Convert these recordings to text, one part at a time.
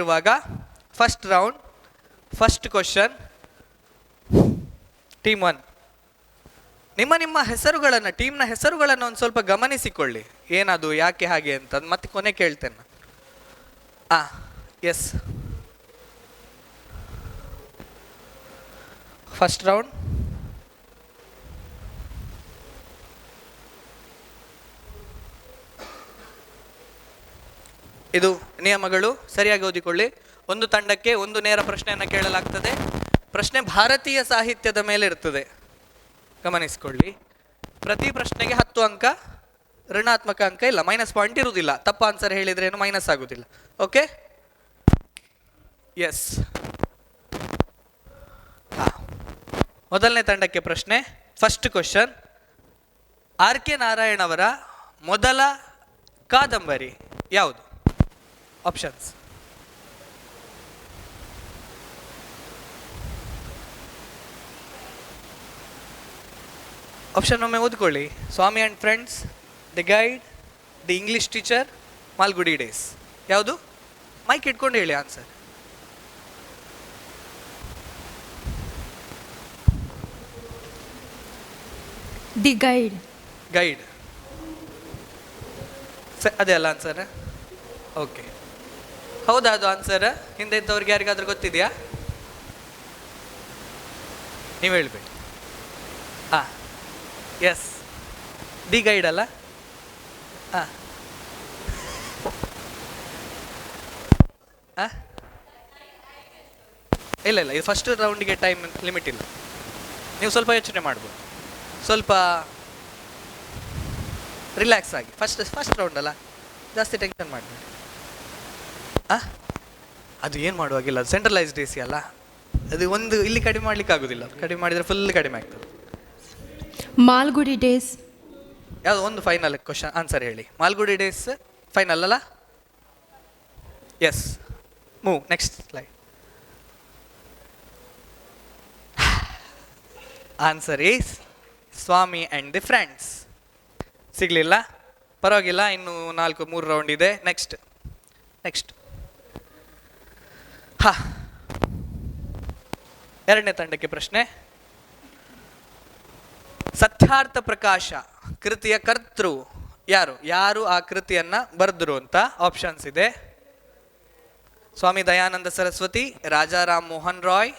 ಇರುವಾಗ first round first question team 1 ನಿಮ್ಮ ಹೆಸರುಗಳನ್ನು ಟೀಮ್ನ ಹೆಸರುಗಳನ್ನು ಒಂದು ಸ್ವಲ್ಪ ಗಮನಿಸಿಕೊಳ್ಳಿ, ಏನದು ಯಾಕೆ ಹಾಗೆ ಅಂತ ಮತ್ತೆ ಕೊನೆ ಕೇಳ್ತೇನೆ. ಎಸ್, ಫಸ್ಟ್ ರೌಂಡ್ ಇದು ನಿಯಮಗಳು ಸರಿಯಾಗಿ ಓದಿಕೊಳ್ಳಿ. ಒಂದು ತಂಡಕ್ಕೆ ಒಂದು ನೇರ ಪ್ರಶ್ನೆಯನ್ನು ಕೇಳಲಾಗ್ತದೆ. ಪ್ರಶ್ನೆ ಭಾರತೀಯ ಸಾಹಿತ್ಯದ ಮೇಲೆ ಇರ್ತದೆ, ಗಮನಿಸಿಕೊಳ್ಳಿ. ಪ್ರತಿ ಪ್ರಶ್ನೆಗೆ 10 ಅಂಕ, ಋಣಾತ್ಮಕ ಅಂಕ ಇಲ್ಲ, ಮೈನಸ್ ಪಾಯಿಂಟ್ ಇರುವುದಿಲ್ಲ. ತಪ್ಪ ಆನ್ಸರ್ ಹೇಳಿದ್ರೇನು ಮೈನಸ್ ಆಗುದಿಲ್ಲ. Okay, yes. ಮೊದಲನೇ ತಂಡಕ್ಕೆ ಪ್ರಶ್ನೆ, ಫಸ್ಟ್ ಕ್ವಶನ್. ಆರ್.ಕೆ. ನಾರಾಯಣ್ ಅವರ ಮೊದಲ ಕಾದಂಬರಿ ಯಾವುದು? ಆಪ್ಷನ್ಸ್: ಆಪ್ಷನ್ ಒಮ್ಮೆ ಓದ್ಕೊಳ್ಳಿ. Swami and friends, the guide, the English teacher, Malgudi days. ಯಾವುದು? ಮೈಕ್ ಇಟ್ಕೊಂಡು ಹೇಳಿ ಆನ್ಸರ್. The guide. ಗೈಡ್ ಅದೇ ಅಲ್ಲ ಆನ್ಸರ್? ಓಕೆ, ಹೌದಾ ಅದು ಆನ್ಸರ್? ಹಿಂದೆ ಇದ್ದವ್ರಿಗೆ ಯಾರಿಗಾದ್ರೂ ಗೊತ್ತಿದೆಯಾ? ನೀವು ಹೇಳ್ಬೇಡಿ. ಎಸ್, ದಿ ಗೈಡ್ ಅಲ್ಲ? ಇಲ್ಲ, ಇದು ಫಸ್ಟ್ ರೌಂಡಿಗೆ ಟೈಮ್ ಲಿಮಿಟ್ ಇಲ್ಲ. ನೀವು ಸ್ವಲ್ಪ ಯೋಚನೆ ಮಾಡ್ಬೋದು, ಸ್ವಲ್ಪ ರಿಲ್ಯಾಕ್ಸ್ ಆಗಿ. ಫಸ್ಟ್ ರೌಂಡ್ ಅಲ್ಲ, ಜಾಸ್ತಿ ಟೆನ್ಷನ್ ಮಾಡಬೇಡಿ. ಅದು ಏನು ಮಾಡುವಾಗಿಲ್ಲ, ಅದು ಸೆಂಟ್ರಲೈಸ್ಡ್ ಎ ಸಿ ಅಲ್ಲ, ಅದು ಒಂದು ಇಲ್ಲಿ ಕಡಿಮೆ ಮಾಡ್ಲಿಕ್ಕೆ ಆಗೋದಿಲ್ಲ. ಕಡಿಮೆ ಮಾಡಿದರೆ ಫುಲ್ ಕಡಿಮೆ ಆಗ್ತದೆ. ಮಾಲ್ಗುಡಿ ಡೇಸ್. ಯಾವುದು ಒಂದು ಫೈನಲ್ ಕ್ವಶನ್ ಆನ್ಸರ್ ಹೇಳಿ. ಮಾಲ್ಗುಡಿ ಡೇಸ್ ಫೈನಲ್ ಅಲ್ಲ? Yes, move next slide. Answer is Swami and the friends. ಸಿಗಲಿಲ್ಲ, ಪರವಾಗಿಲ್ಲ, ಇನ್ನು 3 ರೌಂಡ್ ಇದೆ. ನೆಕ್ಸ್ಟ್ ಎರಡನೇ ತಂಡಕ್ಕೆ ಪ್ರಶ್ನೆ. ಸತ್ಯಾರ್ಥ ಪ್ರಕಾಶ ಕೃತಿಯ ಕರ್ತೃ ಯಾರು ಆ ಕೃತಿಯನ್ನ ಬರೆದ್ರು ಅಂತ ಆಪ್ಷನ್ಸ್ ಇದೆ. ಸ್ವಾಮಿ ದಯಾನಂದ ಸರಸ್ವತಿ, ರಾಜಾರಾಮ್ ಮೋಹನ್ ರಾಯ್,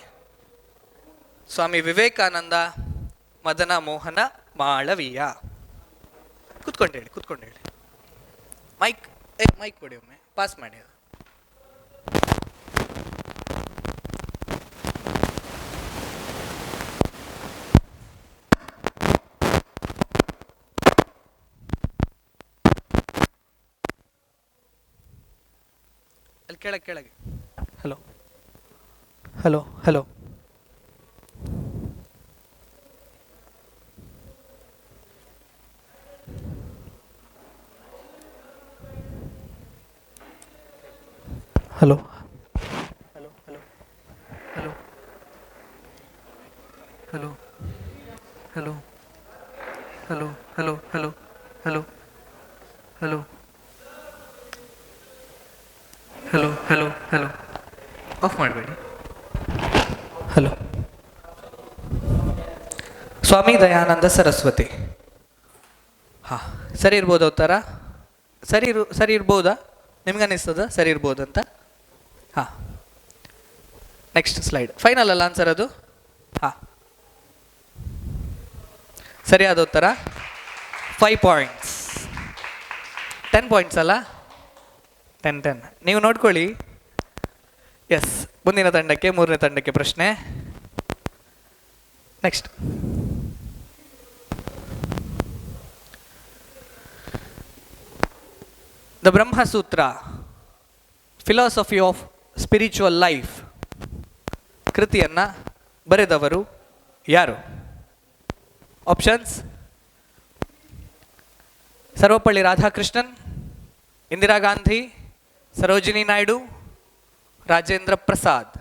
ಸ್ವಾಮಿ ವಿವೇಕಾನಂದ, ಮದನ ಮೋಹನ ಮಾಳವೀಯ. ಕೂತ್ಕೊಂಡು ಹೇಳಿ. ಮೈಕ್ ಕೊಡಿ, ಒಮ್ಮೆ ಪಾಸ್ ಮಾಡಿ. ಅಲ್ಲಿ ಕೆಳಗೆ. Hello. Hello hello hello hello hello hello hello hello hello hello hello hello hello off ಮಾಡಬೇಡಿ. ಹಲೋ. ಸ್ವಾಮಿ ದಯಾನಂದ ಸರಸ್ವತಿ. ಸರಿ ಇರ್ಬೋದು ಉತ್ತರ? ಸರಿ ಇರ್ಬೋದಾ? ನಿಮ್ಗನ್ನಿಸ್ತದ ಸರಿ ಇರ್ಬೋದಂತ? Next slide. ಫೈನಲ್ ಅಲ್ಲ ಆನ್ಸರ್ ಅದು? ಸರಿಯಾದ ಉತ್ತರ 5 ಪಾಯಿಂಟ್ಸ್. 10 ಪಾಯಿಂಟ್ಸ್ ಅಲ್ಲ? 10. ನೀವು ನೋಡ್ಕೊಳ್ಳಿ. ಎಸ್, ಮುಂದಿನ ತಂಡಕ್ಕೆ, 3ನೇ ತಂಡಕ್ಕೆ ಪ್ರಶ್ನೆ. Next. The Brahmasutra philosophy of spiritual life ಕೃತಿಯನ್ನ ಬರೆದವರು ಯಾರು? Options: Sarvepalli Radhakrishnan, Indira Gandhi, Sarojini Naidu, Rajendra Prasad.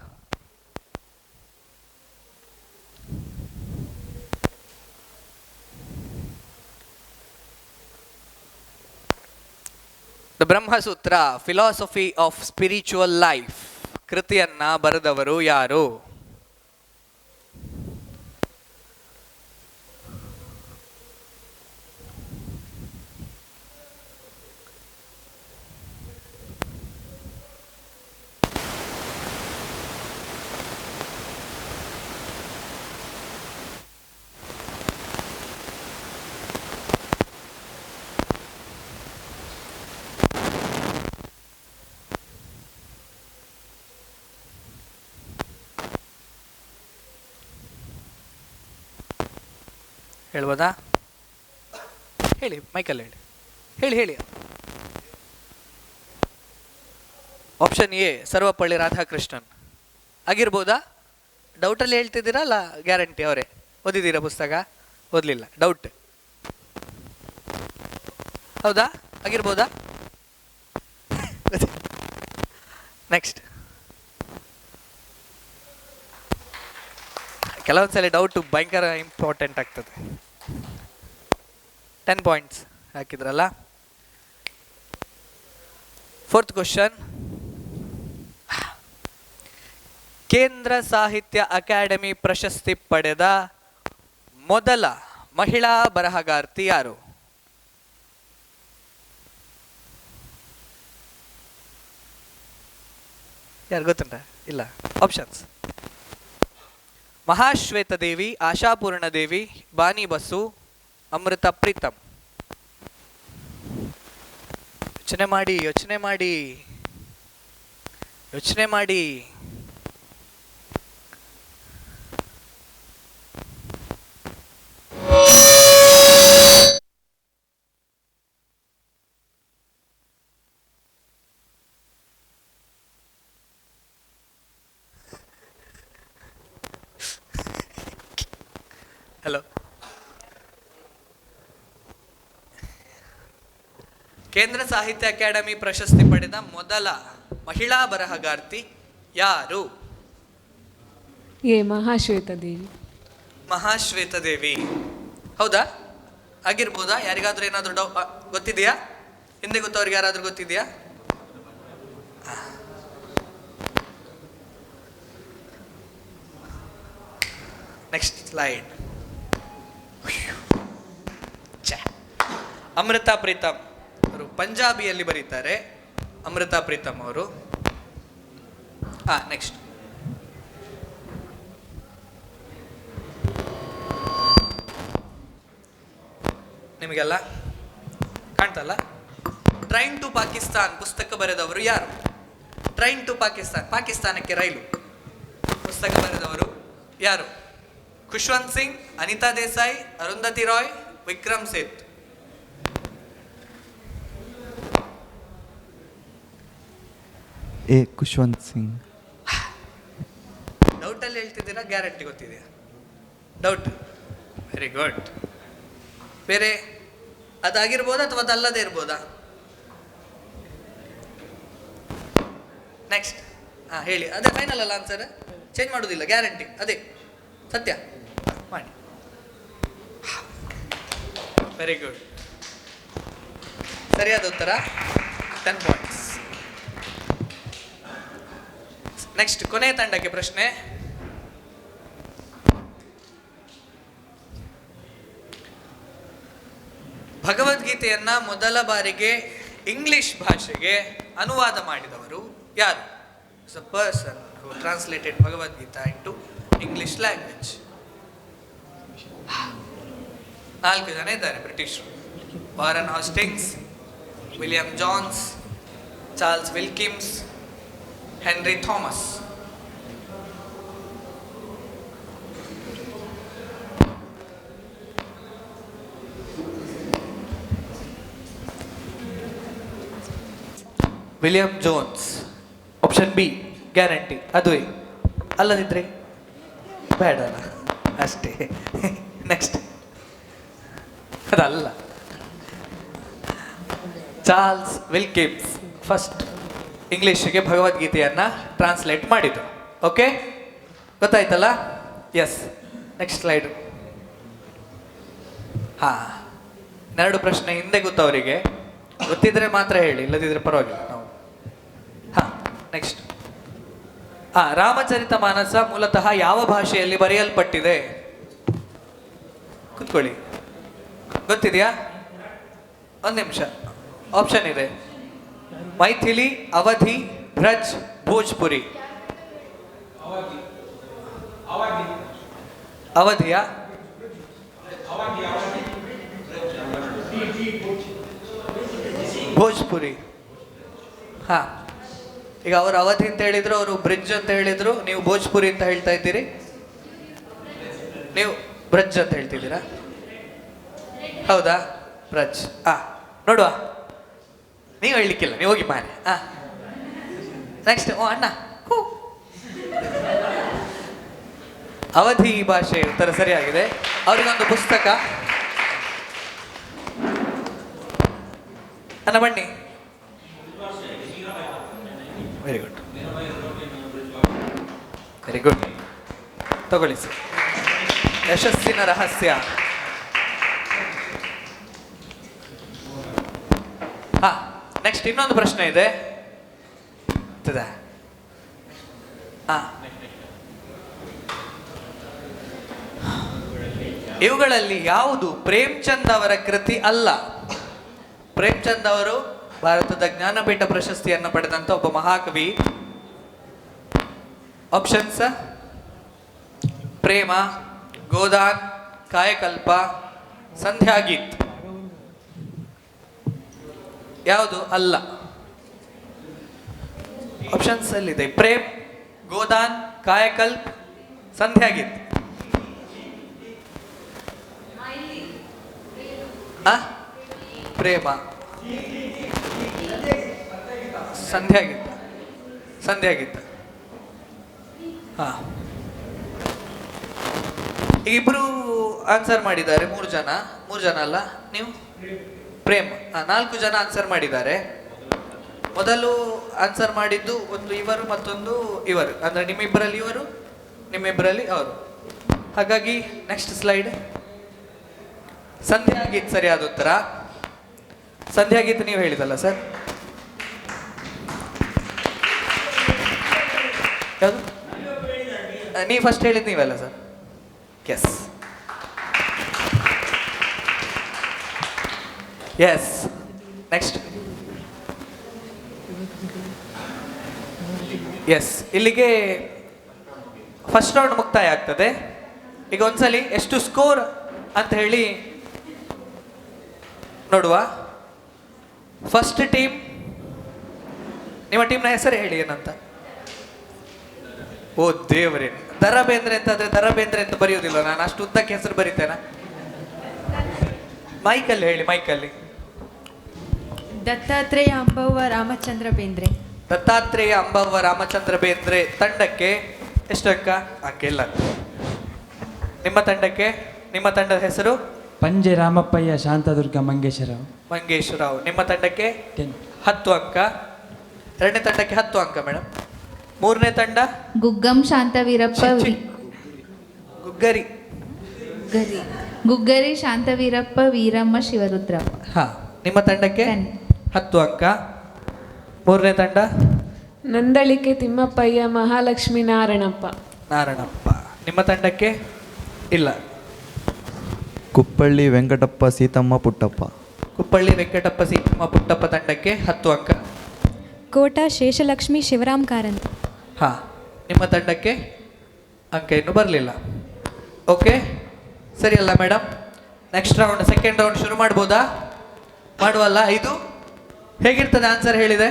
The Brahmasutra philosophy of spiritual life ಕೃತಿಯನ್ನ ಬರೆದವರು ಯಾರು? ಹೇಳ್ಬೋದಾ? ಹೇಳಿ, ಮೈಕಲ್ ಹೇಳಿ, ಹೇಳಿ ಹೇಳಿ. ಆಪ್ಷನ್ ಎ ಸರ್ವಪಳ್ಳಿ ರಾಧಾಕೃಷ್ಣನ್ ಆಗಿರ್ಬೋದಾ? ಡೌಟಲ್ಲಿ ಹೇಳ್ತಿದ್ದೀರಾ ಅಲ್ಲ ಗ್ಯಾರಂಟಿ? ಅವರೇ ಓದಿದ್ದೀರಾ ಪುಸ್ತಕ? ಓದಲಿಲ್ಲ, ಡೌಟ್. ಹೌದಾ? ಆಗಿರ್ಬೋದಾ? ನೆಕ್ಸ್ಟ್. ಕೆಲವೊಂದ್ಸಲ ಡೌಟು ಭಯಂಕರ ಇಂಪಾರ್ಟೆಂಟ್ ಆಗ್ತದೆ. 10 ಪಾಯಿಂಟ್ಸ್ ಹಾಕಿದ್ರಲ್ಲ. 4th question. ಕೇಂದ್ರ ಸಾಹಿತ್ಯ ಅಕಾಡೆಮಿ ಪ್ರಶಸ್ತಿ ಪಡೆದ ಮೊದಲ ಮಹಿಳಾ ಬರಹಗಾರ್ತಿ ಯಾರು? ಯಾರು ಗೊತ್ತುಂಟ? ಇಲ್ಲ. ಆಪ್ಷನ್ಸ್: ಮಹಾಶ್ವೇತ ದೇವಿ, ಆಶಾಪೂರ್ಣ ದೇವಿ, ಬಾನಿ ಬಸು, ಅಮೃತ ಪ್ರೀತಮ್. ಯೋಚನೆ ಮಾಡಿ ಯೋಚನೆ ಮಾಡಿ ಯೋಚನೆ ಮಾಡಿ. ಹಲೋ. ಕೇಂದ್ರ ಸಾಹಿತ್ಯ ಅಕಾಡೆಮಿ ಪ್ರಶಸ್ತಿ ಪಡೆದ ಮೊದಲ ಮಹಿಳಾ ಬರಹಗಾರ್ತಿ ಯಾರು? ಎ ಮಹಾಶ್ವೇತ ದೇವಿ. ಮಹಾಶ್ವೇತ ದೇವಿ. ಹೌದಾ? ಆಗಿರ್ಬೋದಾ? ಯಾರಿಗಾದ್ರೂ ಏನಾದರೂ ಗೊತ್ತಿದೆಯಾ? ಹಿಂದೆ ಗೊತ್ತವ್ರಿಗೆ ಯಾರಾದ್ರೂ ಗೊತ್ತಿದೆಯಾ? Next slide. ಅಮೃತ ಪ್ರೀತಮ್ ಅವರು ಪಂಜಾಬಿಯಲ್ಲಿ ಬರೀತಾರೆ. ಅಮೃತ ಪ್ರೀತಮ್ ಅವರು. ನೆಕ್ಸ್ಟ್. ನಿಮಗೆಲ್ಲ ಕಾಣ್ತಲ್ಲ? ಟ್ರೈನ್ ಟು ಪಾಕಿಸ್ತಾನ್ ಪುಸ್ತಕ ಬರೆದವರು ಯಾರು? ಟ್ರೈನ್ ಟು ಪಾಕಿಸ್ತಾನ್, ಪಾಕಿಸ್ತಾನಕ್ಕೆ ರೈಲು, ಪುಸ್ತಕ ಬರೆದವರು ಯಾರು? ಖುಷ್ವಂತ್ ಸಿಂಗ್, ಅನಿತಾ ದೇಸಾಯಿ, ಅರುಂಧತಿ ರಾಯ್, ವಿಕ್ರಮ್ ಸೇತ್. ಎ ಖುಷ್ವಂತ್ ಸಿಂಗ್. ಡೌಟಲ್ಲಿ ಹೇಳ್ತಿದ್ದೀರಾ? ಗ್ಯಾರಂಟಿ ಗೊತ್ತಿದೆಯಾ? ಡೌಟ್. Very good. ಬೇರೆ ಅದಾಗಿರ್ಬೋದಾ ಅಥವಾ ಅದಲ್ಲದೆ ಇರ್ಬೋದಾ? ನೆಕ್ಸ್ಟ್. ಹೇಳಿ. ಅದೇ ಫೈನಲ್ ಅಲ್ಲ ಆನ್ಸರ್? ಚೇಂಜ್ ಮಾಡೋದಿಲ್ಲ, ಗ್ಯಾರಂಟಿ ಅದೇ ಸತ್ಯ ಮಾಡಿ. Very good. ಸರಿಯಾದ ಉತ್ತರ. 10 ಪಾಯಿಂಟ್ಸ್. ನೆಕ್ಸ್ಟ್, ಕೊನೆಯ ತಂಡಕ್ಕೆ ಪ್ರಶ್ನೆ. ಭಗವದ್ಗೀತೆಯನ್ನ ಮೊದಲ ಬಾರಿಗೆ ಇಂಗ್ಲಿಷ್ ಭಾಷೆಗೆ ಅನುವಾದ ಮಾಡಿದವರು ಯಾರು? Is a person who translated Bhagavad Gita into English language. 4 ಜನ ಇದ್ದಾರೆ ಬ್ರಿಟಿಷರು. Warren Hastings, William Jones, Charles Wilkins, Henry Thomas. William Jones. Option B guarantee. ಅದುವೇ ಅಲ್ಲದಿದ್ರೆ ಬೇಡ ಅಷ್ಟೇ. ನೆಕ್ಸ್ಟ್. ಅದಲ್ಲ. ಚಾರ್ಲ್ಸ್ ವಿಲ್ಕಿಮ್ಸ್ ಫಸ್ಟ್ ಇಂಗ್ಲಿಷ್ಗೆ ಭಗವದ್ಗೀತೆಯನ್ನ ಟ್ರಾನ್ಸ್ಲೇಟ್ ಮಾಡಿದ್ರು. ಓಕೆ, ಗೊತ್ತಾಯ್ತಲ್ಲ? ಎಸ್. Next slide. 2 ಪ್ರಶ್ನೆ ಹಿಂದೆ ಗೊತ್ತವರಿಗೆ. ಗೊತ್ತಿದ್ರೆ ಮಾತ್ರ ಹೇಳಿ, ಇಲ್ಲದಿದ್ರೆ ಪರವಾಗಿಲ್ಲ ನಾವು. ಹಾ, ನೆಕ್ಸ್ಟ್. ರಾಮಚರಿತ ಮಾನಸ ಮೂಲತಃ ಯಾವ ಭಾಷೆಯಲ್ಲಿ ಬರೆಯಲ್ಪಟ್ಟಿದೆ? ಕುತ್ಕೊಳ್ಳಿ. ಗೊತ್ತಿದೆಯಾ? ಒಂದು ನಿಮಿಷ, ಆಪ್ಷನ್ ಇದೆ: ಮೈಥಿಲಿ, ಅವಧಿ, ಬ್ರಜ್, ಭೋಜ್ಪುರಿ. ಅವಧಿಯಾ? ಭೋಜ್ಪುರಿ. ಹಾ, ಈಗ ಅವರು ಅವಧಿ ಅಂತ ಹೇಳಿದ್ರು, ಅವರು ಬ್ರಿಡ್ಜ್ ಅಂತ ಹೇಳಿದ್ರು, ನೀವು ಭೋಜ್ಪುರಿ ಅಂತ ಹೇಳ್ತಾ ಇದ್ದೀರಿ. ನೀವು ಬ್ರಜ್ ಅಂತ ಹೇಳ್ತಿದ್ದೀರಾ? ಹೌದಾ? ಬ್ರಜ್. ನೋಡುವ, ನೀವು ಹೇಳಲಿಕ್ಕಿಲ್ಲ, ನೀವು ಹೋಗಿ ಮಾರಿ. ನೆಕ್ಸ್ಟ್. ಅಣ್ಣ, ಅವಧಿ ಭಾಷೆ ಉತ್ತರ ಸರಿಯಾಗಿದೆ. ಅವರಿಗೊಂದು ಪುಸ್ತಕ. ಅಣ್ಣ ಬನ್ನಿ. Very good, very good. ತಗೊಳ್ಳಿ ಸರ್. ಯಶಸ್ಸಿನ ರಹಸ್ಯ. ನೆಕ್ಸ್ಟ್ ಇನ್ನೊಂದು ಪ್ರಶ್ನೆ ಇದೆ. ಇವುಗಳಲ್ಲಿ ಯಾವುದು ಪ್ರೇಮ್ಚಂದ್ ಅವರ ಕೃತಿ ಅಲ್ಲ? ಪ್ರೇಮ್ಚಂದ್ ಅವರು ಭಾರತದ ಜ್ಞಾನಪೀಠ ಪ್ರಶಸ್ತಿಯನ್ನು ಪಡೆದಂತ ಒಬ್ಬ ಮಹಾಕವಿ. ಆಪ್ಷನ್ಸ್: ಪ್ರೇಮ, ಗೋದಾನ್, ಕಾಯಕಲ್ಪ, ಸಂಧ್ಯಾಗೀತ್. ಯಾವುದು ಅಲ್ಲ? ಆಪ್ಷನ್ಸ್ ಅಲ್ಲಿದೆ: ಪ್ರೇಮ್, ಗೋದಾನ್, ಕಾಯಕಲ್ಪ್, ಸಂಧ್ಯಾಗೀತ್. ಪ್ರೇಮ, ಸಂಧ್ಯಾಗೀತ, ಸಂಧ್ಯಾಗೀತ. ಇಬ್ರು ಆನ್ಸರ್ ಮಾಡಿದ್ದಾರೆ. ಮೂರು ಜನ ಅಲ್ಲ, ನೀವು ಪ್ರೇಮ್. 4 ಜನ ಆನ್ಸರ್ ಮಾಡಿದ್ದಾರೆ. ಮೊದಲು ಆನ್ಸರ್ ಮಾಡಿದ್ದು ಒಂದು ಇವರು, ಮತ್ತೊಂದು ಇವರು. ಅಂದ್ರೆ ನಿಮ್ಮಿಬ್ಬರಲ್ಲಿ ಇವರು, ನಿಮ್ಮಿಬ್ಬರಲ್ಲಿ ಅವರು. ಹಾಗಾಗಿ ನೆಕ್ಸ್ಟ್ ಸ್ಲೈಡ್. ಸಂಧ್ಯಾಗೀತ್ ಸರಿಯಾದ ಉತ್ತರ. ಸಂಧ್ಯಾಗೀತ್ ನೀವು ಹೇಳಿದಲ್ಲ ಸರ್? ಯಾವುದು? ನೀವು ಫಸ್ಟ್ ಹೇಳಿದ್ದು ನೀವಲ್ಲ sir? Yes, yes. Next. Yes, ಇಲ್ಲಿಗೆ ಫಸ್ಟ್ ರೌಂಡ್ ಮುಕ್ತಾಯ ಆಗ್ತದೆ. ಈಗ ಒಂದ್ಸಲಿ ಎಷ್ಟು ಸ್ಕೋರ್ ಅಂತ ಹೇಳಿ ನೋಡುವ. ಫಸ್ಟ್ ಟೀಮ್, ನಿಮ್ಮ ಟೀಮ್ನ ಹೆಸರು ಹೇಳಿ ಏನಂತ. ಓ ದೇವರೇ, ದರ ಬೇಂದ್ರೆ ಅಂತಾದ್ರೆ ದರ ಬೇಂದ್ರೆ ಅಂತ ಬರೆಯೋದಿಲ್ಲ ನಾನು, ಅಷ್ಟು ಉದ್ದಕ್ಕೆ ಹೆಸರು ಬರೀತೇನೆ. ಮೈಕಲ್ಲಿ ಹೇಳಿ, ಮೈಕಲ್ಲಿ. ದತ್ತಾತ್ರೇಯ ಅಂಬವ್ವ ರಾಮಚಂದ್ರ ಬೇಂದ್ರೆ. ದತ್ತಾತ್ರೇಯ ಅಂಬವ್ವ ರಾಮಚಂದ್ರ ಬೇಂದ್ರೆ ತಂಡಕ್ಕೆ ಎಷ್ಟು ಅಂಕ? ಇಲ್ಲ. ನಿಮ್ಮ ತಂಡಕ್ಕೆ, ನಿಮ್ಮ ತಂಡದ ಹೆಸರು? ಪಂಜೆ ರಾಮಪ್ಪಯ್ಯ ಶಾಂತದುರ್ಗ ಮಂಗೇಶ್ವರರಾವ್. ಮಂಗೇಶ್ವರರಾವ್. ನಿಮ್ಮ ತಂಡಕ್ಕೆ 10. 10 ಅಂಕ. ಎರಡನೇ ತಂಡಕ್ಕೆ 10 ಅಂಕ ಮೇಡಮ್. ಮೂರನೇ ತಂಡ ಗುಗ್ಗಂ ಶಾಂತವೀರಪ್ಪ ಗುಗ್ಗರಿ ಗುಗ್ಗರಿ ಶಾಂತವೀರಪ್ಪ ವೀರಮ್ಮ ಶಿವರುದ್ರಪ್ಪ. ನಿಮ್ಮ ತಂಡಕ್ಕೆ 10 ಅಂಕ. ಮೂರನೇ ತಂಡ ನಂದಳಿಕೆ ತಿಮ್ಮಪ್ಪಯ್ಯ ಮಹಾಲಕ್ಷ್ಮಿ ನಾರಣಪ್ಪ. ನಿಮ್ಮ ತಂಡಕ್ಕೆ ಇಲ್ಲ. ಕುಪ್ಪಳ್ಳಿ ವೆಂಕಟಪ್ಪ ಸೀತಮ್ಮ ಪುಟ್ಟಪ್ಪ. ಕುಪ್ಪಳ್ಳಿ ವೆಂಕಟಪ್ಪ ಸೀತಮ್ಮ ಪುಟ್ಟಪ್ಪ ತಂಡಕ್ಕೆ 10 ಅಂಕ. ಕೋಟ ಶೇಷಲಕ್ಷ್ಮಿ ಶಿವರಾಮ್ ಕಾರಂತ್. ನಿಮ್ಮ ತಂಡಕ್ಕೆ ಅಂಕ ಇನ್ನೂ ಬರಲಿಲ್ಲ. ಓಕೆ, ಸರಿ ಅಲ್ಲ madam? Next round, second round ಶುರು ಮಾಡ್ಬೋದಾ? ಮಾಡುವಲ್ಲ? 5 ಹೇಗಿರ್ತದೆ ಆನ್ಸರ್ ಹೇಳಿದೆ?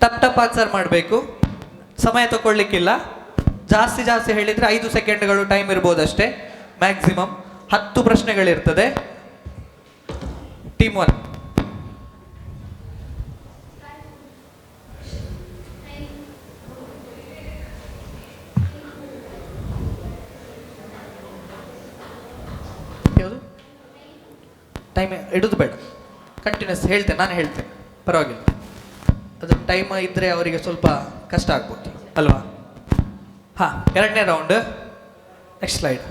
ಟಪ್ ಆನ್ಸರ್ ಮಾಡಬೇಕು, ಸಮಯ ತಗೊಳ್ಳಿಕ್ಕಿಲ್ಲ. ಜಾಸ್ತಿ ಹೇಳಿದರೆ 5 ಸೆಕೆಂಡ್ಗಳು ಟೈಮ್ ಇರ್ಬೋದಷ್ಟೇ. ಮ್ಯಾಕ್ಸಿಮಮ್ 10 ಪ್ರಶ್ನೆಗಳಿರ್ತದೆ. ಟೀಮ್ 1. ಯಾವುದು? ಟೈಮ್ ಇಡೋದು ಬೇಡ, ಕಂಟಿನ್ಯೂಸ್ ಹೇಳ್ತೇನೆ, ನಾನು ಹೇಳ್ತೇನೆ, ಪರವಾಗಿಲ್ಲ. ಅದು ಟೈಮ್ ಇದ್ದರೆ ಅವರಿಗೆ ಸ್ವಲ್ಪ ಕಷ್ಟ ಆಗ್ಬೋದು ಅಲ್ವಾ? ಎರಡನೇ ರೌಂಡ್. Next slide.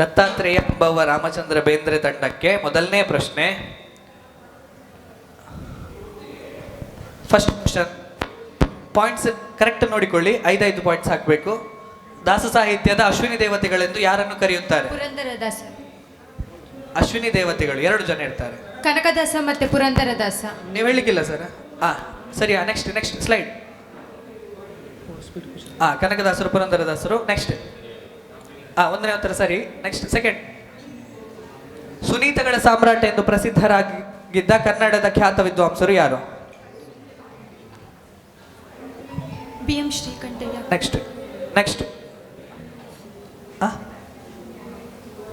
ದತ್ತಾತ್ರೇಯ ಎಂಬುವ ರಾಮಚಂದ್ರ ಬೇಂದ್ರೆ ತಂಡಕ್ಕೆ ಮೊದಲನೇ ಪ್ರಶ್ನೆ. ಫಸ್ಟ್ ಕ್ವಶನ್, ಪಾಯಿಂಟ್ಸ್ ಕರೆಕ್ಟ್ ನೋಡಿಕೊಳ್ಳಿ, 5 ಪಾಯಿಂಟ್ಸ್ ಹಾಕಬೇಕು. ದಾಸ ಸಾಹಿತ್ಯದ ಅಶ್ವಿನಿ ದೇವತೆಗಳೆಂದು ಯಾರನ್ನು ಕರೆಯುತ್ತಾರೆ? ಪುರಂದರದಾಸ. ಅಶ್ವಿನಿ ದೇವತೆಗಳು 2 ಜನ ಇರ್ತಾರೆ. ಕನಕದಾಸ ಮತ್ತೆ ಪುರಂದರದಾಸ. ನೀವು ಹೇಳಿಕ್ಕಿಲ್ಲ ಸರ್. ಸರಿ, ನೆಕ್ಸ್ಟ್ ಸ್ಲೈಡ್. ಕನಕದಾಸರು, ಪುರಂದರದಾಸರು. ನೆಕ್ಸ್ಟ್ ಒಂದನೇ ಉತ್ತರ ಸರಿ. ನೆಕ್ಸ್ಟ್ ಸೆಕೆಂಡ್, ಸುನೀತಗಳ ಸಾಮ್ರಾಟ ಎಂದು ಪ್ರಸಿದ್ಧರಾಗಿದ್ದ ಕನ್ನಡದ ಖ್ಯಾತ ವಿದ್ವಾಂಸರು ಯಾರು? BM ಶ್ರೀಕಂಠಯ್ಯ. ನೆಕ್ಸ್ಟ್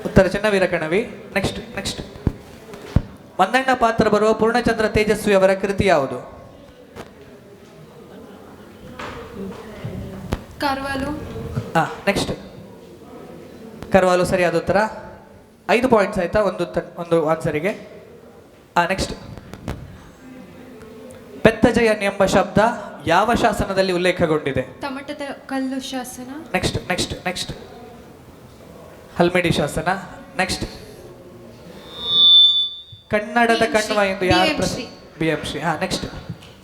ಉತ್ತರ ಚೆನ್ನವೀರ ಕಣವಿ. ನೆಕ್ಸ್ಟ್ ಮಂದಣ್ಣ ಪಾತ್ರ ಬರುವ ಪೂರ್ಣಚಂದ್ರ ತೇಜಸ್ವಿ ಅವರ ಕೃತಿ ಯಾವುದು? ಕಾರ್ವಾಲು. ನೆಕ್ಸ್ಟ್ ಕರ್ವಾಲು ಸರಿಯಾದ ಉತ್ತರ. 5 ಪಾಯಿಂಟ್ಸ್ ಆಯ್ತಾ ಒಂದು ಆನ್ಸರಿಗೆ. ನೆಕ್ಸ್ಟ್, ಪೆತ್ತಜಯನ್ ಎಂಬ ಶಬ್ದ ಯಾವ ಶಾಸನದಲ್ಲಿ ಉಲ್ಲೇಖಗೊಂಡಿದೆ? ತಮಟದ ಕಲ್ಲು ಶಾಸನ. ನೆಕ್ಸ್ಟ್ ಹಲ್ಮಿಡಿ ಶಾಸನ. ನೆಕ್ಸ್ಟ್, ಕನ್ನಡದ ಕಣ್ವ ಎಂದು ಯಾರು? BM ಶ್ರೀ. ನೆಕ್ಸ್ಟ್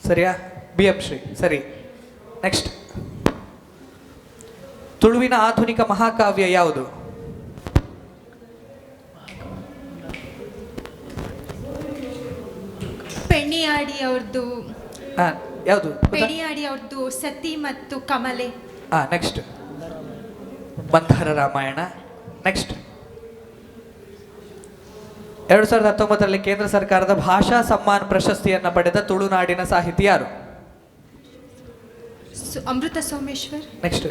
ಸರಿಯಾ? BM ಶ್ರೀ ಸರಿ. ನೆಕ್ಸ್ಟ್, ತುಳುವಿನ ಆಧುನಿಕ ಮಹಾಕಾವ್ಯ ಯಾವುದು? ಪೆಣಿಯಾಡಿ ಅವ್ರದ್ದು. ಯಾವುದು? ಪೆಣಿಯಾಡಿ ಅವ್ರದ್ದು ಸತಿ ಮತ್ತು ಕಮಲೆ. ನೆಕ್ಸ್ಟ್, ಮಂಥರ ರಾಮಾಯಣ. ನೆಕ್ಸ್ಟ್, 2019ರಲ್ಲಿ ಕೇಂದ್ರ ಸರ್ಕಾರದ ಭಾಷಾ ಸಮ್ಮಾನ್ ಪ್ರಶಸ್ತಿಯನ್ನು ಪಡೆದ ತುಳುನಾಡಿನ ಸಾಹಿತಿ ಯಾರು? ಅಮೃತ ಸೋಮೇಶ್ವರ್. ನೆಕ್ಸ್ಟ್,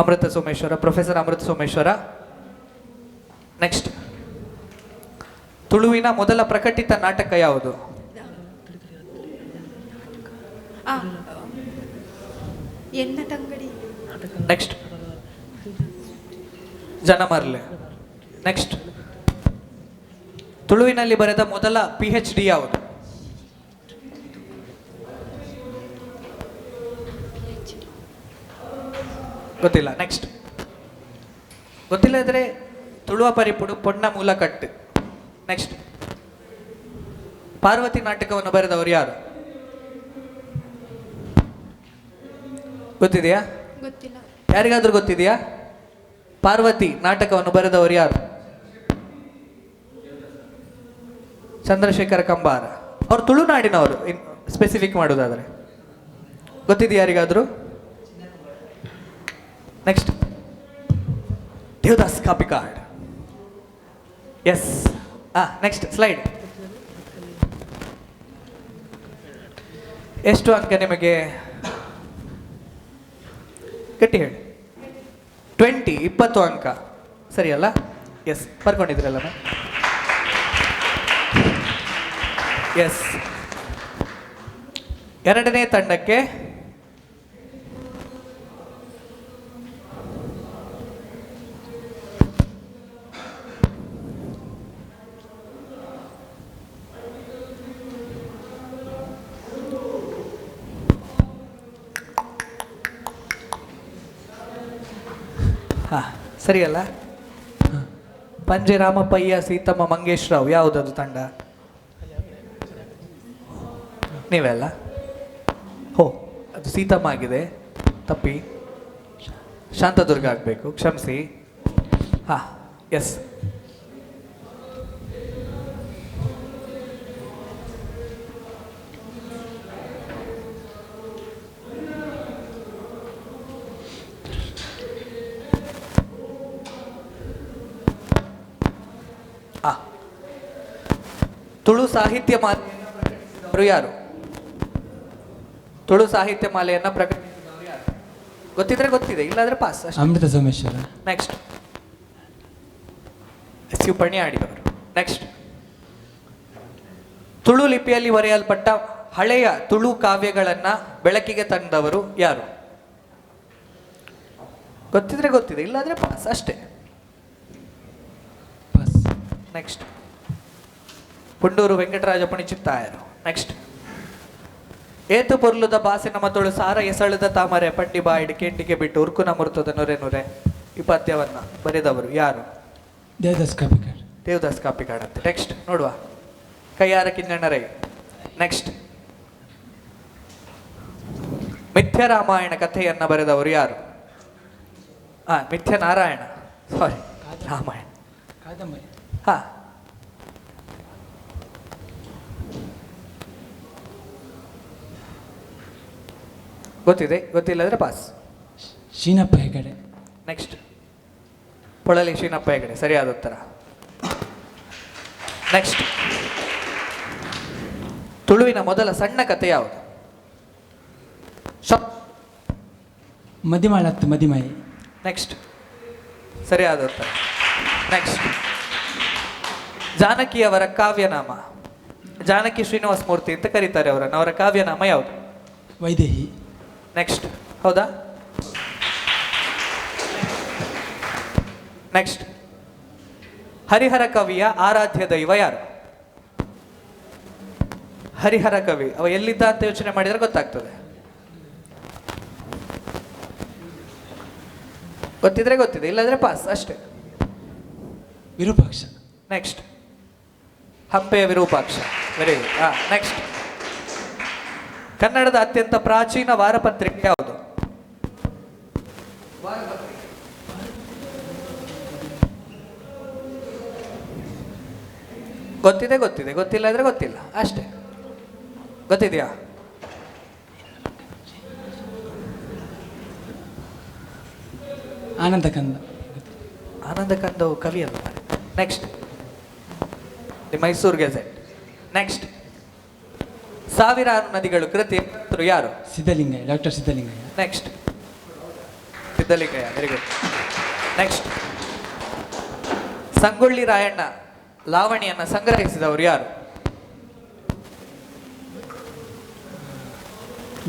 ಅಮೃತ ಸೋಮೇಶ್ವರ, ಪ್ರೊಫೆಸರ್ ಅಮೃತ ಸೋಮೇಶ್ವರ. ನೆಕ್ಸ್ಟ್, ತುಳುವಿನ ಮೊದಲ ಪ್ರಕಟಿತ ನಾಟಕ ಯಾವುದು? ಎನ್ನತಂಗಡಿ. ನೆಕ್ಸ್ಟ್, ಜನಮರ್ಲೆ. ನೆಕ್ಸ್ಟ್, ತುಳುವಿನಲ್ಲಿ ಬರೆದ ಮೊದಲ PhD ಯಾವುದು? ಗೊತ್ತಿಲ್ಲ. ನೆಕ್ಸ್ಟ್, ಗೊತ್ತಿಲ್ಲ ಇದ್ರೆ ತುಳುವ ಪರಿಪುಡು ಪೊನ್ನ ಮೂಲಕಟ್ಟು. ನೆಕ್ಸ್ಟ್, ಪಾರ್ವತಿ ನಾಟಕವನ್ನು ಬರೆದವರು ಯಾರು? ಗೊತ್ತಿದೆಯಾ? ಗೊತ್ತಿಲ್ಲ. ಯಾರಿಗಾದ್ರೂ ಗೊತ್ತಿದೆಯಾ? ಪಾರ್ವತಿ ನಾಟಕವನ್ನು ಬರೆದವರು ಯಾರು? ಚಂದ್ರಶೇಖರ ಕಂಬಾರ. ಅವರು ತುಳುನಾಡಿನವರು, ಸ್ಪೆಸಿಫಿಕ್ ಮಾಡೋದಾದ್ರೆ. ಗೊತ್ತಿದೆಯಾ ಯಾರಿಗಾದ್ರೂ? Next, Devadas Kapikad. Yes. Next slide. ಎಷ್ಟು ಅಂಕ ನಿಮಗೆ? ಗಟ್ಟಿ ಹೇಳಿ. 20 ಅಂಕ ಸರಿ ಅಲ್ಲ? ಎಸ್, ಬರ್ಕೊಂಡಿದ್ರಲ್ಲ ಮ್ಯಾಮ್? ಎಸ್. ಎರಡನೇ ತಂಡಕ್ಕೆ ಸರಿ ಅಲ್ಲ? ಪಂಜೆ ರಾಮಪ್ಪಯ್ಯ ಸೀತಮ್ಮ ಮಂಗೇಶ್ ರಾವ್, ಯಾವುದದು ತಂಡ? ನೀವೆಲ್ಲ? ಅದು ಸೀತಮ್ಮ ಆಗಿದೆ, ತಪ್ಪಿ. ಶಾಂತದುರ್ಗ ಆಗಬೇಕು, ಕ್ಷಮಿಸಿ. ಎಸ್. ತುಳು ಸಾಹಿತ್ಯ ಮಾಲೆಯನ್ನು ಯಾರು? ತುಳು ಸಾಹಿತ್ಯ ಮಾಲೆಯನ್ನು ಪ್ರಕಟಿಸಿದವರು ಯಾರು? ಗೊತ್ತಿದ್ರೆ ಗೊತ್ತಿದೆ, ಇಲ್ಲಾದ್ರೆ pass. Amrutha Someshwara. Next, SU ಪಣಿಯಾಡಿದವರು. ನೆಕ್ಸ್ಟ್, ತುಳು ಲಿಪಿಯಲ್ಲಿ ಬರೆಯಲ್ಪಟ್ಟ ಹಳೆಯ ತುಳು ಕಾವ್ಯಗಳನ್ನು ಬೆಳಕಿಗೆ ತಂದವರು ಯಾರು? ಗೊತ್ತಿದ್ರೆ ಗೊತ್ತಿದೆ, ಇಲ್ಲಾದ್ರೆ ಪಾಸ್ ಅಷ್ಟೇ. ನೆಕ್ಸ್ಟ್, ಪುಂಡೂರು ವೆಂಕಟರಾಜ ಪಣಿಚಿತ್ತಾಯರು. ನೆಕ್ಸ್ಟ್, ಏತು ಪೊರ್ಲುದ ಬಾಸಿನ ಮತುಳು ಸಾರ ಎಸಳುದ ತಾಮರೆ ಪಂಡಿ ಬಾಯಿಡ್ ಕೇಂಟಿಗೆ ಬಿಟ್ಟು ಉರ್ಕುನ ಮುರ್ತದ ನೊರೆ ನೊರೆ. ಈ ಪದ್ಯವನ್ನ ಬರೆದವರು ಯಾರು? ದೇವದಾಸ್ ಕಾಪಿಕಾಡ್. ದೇವದಾಸ್ ಕಾಪಿಕಾಡ್ ಅಂತ. ನೆಕ್ಸ್ಟ್ ನೋಡುವ. ಕೈಯಾರ ಕಿಂಜಣ್ಣರೈ. ನೆಕ್ಸ್ಟ್ ಮಿಥ್ಯ ರಾಮಾಯಣ ಕಥೆಯನ್ನ ಬರೆದವರು ಯಾರು? ಮಿಥ್ಯ ನಾರಾಯಣ, ಸಾರಿ, ರಾಮಾಯಣ. ಕಾದಂಬರಿ. ಹಾ, ಗೊತ್ತಿದೆ, ಗೊತ್ತಿಲ್ಲದ್ರೆ ಪಾಸ್. ಶೀನಪ್ಪ ಹೆಗಡೆ. ನೆಕ್ಸ್ಟ್ ಪೊಳಲಿ ಶೀನಪ್ಪ ಹೆಗಡೆ, ಸರಿಯಾದ ಉತ್ತರ. ನೆಕ್ಸ್ಟ್ ತುಳುವಿನ ಮೊದಲ ಸಣ್ಣ ಕಥೆ ಯಾವುದು? ಮದಿಮಾಳತ್ತು ಮದಿಮಾಯಿ. ನೆಕ್ಸ್ಟ್ ಸರಿಯಾದ ಉತ್ತರ. ನೆಕ್ಸ್ಟ್ ಜಾನಕಿಯವರ ಕಾವ್ಯನಾಮ. ಜಾನಕಿ ಶ್ರೀನಿವಾಸ ಮೂರ್ತಿ ಅಂತ ಕರೀತಾರೆ ಅವರನ್ನು. ಅವರ ಕಾವ್ಯನಾಮ ಯಾವುದು? ವೈದೇಹಿ. ನೆಕ್ಸ್ಟ್ ಹೌದಾ? ನೆಕ್ಸ್ಟ್ ಹರಿಹರ ಕವಿಯ ಆರಾಧ್ಯ ದೈವ ಯಾರು? ಹರಿಹರ ಕವಿ ಅವ ಎಲ್ಲಿದ್ದ ಅಂತ ಯೋಚನೆ ಮಾಡಿದ್ರೆ ಗೊತ್ತಾಗ್ತದೆ. ಗೊತ್ತಿದ್ರೆ ಗೊತ್ತಿದೆ, ಇಲ್ಲದ್ರೆ ಪಾಸ್ ಅಷ್ಟೇ. ವಿರೂಪಾಕ್ಷ. ನೆಕ್ಸ್ಟ್ ಹಂಪೆಯ ವಿರೂಪಾಕ್ಷ. Very good. ನೆಕ್ಸ್ಟ್ ಕನ್ನಡದ ಅತ್ಯಂತ ಪ್ರಾಚೀನ ವಾರಪತ್ರಿಕೆ ಯಾವುದು? ಗೊತ್ತಿದೆ ಗೊತ್ತಿದೆ, ಗೊತ್ತಿಲ್ಲ ಅಂದ್ರೆ ಗೊತ್ತಿಲ್ಲ ಅಷ್ಟೇ. ಗೊತ್ತಿದೆಯಾ? ಆನಂದ ಕಂದ. ಆನಂದ ಕಂದವು ಕವಿ ಅಲ್ಲ. Next the Mysore gazette. Next ಸಾವಿರಾರು ನದಿಗಳು ಕೃತಿ ಯಾರು? Siddalingaiah, doctor Siddalingaiah. Next Siddalingaiah, very good. Next Sangolli Rayanna ಲಾವಣಿಯನ್ನ ಸಂಗ್ರಹಿಸಿದವರು ಯಾರು?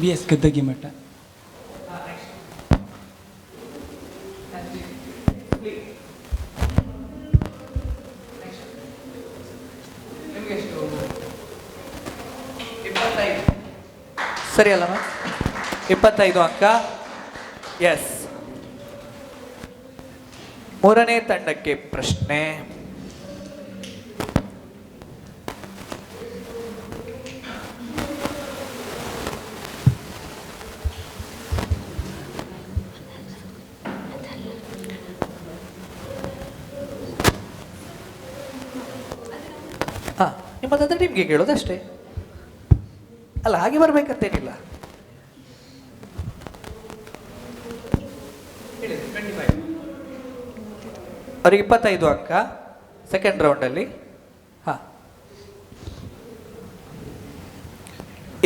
BS ಗದ್ದಗಿ ಮಠ. ಸರಿ ಅಲ್ಲ? 25 ಅಂಕ. ಎಸ್. ಮೂರನೇ ತಂಡಕ್ಕೆ ಪ್ರಶ್ನೆ. ನಿಮ್ಮದಾದ್ರೆ ನಿಮ್ಗೆ ಕೇಳೋದಷ್ಟೇ ಅಲ್ಲ, ಹಾಗೆ ಬರ್ಬೇಕಂತೇನಿಲ್ಲ. ಅವ್ರಿಗೆ 25 ಅಂಕ ಸೆಕೆಂಡ್ ರೌಂಡಲ್ಲಿ.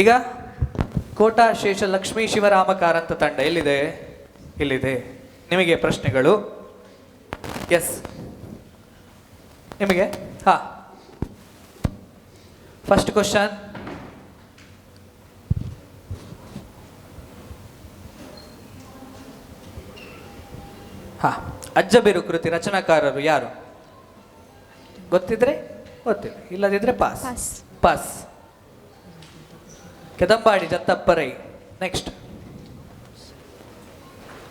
ಈಗ ಕೋಟಾ ಶೇಷ ಲಕ್ಷ್ಮೀ ಶಿವರಾಮ ಕಾರಂತ ತಂಡ ಎಲ್ಲಿದೆ? ಇಲ್ಲಿದೆ. ನಿಮಗೆ ಪ್ರಶ್ನೆಗಳು. ಎಸ್, ನಿಮಗೆ ಫಸ್ಟ್ ಕ್ವಶನ್. ಅಜ್ಜಬೆರು ಕೃತಿ ರಚನಾಕಾರರು ಯಾರು? ಗೊತ್ತಿದ್ರೆ ಗೊತ್ತಿಲ್ಲ, ಇಲ್ಲದಿದ್ರೆ ಪಾಸ್. ಪಾಸ್. ಕೆದಂಬಾಡಿ ದತ್ತಪ್ಪರೈ. ನೆಕ್ಸ್ಟ್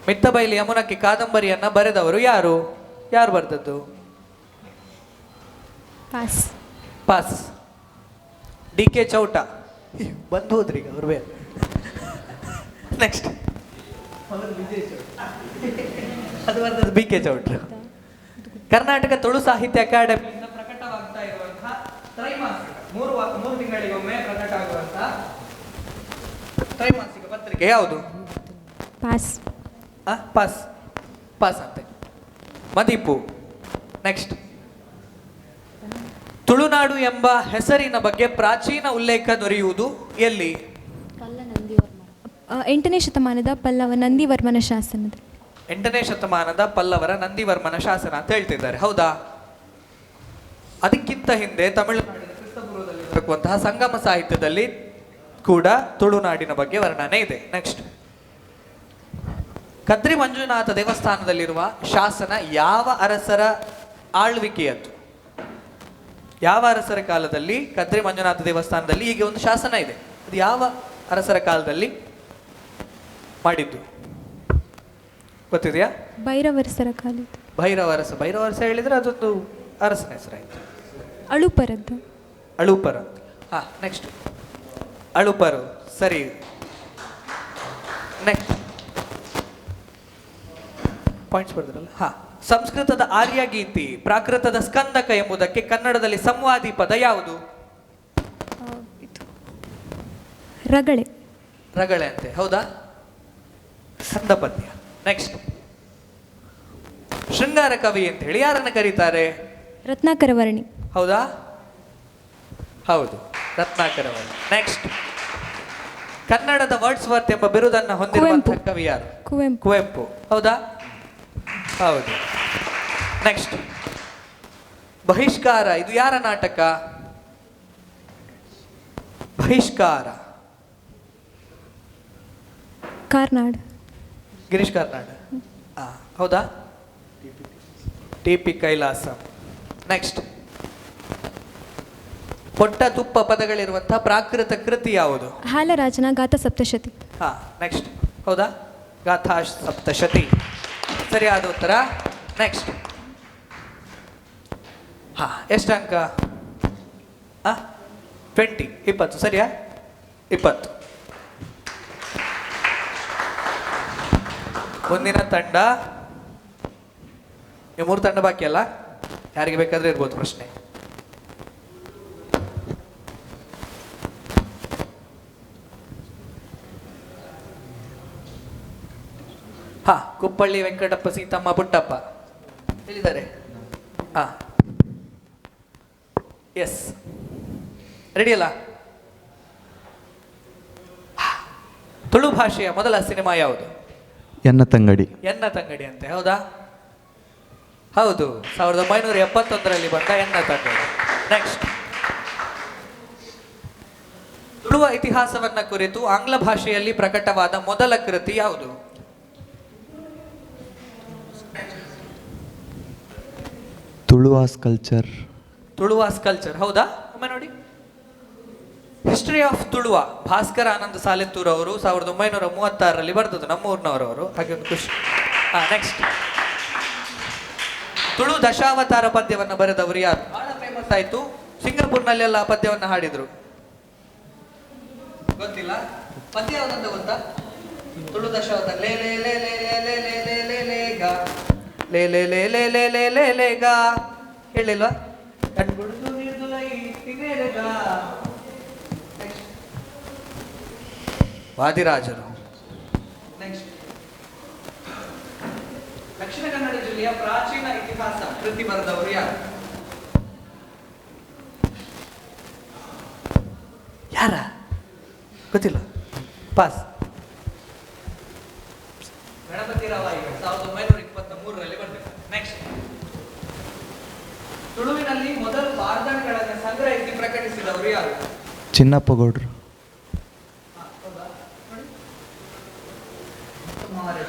ಮಿತ್ತಬೈಲಿ ಯಮುನಕ್ಕೆ ಕಾದಂಬರಿಯನ್ನ ಬರೆದವರು ಯಾರು? ಯಾರು ಬರೆದದ್ದು? ಪಾಸ್. ಪಾಸ್. DK ಚೌಟ. ಬಂದು ಹೋದ್ರಿ ಈಗ ಅವ್ರು ಬೇರೆ. ನೆಕ್ಸ್ಟ್ ಅದು ಬರ್ತದೆ BK ಚೌಟ್ರು. ಕರ್ನಾಟಕ ತುಳು ಸಾಹಿತ್ಯ ಅಕಾಡೆಮಿಯಿಂದ ಪ್ರಕಟವಾಗ್ತಾ ಇರುವಂತಹ ತ್ರೈಮಾಸಿಕ, ಮೂರು ತಿಂಗಳಿಗೊಮ್ಮೆ ಪ್ರಕಟ ಆಗುವಂತಹ ತ್ರೈಮಾಸಿಕ ಪತ್ರಿಕೆ ಯಾವುದು? ಪಾಸ್. ಪಾಸ್. ಪಾಸ್ ಅಂತೆ. ಮದಿಪು. ನೆಕ್ಸ್ಟ್ ತುಳುನಾಡು ಎಂಬ ಹೆಸರಿನ ಬಗ್ಗೆ ಪ್ರಾಚೀನ ಉಲ್ಲೇಖ ದೊರೆಯುವುದು ಎಲ್ಲಿ? 8ನೇ ಶತಮಾನದ ಪಲ್ಲವ ನಂದಿವರ್ಮನ ಶಾಸನದ. 8ನೇ ಶತಮಾನದ ಪಲ್ಲವರ ನಂದಿವರ್ಮನ ಶಾಸನ ಅಂತ ಹೇಳ್ತಿದ್ದಾರೆ, ಹೌದಾ? ಅದಕ್ಕಿಂತ ಹಿಂದೆ ತಮಿಳುನಾಡಿನ ಕ್ರಿಸ್ತಪೂರ್ವದಲ್ಲಿ ದೊರಕುವಂತಹ ಸಂಗಮ ಸಾಹಿತ್ಯದಲ್ಲಿ ಕೂಡ ತುಳುನಾಡಿನ ಬಗ್ಗೆ ವರ್ಣನೆ ಇದೆ. ನೆಕ್ಸ್ಟ್ ಕದ್ರಿ ಮಂಜುನಾಥ ದೇವಸ್ಥಾನದಲ್ಲಿರುವ ಶಾಸನ ಯಾವ ಅರಸರ ಆಳ್ವಿಕೆಯದ್ದು? ಯಾವ ಅರಸರ ಕಾಲದಲ್ಲಿ ಕದ್ರಿ ಮಂಜುನಾಥ ದೇವಸ್ಥಾನದಲ್ಲಿ ಹೀಗೆ ಒಂದು ಶಾಸನ ಇದೆ? ಅದು ಯಾವ ಅರಸರ ಕಾಲದಲ್ಲಿ ಮಾಡಿದ್ದು? ಗೊತ್ತಿದೆಯಾ? ಭೈರವರಸರ ಕಾಲದ್ದು. ಭೈರವರಸ ಹೇಳಿದ್ರೆ ಅದೊಂದು ಅರಸನ ಹೆಸರಾಯ್ತು. ಅಳುಪರದ್ದು. ಅಳುಪರ. ನೆಕ್ಸ್ಟ್ ಅಳುಪರು. ಸರಿ. ನೆಕ್ಸ್ಟ್ ಪಾಯಿಂಟ್ಸ್ ಬರ್ದಿರಲ್ಲ. ಸಂಸ್ಕೃತದ ಆರ್ಯಗೀತಿ, ಪ್ರಾಕೃತದ ಸ್ಕಂದಕ ಎಂಬುದಕ್ಕೆ ಕನ್ನಡದಲ್ಲಿ ಸಂವಾದಿ ಪದ ಯಾವುದು? ರಗಳೆ. ರಗಳೆ ಅಂತೆ, ಹೌದಾ? ಸ್ಕಂದ ಪದ್ಯ. ನೆಕ್ಸ್ಟ್ ಶೃಂಗಾರ ಕವಿ ಅಂತ ಹೇಳಿ ಯಾರನ್ನ ಕರೀತಾರೆ? ರತ್ನಾಕರ ವರ್ಣಿ. ಹೌದಾ? ಹೌದು, ರತ್ನಾಕರ ವರ್ಣಿ. ನೆಕ್ಸ್ಟ್ ಕನ್ನಡದ ವರ್ಡ್ಸ್ ವರ್ತ್ ಎಂಬ ಬಿರುದನ್ನು ಹೊಂದಿರುವಂತಹ ಕವಿ ಯಾರು? ಕುವೆಂಪು. ಹೌದಾ? ಹೌದು. ನೆಕ್ಸ್ಟ್ ಬಹಿಷ್ಕಾರ, ಇದು ಯಾರ ನಾಟಕ? ಬಹಿಷ್ಕಾರ. ಕಾರ್ನಾಡ್. ಗಿರೀಶ್ ಕಾರ್ನಾಡ್. ಹೌದಾ? ಟಿ.ಪಿ. ಕೈಲಾಸ. ನೆಕ್ಸ್ಟ್ ಪೊಟ್ಟ ತುಪ್ಪ ಪದಗಳಿರುವಂತಹ ಪ್ರಾಕೃತ ಕೃತಿ ಯಾವುದು? ಹಾಲರಾಜನ ಗಾಥ ಸಪ್ತಶತಿ. ನೆಕ್ಸ್ಟ್ ಹೌದಾ? ಗಾಥಾ ಸಪ್ತಶತಿ ಸರಿಯಾದ ಉತ್ತರ. ನೆಕ್ಸ್ಟ್ ಎಷ್ಟು ಅಂಕ? 20. 20 ಸರಿಯಾ? 20. ಮುಂದಿನ ತಂಡ, ನೀವು 3 ತಂಡ ಬಾಕಿ ಅಲ್ಲ, ಯಾರಿಗೆ ಬೇಕಾದ್ರೆ ಇರ್ಬೋದು ಪ್ರಶ್ನೆ. ಕುಪ್ಪಳ್ಳಿ ವೆಂಕಟಪ್ಪ, ಸೀತಮ್ಮ, ಪುಟ್ಟಪ್ಪ ಹೇಳಿದ್ದಾರೆ. ಎಸ್, ರೆಡಿ ಅಲ್ಲ? ತುಳು ಭಾಷೆಯ ಮೊದಲ ಸಿನಿಮಾ ಯಾವುದು? ಎನ್ನ ತಂಗಡಿ. ಎನ್ನ ತಂಗಡಿ ಅಂತೆ, ಹೌದಾ? ಹೌದು, 1971ರಲ್ಲಿ ಬಂದ ಎನ್ನ ತಂಗಡಿ. ನೆಕ್ಸ್ಟ್ ತುಳುವ ಇತಿಹಾಸವನ್ನ ಕುರಿತು ಆಂಗ್ಲ ಭಾಷೆಯಲ್ಲಿ ಪ್ರಕಟವಾದ ಮೊದಲ ಕೃತಿ ಯಾವುದು? ತುಳುವಾಸ್ ಕಲ್ಚರ್. ತುಳುವಾಸ್ ಕಲ್ಚರ್, ಹೌದಾ? ಒಮ್ಮೆ ನೋಡಿ. ಹಿಸ್ಟರಿ ಆಫ್ ತುಳುವ, ಭಾಸ್ಕರ ಆನಂದ ಸಾಲೆತ್ತೂರ್ ಅವರು 1936ರಲ್ಲಿ ಬರ್ತದೆ, ನಮ್ಮೂರಿನವರವರು. ಹಾಗೆ ಒಂದು ಖುಷಿ. ನೆಕ್ಸ್ಟ್ ತುಳು ದಶಾವತಾರ ಪದ್ಯವನ್ನು ಬರೆದವರು ಯಾರು? ಬಹಳ ಫೇಮಸ್ ಆಯ್ತು, ಸಿಂಗಾಪುರ್ನಲ್ಲೆಲ್ಲ ಆ ಪದ್ಯವನ್ನು ಹಾಡಿದ್ರು. ಗೊತ್ತಿಲ್ಲ? ಪದ್ಯ ಯಾವ್ದಂತ ಗೊತ್ತಾ? ತುಳು ದಶಾವತಾರ. ಲೇ ಲೇ ಲೇ ಲೇ ಲೇ ಲೇ ಲೇ ಲೇ ಲೇ ಲೇ ಗಾ ಲೇ ಲೇ ಲೇ ಲೇ ಲೇ ಲೇ ಲೇ ಲೇ ಗಾ. ಹೇಳಿಲ್ವಾ? ವಾದಿರಾಜರು. ನೆಕ್ಸ್ಟ್ ದಕ್ಷಿಣ ಕನ್ನಡ ಜಿಲ್ಲೆಯ ಪ್ರಾಚೀನ ಇತಿಹಾಸ ಕೃತಿ ಬರೆದವರು ಯಾರು? ಯಾರ? ಗೊತ್ತಿಲ್ಲ? ಪಾಸ್. ಗಣಪತಿ ರಾವ್ 1923ರಲ್ಲಿ ಬಂದಿದೆ. ನೆಕ್ಸ್ಟ್ ತುಳುವಿನಲ್ಲಿ ಮೊದಲು ಬಾರ್ದನ್ಗಳನ್ನು ಸಂಗ್ರಹಿಸಿ ಪ್ರಕಟಿಸಿದವರು ಯಾರು? ಚಿನ್ನಪ್ಪ ಗೌಡ್ರು.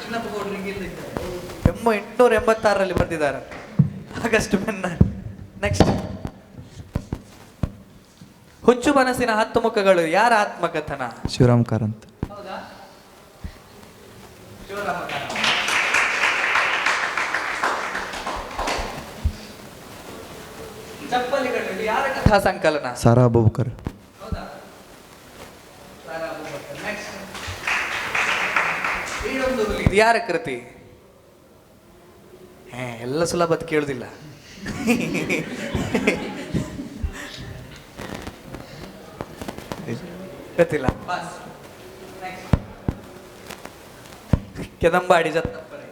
ಚಿನ್ನಪ್ಪ ಗೌಡ್ರಿಗೆ 886ರಲ್ಲಿ ಬರೆದಿದ್ದಾರೆ, ಆಗಸ್ಟ್ ಬೆನ್ನ. ನೆಕ್ಸ್ಟ್ ಹುಚ್ಚು ಮನಸ್ಸಿನ 10 ಮುಖಗಳು ಯಾರ ಆತ್ಮಕಥನ? ಶಿವರಾಮ್ ಕಾರಂತ್. ಹೌದಾ? ಶಿವರಾಮ ಕಾರಂತ. ಚಪ್ಪಲಿಗಳು ಇದು ಯಾರ ಕಥಾ ಸಂಕಲನ? ಸಾರಾ ಅಬೂಬಕರ್. ಹೌದಾ? ಸಾರಾ ಅಬೂಬಕರ್. ನೆಕ್ಸ್ಟ್ ಈಡೊಂದು ಹುಲಿ, ಇದು ಯಾರ ಕೃತಿ? ಎಲ್ಲ ಸುಲಭ ಕೇಳುದಿಲ್ಲ. ಗೊತ್ತಿಲ್ಲ? ಕೆದಂಬಾಡಿ ಜತ್ತಪ್ಪರೆ.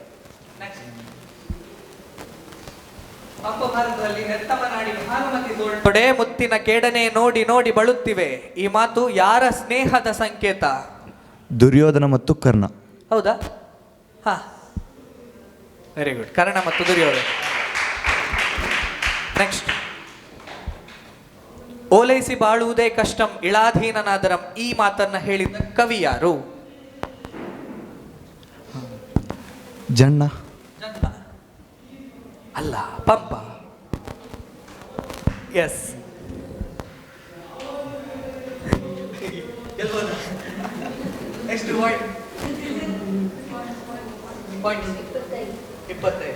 ಪಂಪ ಭಾರತದಲ್ಲಿ ನೆತ್ತಮನಾಡಿ ಭಾನುಮತಿ ತೊಡೆ ಮುತ್ತಿನ ಕೇಡನೆ ನೋಡಿ ನೋಡಿ ಬಳುತ್ತಿವೆ. ಈ ಮಾತು ಯಾರ ಸ್ನೇಹದ ಸಂಕೇತ? ದುರ್ಯೋಧನ ಮತ್ತು ಕರ್ಣ. ಹೌದಾ? Very good. ಕರ್ಣ ಮತ್ತು ದುರ್ಯೋಧನ. ನೆಕ್ಸ್ಟ್ ಓಲೈಸಿ ಬಾಳುವುದೇ ಕಷ್ಟಂ ಇಳಾಧೀನನಾದರಂ, ಈ ಮಾತನ್ನ ಹೇಳಿದ ಕವಿ ಯಾರು? ಜನ್ನ. ಜನ್ನ ಅಲ್ಲ, ಪಂಪ. ಎಸ್. Next point 25.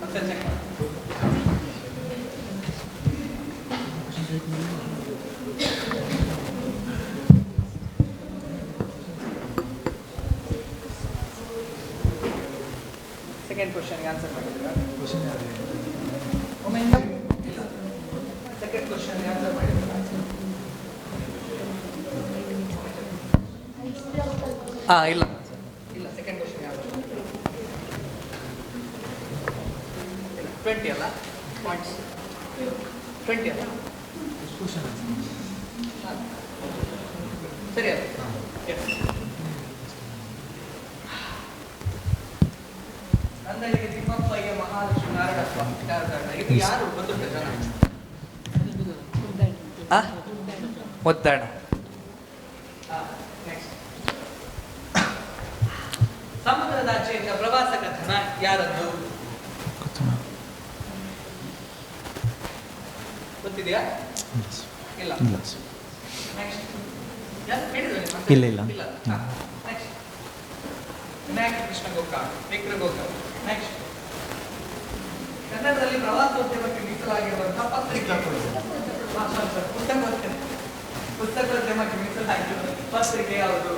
ಮತ್ತೆ check ಮಾಡಿ. ಸೆಕೆಂಡ್ ಕ್ವಶನ್ಗೆ ಆನ್ಸರ್ ಮಾಡಿದ್ದೀರಾ? ಒಮ್ಮೆ ಸೆಕೆಂಡ್ ಕ್ವಶನ್ಗೆ ಆನ್ಸರ್ ಮಾಡಿದ್ದೀರಾ? ಇಲ್ಲ ಇಲ್ಲ, ಸೆಕೆಂಡ್ ಕ್ವಶನ್ ಯಾವುದು? 20 ಅಲ್ಲ ಪಾಯಿಂಟ್ಸ್, 20 ಅಲ್ಲ ಸರಿ ಅಲ್ಲ? ನಂದಳಿಗೆ ತಿಮ್ಮಪ್ಪಯ್ಯ ಮಹಾಲಕ್ಷ್ಮಿ ನಾರಾಯಣಪ್ಪ ಕಾರಣ. ಇದು ಯಾರು ಗೊತ್ತುಂಟ ಜನ? ಮುದ್ದಣ. ಸಮುದ್ರದಾಚೆಯಿಂದ ಪ್ರವಾಸ ಕಥನ ಯಾರದ್ದು ಗೊತ್ತಿದೆಯಾ? ಇಲ್ಲ. ಇಲ್ಲ ಇಲ್ಲ. ವಿನಾಯಕ ಕೃಷ್ಣ ಗೋಕಾಕ್, ವಿಕ್ರ ಗೋಕಾಕ್. ನೆಕ್ಸ್ಟ್, ಕನ್ನಡದಲ್ಲಿ ಪ್ರವಾಸೋದ್ಯಮಕ್ಕೆ ಮೀಸಲಾಗಿರುವಂತಹ ಪತ್ರಿಕೆ. ಪುಸ್ತಕೋದ್ಯಮಕ್ಕೆ ಮೀಸಲಾಗಿರುವ ಪತ್ರಿಕೆ ಯಾವುದು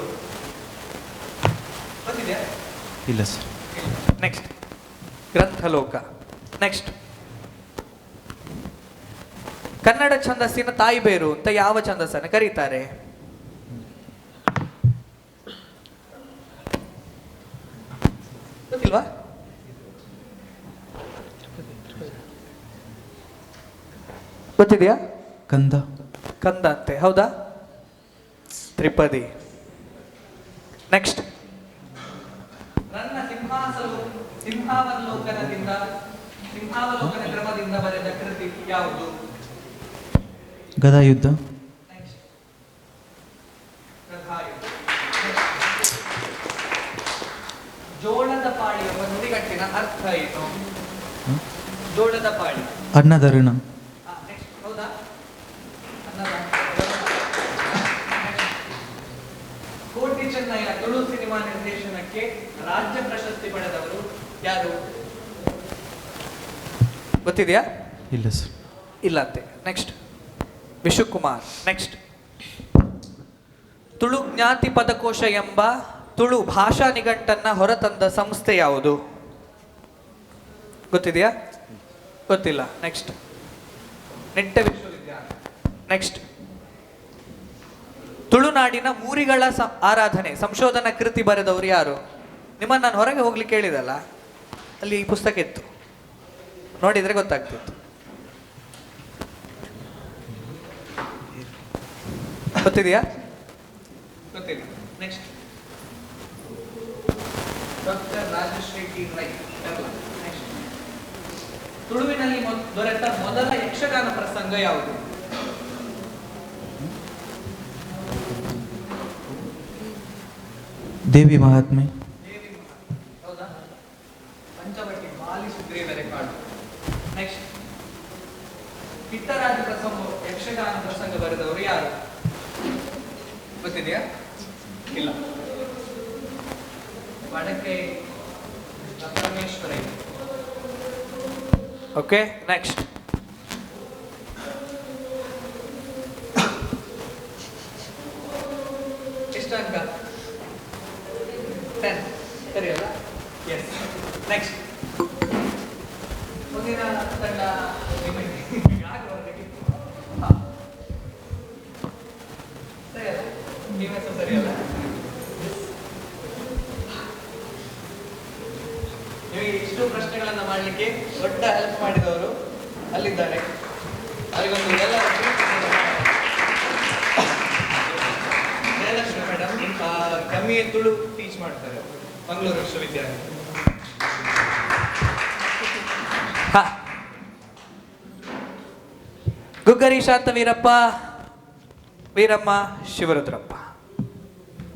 ಗೊತ್ತಿದೆಯಾ? ಇಲ್ಲ ಸರ್. ನೆಕ್ಸ್ಟ್, ಗ್ರಂಥಲೋಕ. ನೆಕ್ಸ್ಟ್, ಕನ್ನಡ ಛಂದಸ್ಸಿನ ತಾಯಿಬೇರು ಅಂತ ಯಾವ ಛಂದಸ್ಸನ್ನು ಕರೀತಾರೆ? ಗೊತ್ತಿಲ್ವಾ? ಗೊತ್ತಿದೆಯಾ? ಕಂದ. ಕಂದ ಅಂತೆ, ಹೌದಾ? ತ್ರಿಪದಿ. ನೆಕ್ಸ್ಟ್, ನನ್ನ ಸಿಂಹಾವಲೋಕನ ಕ್ರಮದಿಂದ ಬರೆದ ಕೃತಿ ಯಾವುದು? ಗದಾಯುದ್ಧ. ಜೋಳದ ಪಾಳಿ ಎಂಬ ನುಡಿಗಟ್ಟಿನ ಅರ್ಥ ಏನು? ಜೋಳದ ಪಾಳಿ. ಅನ್ನದ ಋಣ. ಹೌದಾ? ಕೋಟಿ ಚೆನ್ನಯ್ಯ ತುಳು ಸಿನಿಮಾ ನಿರ್ದೇಶನಕ್ಕೆ ರಾಜ್ಯ ಪ್ರಶಸ್ತಿ ಪಡೆದವರು ಯಾರು? ಗೊತ್ತಿದೆಯಾ? ಇಲ್ಲ ಸರ್. ಇಲ್ಲ ಅಂತೆ. ನೆಕ್ಸ್ಟ್, ವಿಶುಕುಮಾರ್. ನೆಕ್ಸ್ಟ್, ತುಳು ಜ್ಞಾತಿ ಪದಕೋಶ ಎಂಬ ತುಳು ಭಾಷಾ ನಿಘಂಟನ್ನ ಹೊರತಂದ ಸಂಸ್ಥೆ ಯಾವುದು? ಗೊತ್ತಿದೆಯಾ? ಗೊತ್ತಿಲ್ಲ. ನೆಕ್ಸ್ಟ್, ನಿಟ್ಟೆ ವಿಶ್ವವಿದ್ಯಾಲಯ. ನೆಕ್ಸ್ಟ್, ತುಳುನಾಡಿನ ಮೂರಿಗಳ ಆರಾಧನೆ ಸಂಶೋಧನಾ ಕೃತಿ ಬರೆದವರು ಯಾರು? ನಿಮ್ಮನ್ನು ನಾನು ಹೊರಗೆ ಹೋಗ್ಲಿಕ್ಕೆ ಹೇಳಿದಲ್ಲ, ಅಲ್ಲಿ ಈ ಪುಸ್ತಕ ಇತ್ತು, ನೋಡಿದ್ರೆ ಗೊತ್ತಾಗ್ತಿತ್ತು. ಗೊತ್ತಿದೆಯಾ? ಗೊತ್ತಿಲ್ಲ. Next, doctor Rajashree T Rai. Next, ತುಳುವಿನಲ್ಲಿ ದೊರೆತ ಮೊದಲ ಯಕ್ಷಗಾನ ಪ್ರಸಂಗ ಯಾವುದು? ದೇವಿ ಮಹಾತ್ಮೆ. ಹೌದಾ? ಪಂಚವಟಿ ಬಾಲಿ ಸುಗ್ರೀವ ರೆಕಾರ್ಡ್. ನೆಕ್ಸ್ಟ್, ಪಿತ್ತರಾಜ ಪ್ರಸಂಗ ಯಕ್ಷಗಾನ ಪ್ರಸಂಗ ಬರೆದವರು ಯಾರು? ಗೊತ್ತಿದೆಯಾ? ಇಲ್ಲ. ವಡಕೆ ಪರಮೇಶ್ವರ. ಓಕೆ. ನೆಕ್ಸ್ಟ್, ಎಷ್ಟು ಅಂಕ? 10. ಸರಿಯಲ್ಲ? ಎಸ್. ನೆಕ್ಸ್ಟ್, ಮುಂದಿನ ತಂಡ ಸರಿಯಲ್ಲ? ನಿಮ್ಮ ಹೆಸರು ಸರಿಯಲ್ಲ? ನಿಮಗೆ ಇಷ್ಟು ಪ್ರಶ್ನೆಗಳನ್ನ ಮಾಡಲಿಕ್ಕೆ ದೊಡ್ಡ ಹೆಲ್ಪ್ ಮಾಡಿದವರು ಅಲ್ಲಿದ್ದಾರೆ. ಅವರಿಗೊಂದು ಎಲ್ಲ ಜಯಲಕ್ಷ್ಮಿ ಮೇಡಮ್ ಕಮ್ಮಿ ತುಳು ಟೀಚ್ ಮಾಡ್ತಾರೆ ಮಂಗಳೂರು ವಿಶ್ವವಿದ್ಯಾಲಯ. ಗುಗ್ಗರಿ ಶಾಂತ ವೀರಪ್ಪ, ವೀರಮ್ಮ ಶಿವರುದ್ರಪ್ಪ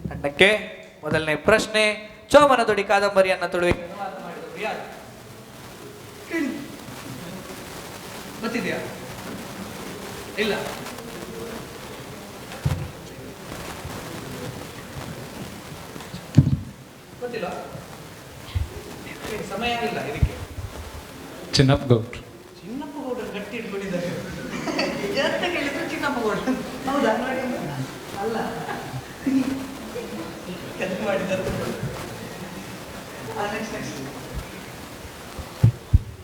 ತಂಡಕ್ಕೆ ಮೊದಲನೇ ಪ್ರಶ್ನೆ. ಚೋಮನ ದೊಡಿ ಕಾದಂಬರಿಯನ್ನ ತುಳುವಿಗೆ ಅನುವಾದ ಮಾಡಿದವರು ಯಾರು? ಗೊತ್ತಿದೆಯಾ? ಇಲ್ಲ. ಗೊತ್ತಿಲ್ಲ, ಸಮಯ ಇಲ್ಲ ಇದಕ್ಕೆ. ಚಿನ್ನಪ್ಪ ಗೌಡ್ರು. ಚಿನ್ನಪ್ಪ ಗೌಡ್ರು ಗಟ್ಟಿ ಇಟ್ಕೊಂಡಿದ್ದಾರೆ. ಎಂತ ಕೇಳಿದ್ರು ಚಿನ್ನಪ್ಪ ಗೌಡ್ರು. ಹೌದಾ? ನೋಡಿ ಅಲ್ಲ ಕೆಲಸ ಮಾಡಿದ್ದಾರೆ. ನೆಕ್ಸ್ಟ್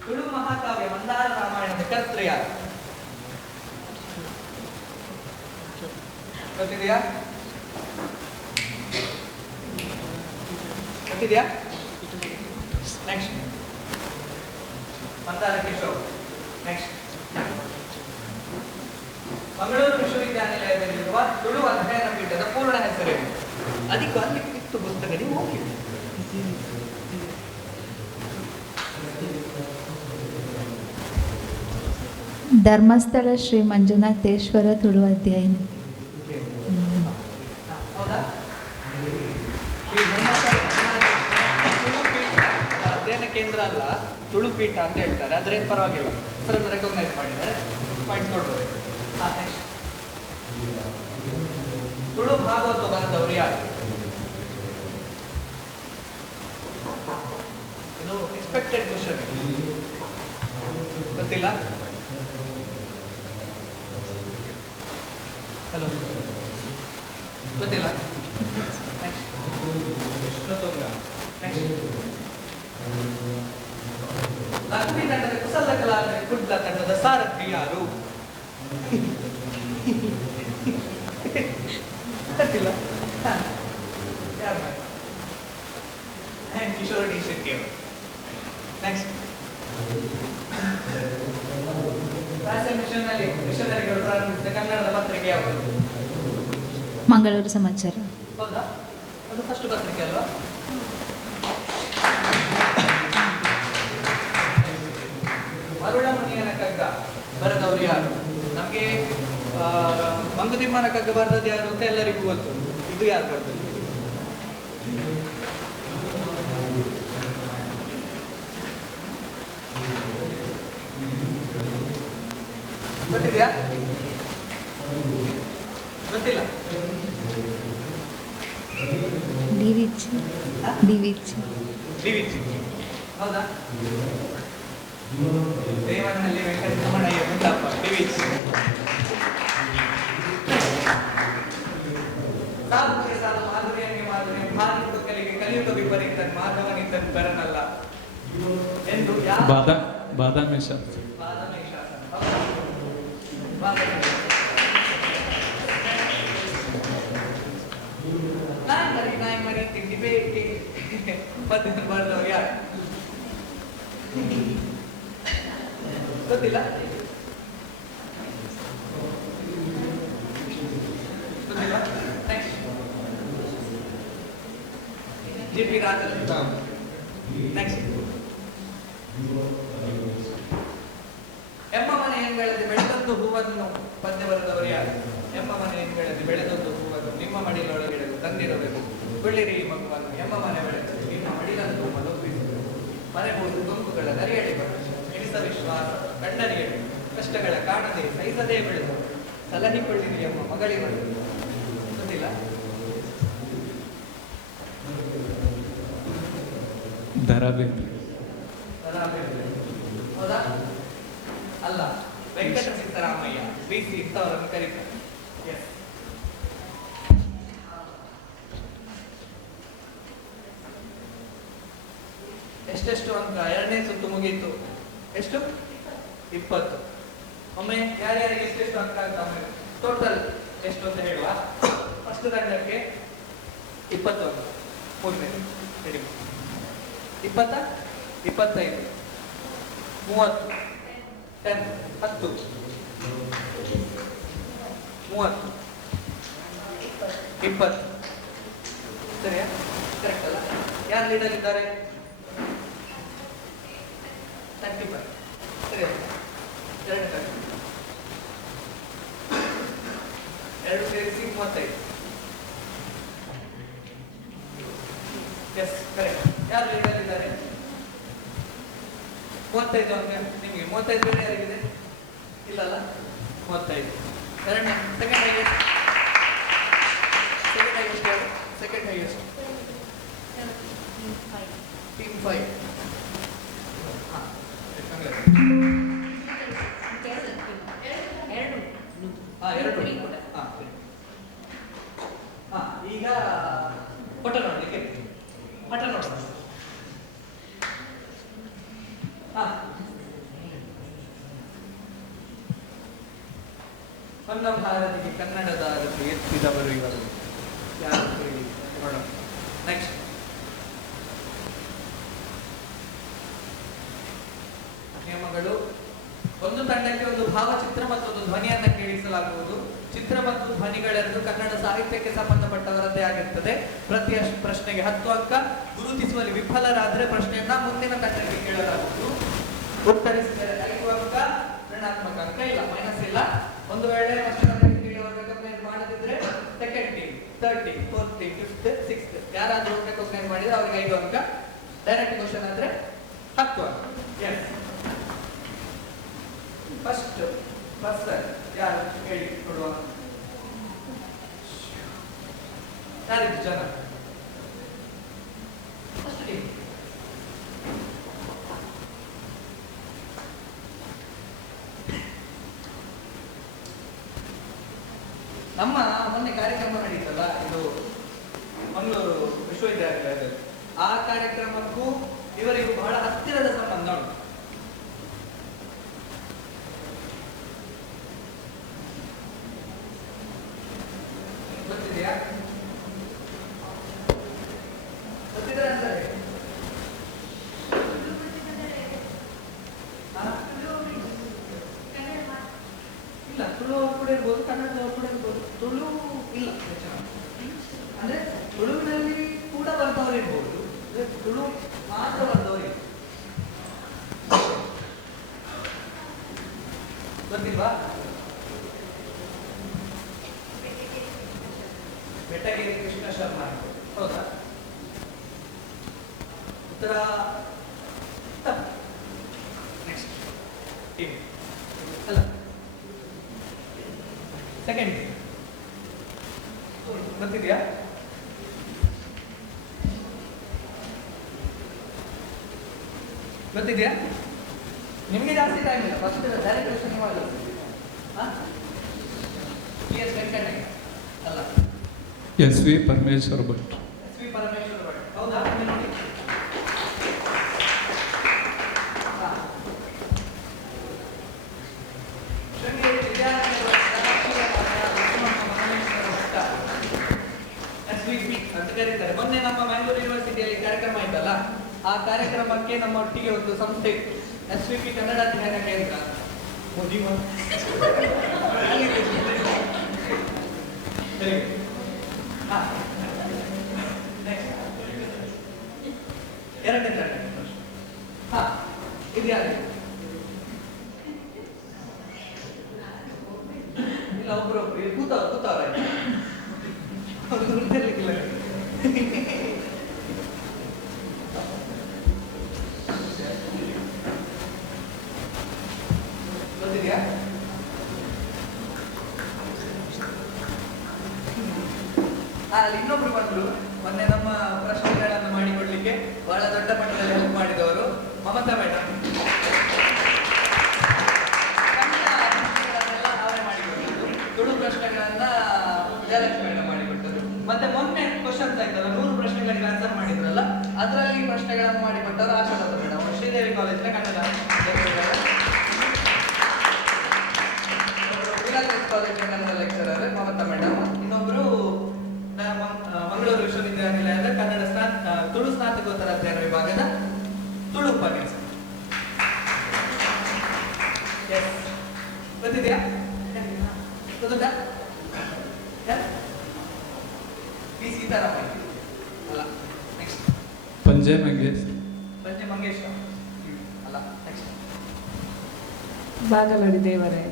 ತುಳು ಮಹಾಕಾವ್ಯ ಮಂದಾರ ರಾಮಾಯಣದ ಕರ್ತೃ ಯಾರು? ಗೊತ್ತಿದೆಯಾ? ಗೊತ್ತಿದೆಯಾ? ನೆಕ್ಸ್ಟ್ ಮಂದಾರ ಕಿಶೋರ್. ನೆಕ್ಸ್ಟ್ ಮಂಗಳೂರು ವಿಶ್ವವಿದ್ಯಾನಿಲಯದಲ್ಲಿರುವ ತುಳು ಅಧ್ಯಯನ ಪೀಠದ ಪೂರ್ಣ ಹೆಸರೇನು? ಅದಕ್ಕೆ ಅಲ್ಲಿ ಇತ್ತು ಪುಸ್ತಕ, ನೀವು ಹೋಗಿ. ಧರ್ಮಸ್ಥಳ ಶ್ರೀ ಮಂಜುನಾಥೇಶ್ವರ ತುಳು ಅಧ್ಯಯನ. ಹೌದಾ? ಈ ಧರ್ಮಸ್ಥಳ ಅಧ್ಯಯನ ಕೇಂದ್ರ ಅಲ್ಲ, ತುಳು ಪೀಠ ಅಂತ ಹೇಳ್ತಾರೆ. ಆದ್ರೆ ಪರವಾಗಿಲ್ಲ, ಹೆಸರನ್ನು ರೆಕಗ್ನೈಸ್ ಮಾಡಿದ್ದಾರೆ, ಪಾಯಿಂಟ್ಸ್ ನೋಡ್ಬೋದು. ನೆಕ್ಸ್ಟ್ ತುಳು ಭಾಗವತ ಬರೆದವರು ಯಾರು? ಇದು ಎಕ್ಸ್ಪೆಕ್ಟೆಡ್ ಕ್ವಶನ್. ಗೊತ್ತಿಲ್ಲ? ಹಲೋ, ಗೊತ್ತಿಲ್ಲ? ನೆಕ್ಸ್ಟ್ ಲಕ್ಷ್ಮೀ ತಂಡದ ಕುಸಲ ಕಲಾವಿದ ಕುಡ್ಲ ತಂಡದ ಸಾರಥಿ ಯಾರು? ಗೊತ್ತಿಲ್ಲ? ಕಿಶೋರ್ ಡಿ ಶೆಟ್ಟಿ. ನೆಕ್ಸ್ಟ್ ಮಿಷನರಿಗಳು ಪ್ರಾರಂಭಿಸಿದ ಕನ್ನಡದ ಪತ್ರಿಕೆ ಯಾವುದು? ಮಂಗಳೂರು ಸಮಾಚಾರ. ಹೌದಾ? ಅದು ಫಸ್ಟ್ ಪತ್ರಿಕೆ ಅಲ್ವಾ? ಮರುಳ ಮುನಿಯನ ಕಗ್ಗ ಬರೆದವರು ಯಾರು? ನಮಗೆ ಮಂಗುತಿಮ್ಮನ ಕಗ್ಗ ಬರೆದದ್ದು ಯಾರು ಅಂತ ಎಲ್ಲರಿಗೂ ಗೊತ್ತು. ಇದು ಯಾರು ಬರೆದದ್ದು? ಗೊತ್ತಿದೆಯಾ? ಗೊತ್ತಿಲ್ಲ? ಡಿವಿಚ್. ಹೌದಾ? ದೇವನಹಳ್ಳಿ ವೆಂಕಟರಮಣಯ್ಯ ಗುಂಡಪ್ಪ, ಡಿವಿಚ್. ಸಾಧುಗೆ ಸಾಧು ಮಾಧುರ್ಯಂಗೆ ಮಾಧುರ್ಯ ಭಾರತ ಕಲಿಗೆ ಕಲಿಯುಗ ವಿಪರೀತ ಮಾಧವನಿದ್ದನು ಬರನಲ್ಲ ಎಂದು ಯಾರು? ಬಾದಾಮಿ ಶಾಸ್ತ್ರ. ಬಾದಾಮಿ ಶಾಸನ. ಬಾದಾಮಿ. ನಾಯಿ ಮರಿ ತಿಂಡಿ ಬೇಟಿ ಪದ್ಧತಿ ಬರೆದವರು ಯಾರು? ಗೊತ್ತಿಲ್ಲ? ಗೊತ್ತಿಲ್ಲ? Next G P Rajan. Next ಎಮ್ಮ ಮನೆ ಹೆಂಗಳದಿ ಬೆಳೆದದ್ದು ಹೂವನ್ನು ಪದ್ಯ ಬರೆದವರು ಯಾರು? ಎಮ್ಮ ಮನೆ ಹೆಂಗಳದಿ ಬೆಳೆದದ್ದು ಹೂವನ್ನು ನಿಮ್ಮ ಮಡಿಲೊಳಗಿಡಲು ತಂದಿರಬೇಕು. ಬೆಳ್ಳಿರಿ ಮಗುವನ್ನು ಎಮ್ಮ ಮನೆ ಬೆಳೆದದ್ದು ನಿಮ್ಮ ಮಡಿಲಂತೂ ಮಲಗಿಸಿದರು. ಮನೆಬಹುದು ಕೊಂಕುಗಳ ನರಿಯಡೆ ಬರುಷ ಎಣಿಸ ವಿಶ್ವಾಸ ಕಂಡರಿಯಡೆ ಕಷ್ಟಗಳ ಕಾಣದೆ ಸಹಿಸದೇ ಬೆಳೆದು ಸಲಹಿಕೊಳ್ಳಿರಿ ಎಂಬ ಮಗಳಿವ. ಗೊತ್ತಿಲ್ಲ? ದರಾಬೇಂದ್ರೆ. ಹೌದಾ? ಅಲ್ಲ, ವೆಂಕಟ ಸಿದ್ದರಾಮಯ್ಯ, BC ಇಂಥವರನ್ನು ಕರೀತಾರೆ. ಎಸ್. ಎಷ್ಟೆಷ್ಟು ಅಂಕ? ಎರಡನೇ ಸುತ್ತು ಮುಗೀತು. ಎಷ್ಟು? 20. ಒಮ್ಮೆ ಯಾರ್ಯಾರಿಗೆ ಎಷ್ಟೆಷ್ಟು ಅಂಕ ಅಂತ ಟೋಟಲ್ ಎಷ್ಟು ಅಂತ ಹೇಳುವ. ಫಸ್ಟ್ ತಂಡಕ್ಕೆ 20 ಅಂಕ, ಮೂರನೇ ರೆಡಿ. 20, 25, 30, 10, 10, 30, 20. ಸರಿಯಾ? ಕರೆಕ್ಟ್ ಅಲ್ಲ? ಯಾರು ಲೀಡರ್ ಇದ್ದಾರೆ? 35. ಸರಿ, ಎರಡು ಸೇರಿಸಿ 35. S, correct. ಯಾರು ಲೀಡರ್ ಇದ್ದಾರೆ? 35 ಅಂಕ ನಿಮಗೆ. 35 ಬೇರೆ ಯಾರಿಗಿದೆ? ಇಲ್ಲಲ್ಲ? 35. ಎರಡನೇ second highest. Second highest. Team 5. ಈಗ ಪಟ ನೋಡ್ಲಿಕ್ಕೆ ಪಟ ನೋಡೋಣ. ಹೊನ್ನ ಭಾರತಿಗೆ ಕನ್ನಡದ ಅರಸು ಎತ್ತಿದವರು ಇವರು ಯಾರು ಹೇಳಿ ನೋಡೋಣ. ನೆಕ್ಸ್ಟ್ ನಿಯಮಗಳು: ಒಂದು ತಂಡಕ್ಕೆ ಒಂದು ಭಾವಚಿತ್ರ ಮತ್ತು ಒಂದು ಧ್ವನಿಯನ್ನ ಕೇಳಿಸಲಾಗುವುದು. ಚಿತ್ರ ಮತ್ತು ಧ್ವನಿಗಳೆರಡು ಕನ್ನಡ ಸಾಹಿತ್ಯಕ್ಕೆ ಸಂಬಂಧಪಟ್ಟವರದ್ದೇ ಆಗಿರ್ತದೆ. ಪ್ರತಿ ಪ್ರಶ್ನೆಗೆ 10 ಅಂಕ. ಗುರುತಿಸುವಲ್ಲಿ ವಿಫಲರಾದರೆ ಪ್ರಶ್ನೆಯನ್ನ ಮುಂದಿನ ತಂಡಕ್ಕೆ ಕೇಳಲಾಗುವುದು. ಉತ್ತರಿಸಿದರೆ 5 ಅಂಕ, ಋಣಾತ್ಮಕ ಅಂಕ ಇಲ್ಲ, ಮೈನಸ್ ಇಲ್ಲ. ಒಂದು ವೇಳೆ ಫಸ್ಟ್ ಕೇಳುವಾಗ ರೆಕಗ್ನೈಸ್ ಮಾಡದಿದ್ರೆ second team, third team, fourth team, fifth, sixth ಯಾರಾದ್ರೂ ರೆಕಗ್ನೈಸ್ ಮಾಡಿದ್ರೆ ಅವ್ರಿಗೆ 5 ಅಂಕ. ಡೈರೆಕ್ಟ್ ಕ್ವಶನ್ ಆದ್ರೆ 10 ಅಂಕ. ಎಸ್, ಫಸ್ಟ್ ಪರ್ಸನ್ ಯಾರು ಹೇಳಿ ನೋಡುವ. ಯಾರಿದ್ದು ಜನ? First team. ನಮ್ಮ ಮೊನ್ನೆ ಕಾರ್ಯಕ್ರಮ ನಡೀತಲ್ಲ, ಇದು ಮಂಗಳೂರು ವಿಶ್ವವಿದ್ಯಾಲಯದಲ್ಲಿ, ಆ ಕಾರ್ಯಕ್ರಮಕ್ಕೂ ಇವರಿಗೂ ಬಹಳ ಹತ್ತಿರದ ಸಂಬಂಧ ಉಂಟು. ಗೊತ್ತಿದೆಯಾ? ಗೊತ್ತಿದೆ ಅಂತಾರೆ. ಇಲ್ಲ, ತುಳುವರು ಕೂಡ ಇರ್ಬೋದು, ಕನ್ನಡದವರು ಕೂಡ ಇರ್ಬೋದು. ತುಳು ಇಲ್ಲ ಅಂದ್ರೆ ತುಳುವಿನಲ್ಲಿ ಕೂಡ ಬರ್ತವ್ರು ಇರ್ಬೋದು, ತುಳು ಮಾತ್ರ ಬರ್ತವ್ರು ಇಲ್ಲ. ಗೊತ್ತಿಲ್ವಾ? ಬೆಟ್ಟಗೇರಿ ಕೃಷ್ಣ ಶರ್ಮಾ, ಹೌದಾ? ಉತ್ತರ ನೆಕ್ಸ್ಟ್ ಟೀಮ್ ಅಲ್ಲ, ಸೆಕೆಂಡ್ ಟೀಮ್. ಗೊತ್ತಿದೆಯಾ? ಗೊತ್ತಿದೆಯಾ? ನಿಮಗೆ ಜಾಸ್ತಿ ಟೈಮ್ ಇಲ್ಲ, ಫಸ್ಟ್ ಡೈರೆಕ್ಟ್ ಕ್ವೆಶ್ಚನ್ ಮಾಡಲ್ಲ. ಎಸ್ ವೆಂಕಟಯ್ಯ ಅಲ್ಲ, SV ಪರಮೇಶ್ವರ ಭಟ್. SV ಪರಮೇಶ್ವರ ಭಟ್, ಹೌದಾ? ನೋಡಿ, ಶೃಂಗೇರಿ ವಿದ್ಯಾರ್ಥಿಗಳ SVP ಅಂತ ಕರೀತಾರೆ. ಮೊನ್ನೆ ನಮ್ಮ ಮ್ಯಾಂಗ್ಳೂರ್ ಯೂನಿವರ್ಸಿಟಿಯಲ್ಲಿ ಕಾರ್ಯಕ್ರಮ ಆಯ್ತಲ್ಲ, ಆ ಕಾರ್ಯಕ್ರಮಕ್ಕೆ ನಮ್ಮ ಒಟ್ಟಿಗೆ ಒಂದು ಸಂಸ್ಥೆ ಇತ್ತು, SVP ಕನ್ನಡ ಅಧ್ಯಯನ ಕೇಂದ್ರ. ಸರಿ, ಎರಡನೇ ತರಗತಿ. ಇದು ಯಾರು? ಇಲ್ಲ, ಒಬ್ರೊಬ್ರು ಕೂತವ್ರ ಗುರುತಿರ್ಲಿಕ್ಕಿಲ್ಲ. ಗೊತ್ತಿದೆಯಾ? ಅಲ್ಲಿ ಇನ್ನೊಬ್ರು ಬಂದ್ರು ಮೊನ್ನೆ ನಮ್ಮ ಪ್ರಶ್ನೆಗಳನ್ನು ಮಾಡಿಕೊಡ್ಲಿಕ್ಕೆ, ಬಹಳ ದೊಡ್ಡ ಮಟ್ಟದಲ್ಲಿ ಹೆಲ್ಪ್ ಮಾಡಿದವರು ಮಮತಾ ಮೇಡಮ್. ಅವರೇ ಮಾಡಿಕೊಟ್ಟರು. ತುಳು ಪ್ರಶ್ನೆಗಳನ್ನ ವಿಜಯಲಕ್ಷ್ಮಿ ಮೇಡಮ್ ಮಾಡಿಕೊಟ್ಟರು. ಮತ್ತೆ ಮೊನ್ನೆ ಕ್ವಶನ್ಸ್ ಆಯ್ತಲ್ಲ, 100 ಪ್ರಶ್ನೆಗಳಿಗೆ ಆನ್ಸರ್ ಮಾಡಿದ್ರಲ್ಲ, ಅದರಲ್ಲಿ ಪ್ರಶ್ನೆಗಳನ್ನು ಮಾಡಿಕೊಟ್ಟರು ಆಶಾಲತಾ ಮೇಡಮ್, ಶ್ರೀದೇವಿ ಕಾಲೇಜಿನ ಕನ್ನಡ ಕಾಲೇಜಿನ ಕನ್ನಡ ಲೆಕ್ಚರರ್ ಮಮತಾ ಮೇಡಮ್. ಇನ್ನೊಬ್ರು ಮಂಗಳೂರು ವಿಶ್ವವಿದ್ಯಾನಿಲಯದ ಕನ್ನಡ ತುಳು ಸ್ನಾತಕೋತ್ತರ ಅಧ್ಯಯನ ವಿಭಾಗದ ತುಳು ಉಪನ್ಯಾಸ. ಗೊತ್ತಿದೆಯಾ? ಗೊತ್ತಾ? ಪಿ ಸೀತಾರಾಮಯ್ಯ ಅಲ್ಲ, ನೆಕ್ಸ್ಟ್ ಪಂಜೆ ಮಂಗೇಶ್. ಪಂಜೆ ಮಂಗೇಶ್ ಅಲ್ಲ, ನೆಕ್ಸ್ಟ್ ಬಾಗಲೋಡಿ ದೇವರಾಯ.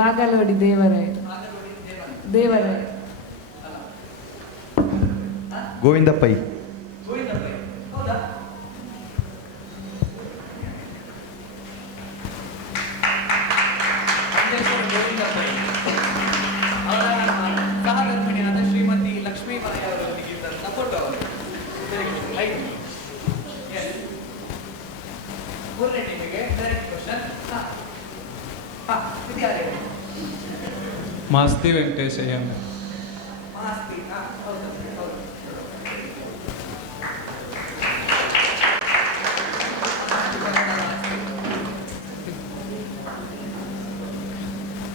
ಬಾಗಲೋಡಿ ದೇವರಾಯ. ದೇವರಾಯ ಅಲ್ಲ, ಗೋವಿಂದ ಪೈ. ಗೋವಿಂದ ಪೈ, ಹೌದಾ? ಗೋವಿಂದ ಪೈ ಅವರ ಸಹಧರ್ಮಿಣಿಯಾದ ಶ್ರೀಮತಿ ಲಕ್ಷ್ಮೀ ಬಾಯಿ ಅವರೊಂದಿಗೆ ಇದ್ದಂಥ ಫೋಟೋ ಅವರು. ಯಾರೇ? ಮಾಸ್ತಿ ವೆಂಕಟೇಶಯ್ಯಣ್ಣ. ಮಾಸ್ತಿ, ಹೌದು.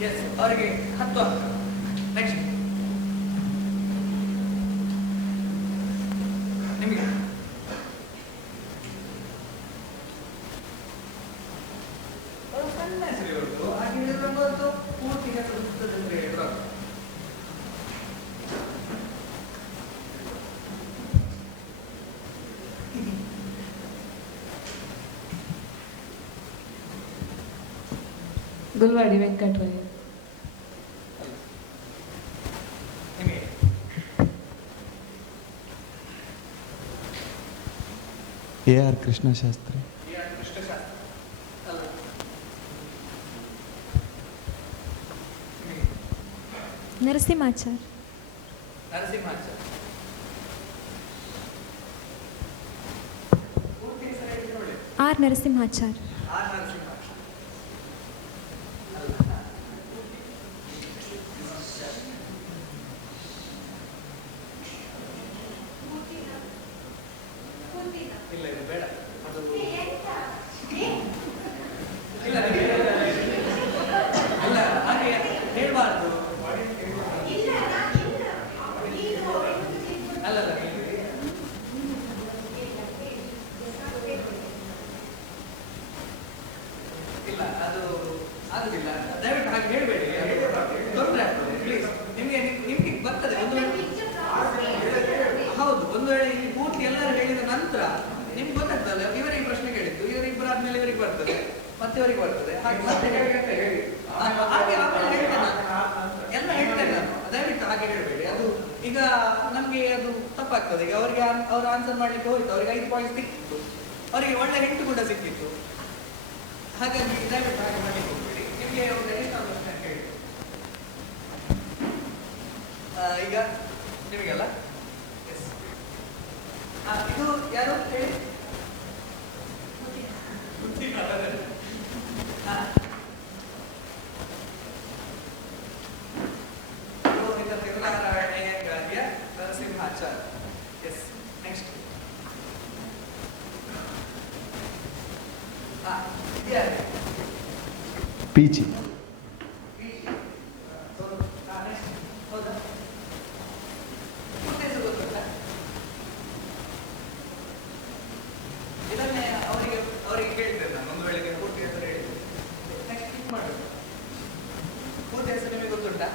ಎಸ್, ಅವರಿಗೆ 10 ಅಂಕ. ನೆಕ್ಸ್ಟ್ ನಿಮಗೆ ಸಣ್ಣ ಹೆಸರು ಇವ್ರದ್ದು. ಹಾಗೆ ಹೇಳಿದ್ರೆ ಒಂದು ಪೂರ್ತಿ ಹೆಸರು ಗೊತ್ತದಂದ್ರೆ ಹೇಳಿದ್ರು. ಗುಲ್ವಾಡಿ ವೆಂಕಟರಾಯ. ನಿಮಗೆ AR ಕೃಷ್ಣಶಾಸ್ತ್ರಿ. ಕೃಷ್ಣಶಾಸ್ತ್ರ ಅಲ್ಲ. ನರಸಿಂಹಾಚಾರ್. ನರಸಿಂಹಾಚಾರ್ಯ. ಪೂರ್ತಿ ಹೆಸರು ಹೇಳಿದ್ರೆ ಒಳ್ಳೆಯದು. ಆರ್ ನರಸಿಂಹಾಚಾರ್. ಆರ್ ನರಸಿಂಹಾಚಾರ್ಯ. ಇಲ್ಲ ಇದು ಬೇಡ, ಅದು ಇಲ್ಲ ಅಲ್ಲ, ಹಾಗೆ ಹೇಳ್ಬಾರ್ದು. ಅಲ್ಲಲ್ಲ ಇಲ್ಲ, ಅದು ಆಗುದಿಲ್ಲ. ದಯವಿಟ್ಟು ಹಾಗೆ ಹೇಳ್ಬೇಡಿ, ತೊಂದರೆ ಆಗ್ತದೆ. ಪ್ಲೀಸ್, ನಿಮ್ಗೆ ಬರ್ತದೆ ಒಂದು ವೇಳೆ. ಹೌದು, ಒಂದು ವೇಳೆ ಇಲ್ಲಿ ಪೂರ್ತಿ ಎಲ್ಲರೂ ಹೇಳಿದ ನಂತರ ನಿಮ್ಗೆ ಗೊತ್ತಾಗ್ತಲ್ಲ, ಇವರಿಗೆ ಪ್ರಶ್ನೆ ಕೇಳಿದ್ದು, ಇವರಿಬ್ಬರು ಆದ್ಮೇಲೆ ಇವರಿಗೆ ಬರ್ತದೆ, ಮತ್ತೆ ಇವರಿಗೆ ಬರ್ತದೆ, ಹಾಗೆ ಮತ್ತೆ ಹಾಗೆ ಆಮೇಲೆ ಹೇಳ್ತೇನೆ ನಾನು. ಎಲ್ಲ ಹೇಳ್ತೇನೆ ನಾನು, ದಯವಿಟ್ಟು ಹಾಗೆ ಹೇಳ್ಬೇಡಿ. ಅದು ಈಗ ನಮ್ಗೆ ಅದು ತಪ್ಪಾಗ್ತದೆ. ಈಗ ಅವರಿಗೆ ಅವ್ರು ಆನ್ಸರ್ ಮಾಡ್ಲಿಕ್ಕೆ ಹೋಯ್ತು, ಅವ್ರಿಗೆ 5 ಪಾಯಿಂಟ್ ಸಿಕ್ಕಿತ್ತು, ಅವರಿಗೆ ಒಳ್ಳೆ ಹಿಂಟ್ ಕೂಡ ಸಿಕ್ಕಿತ್ತು. ಹಾಗಾಗಿ ದಯವಿಟ್ಟು ಹಾಗೆ ಮಾಡ್ಲಿಕ್ಕೆ ಹೋಗ್ಬೇಡಿ. ನಿಮಗೆ ಒಂದು ಎಷ್ಟು ಪ್ರಶ್ನೆ ಕೇಳಿ. ಈಗ ನಿಮಗೆಲ್ಲ ಇದು ಯಾರು ಹೇಳಿ? ತಿರುನಾರಾಯಣಯ್ಯ ನರಸಿಂಹಾಚಾರ್ಯ. ಎಸ್, ನೆಕ್ಸ್ಟ್ ಪೀಚಿ. ಹೌದಾ? ಪೂರ್ತಿ ಹೆಸರು ಗೊತ್ತುಂಟಾ? ಇದನ್ನೇ ಅವರಿಗೆ ಕೇಳಿದ್ದೇನೆ ನಾನು, ಒಂದು ವೇಳೆ ಪೂರ್ತಿ ಹೆಸರು ಹೇಳಿದ್ದೆ. ನೆಕ್ಸ್ಟ್ ಕ್ಲಿಕ್ ಮಾಡಬೇಕು. ಪೂರ್ತಿ ಹೆಸರು ನಿಮಗೆ ಗೊತ್ತುಂಟಾ?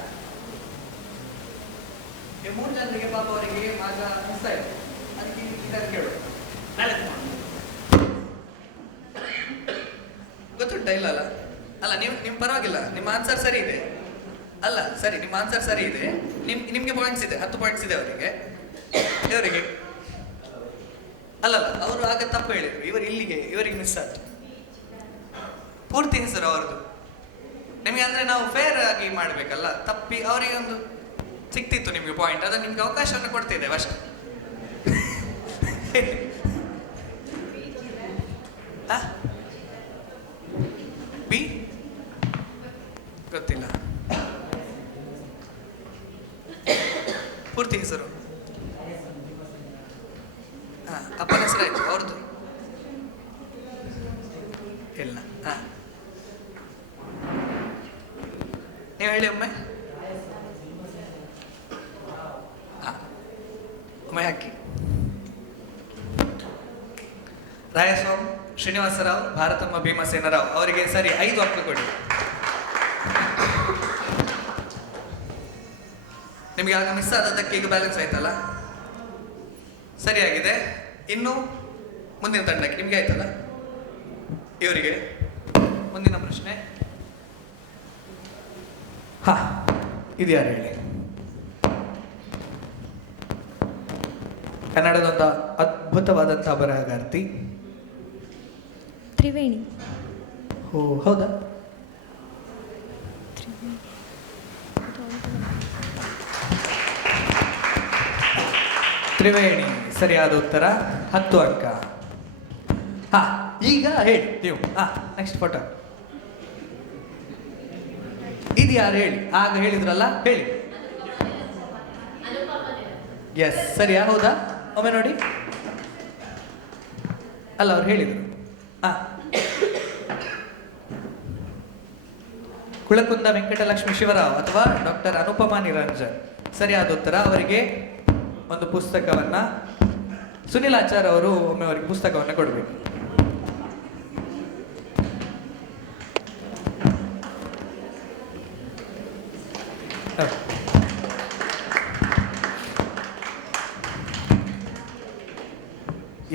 ಈ 3 ಜನರಿಗೆ ಪಾಪ ಅವರಿಗೆ ಮಾರ್ಗ ಮಿಸ್ ಆಯಿತು, ಅದಕ್ಕೆ ಇದನ್ನು ಕೇಳೋದು. ನಾಳೆ ಗೊತ್ತುಂಟಾ? ಇಲ್ಲ ಅಲ್ಲ ಅಲ್ಲ, ನಿಮ್ಮ ಪರವಾಗಿಲ್ಲ, ನಿಮ್ಮ ಆನ್ಸರ್ ಸರಿ ಇದೆ. ಅಲ್ಲ ಸರಿ, ನಿಮ್ಮ ಆನ್ಸರ್ ಸರಿ ಇದೆ. ನಿಮಗೆ ಪಾಯಿಂಟ್ಸ್ ಇದೆ, 10 ಪಾಯಿಂಟ್ಸ್ ಇದೆ ಅವರಿಗೆ. ಇವರಿಗೆ ಅಲ್ಲಲ್ಲ, ಅವರು ಆಗ ತಪ್ಪು ಹೇಳಿದ್ರು, ಇವರಿಗೆ ಮಿಸ್ ಆಯ್ತು. ಪೂರ್ತಿ ಹೆಸರು ಅವರದು ನಿಮಗೆ ಅಂದ್ರೆ ನಾವು ಫೇರ್ ಆಗಿ ಮಾಡಬೇಕಲ್ಲ, ತಪ್ಪಿ ಅವರಿಗೆ ಒಂದು ಸಿಕ್ತಿತ್ತು ನಿಮಗೆ ಪಾಯಿಂಟ್, ಅದನ್ನು ನಿಮ್ಗೆ ಅವಕಾಶವನ್ನು ಕೊಡ್ತಿದ್ದೇವೆ ಅಷ್ಟೇ. ಬಿ ಗೊತ್ತಿಲ್ಲ. ಪೂರ್ತಿ ಹೆಸರು ಅಪ್ಪನ ಹೆಸರಾಯ್ತು ಅವ್ರದ್ದು ಇಲ್ಲ. ನೀವು ಹೇಳಿ ಒಮ್ಮೆ. ಒಮ್ಮೆ ಹಾಕಿ. ರಾಯಸ್ವಾಮಿ ಶ್ರೀನಿವಾಸರಾವ್, ಭಾರತಮ್ಮ ಭೀಮಸೇನರಾವ್ ಅವರಿಗೆ ಸರಿ 5 ಅಂಕ ಕೊಡಿ. ನಿಮಗೆ ಆಗ ಮಿಸ್ ಆದದ್ದಕ್ಕೆ ಈಗ ಬ್ಯಾಲೆನ್ಸ್ ಆಯ್ತಲ್ಲ, ಸರಿಯಾಗಿದೆ. ಇನ್ನು ಮುಂದಿನ ತಂಡಕ್ಕೆ ನಿಮಗೆ ಆಯ್ತಲ್ಲ, ಇವರಿಗೆ ಮುಂದಿನ ಪ್ರಶ್ನೆ. ಇದು ಯಾರು ಹೇಳಿ? ಕನ್ನಡದೊಂದ ಅದ್ಭುತವಾದಂತಹ ಬರಹಗಾರ್ತಿ. ತ್ರಿವೇಣಿ. ಓ ಹೌದಾ? ತ್ರಿವೇಣಿ ಸರಿಯಾದ ಉತ್ತರ, 10 ಅಂಕ. ಈಗ ಹೇಳಿ ನೀವು. Next photo. ಯಾರು ಹೇಳಿ, ಆಗ ಹೇಳಿದ್ರಲ್ಲ ಹೇಳಿ. ಎಸ್, ಸರಿಯಾ? ಹೌದಾ? ಒಮ್ಮೆ ನೋಡಿ. ಅಲ್ಲ, ಅವ್ರು ಹೇಳಿದರು. ಕುಳಕುಂದ ವೆಂಕಟಲಕ್ಷ್ಮಿ ಶಿವರಾವ್ ಅಥವಾ ಡಾಕ್ಟರ್ ಅನುಪಮಾ ನಿರಂಜನ್ ಸರಿಯಾದ ಉತ್ತರ. ಅವರಿಗೆ ಒಂದು ಪುಸ್ತಕವನ್ನ, ಸುನಿಲ್ ಆಚಾರ್ ಅವರು ಒಮ್ಮೆ ಅವರಿಗೆ ಪುಸ್ತಕವನ್ನ ಕೊಡಬೇಕು.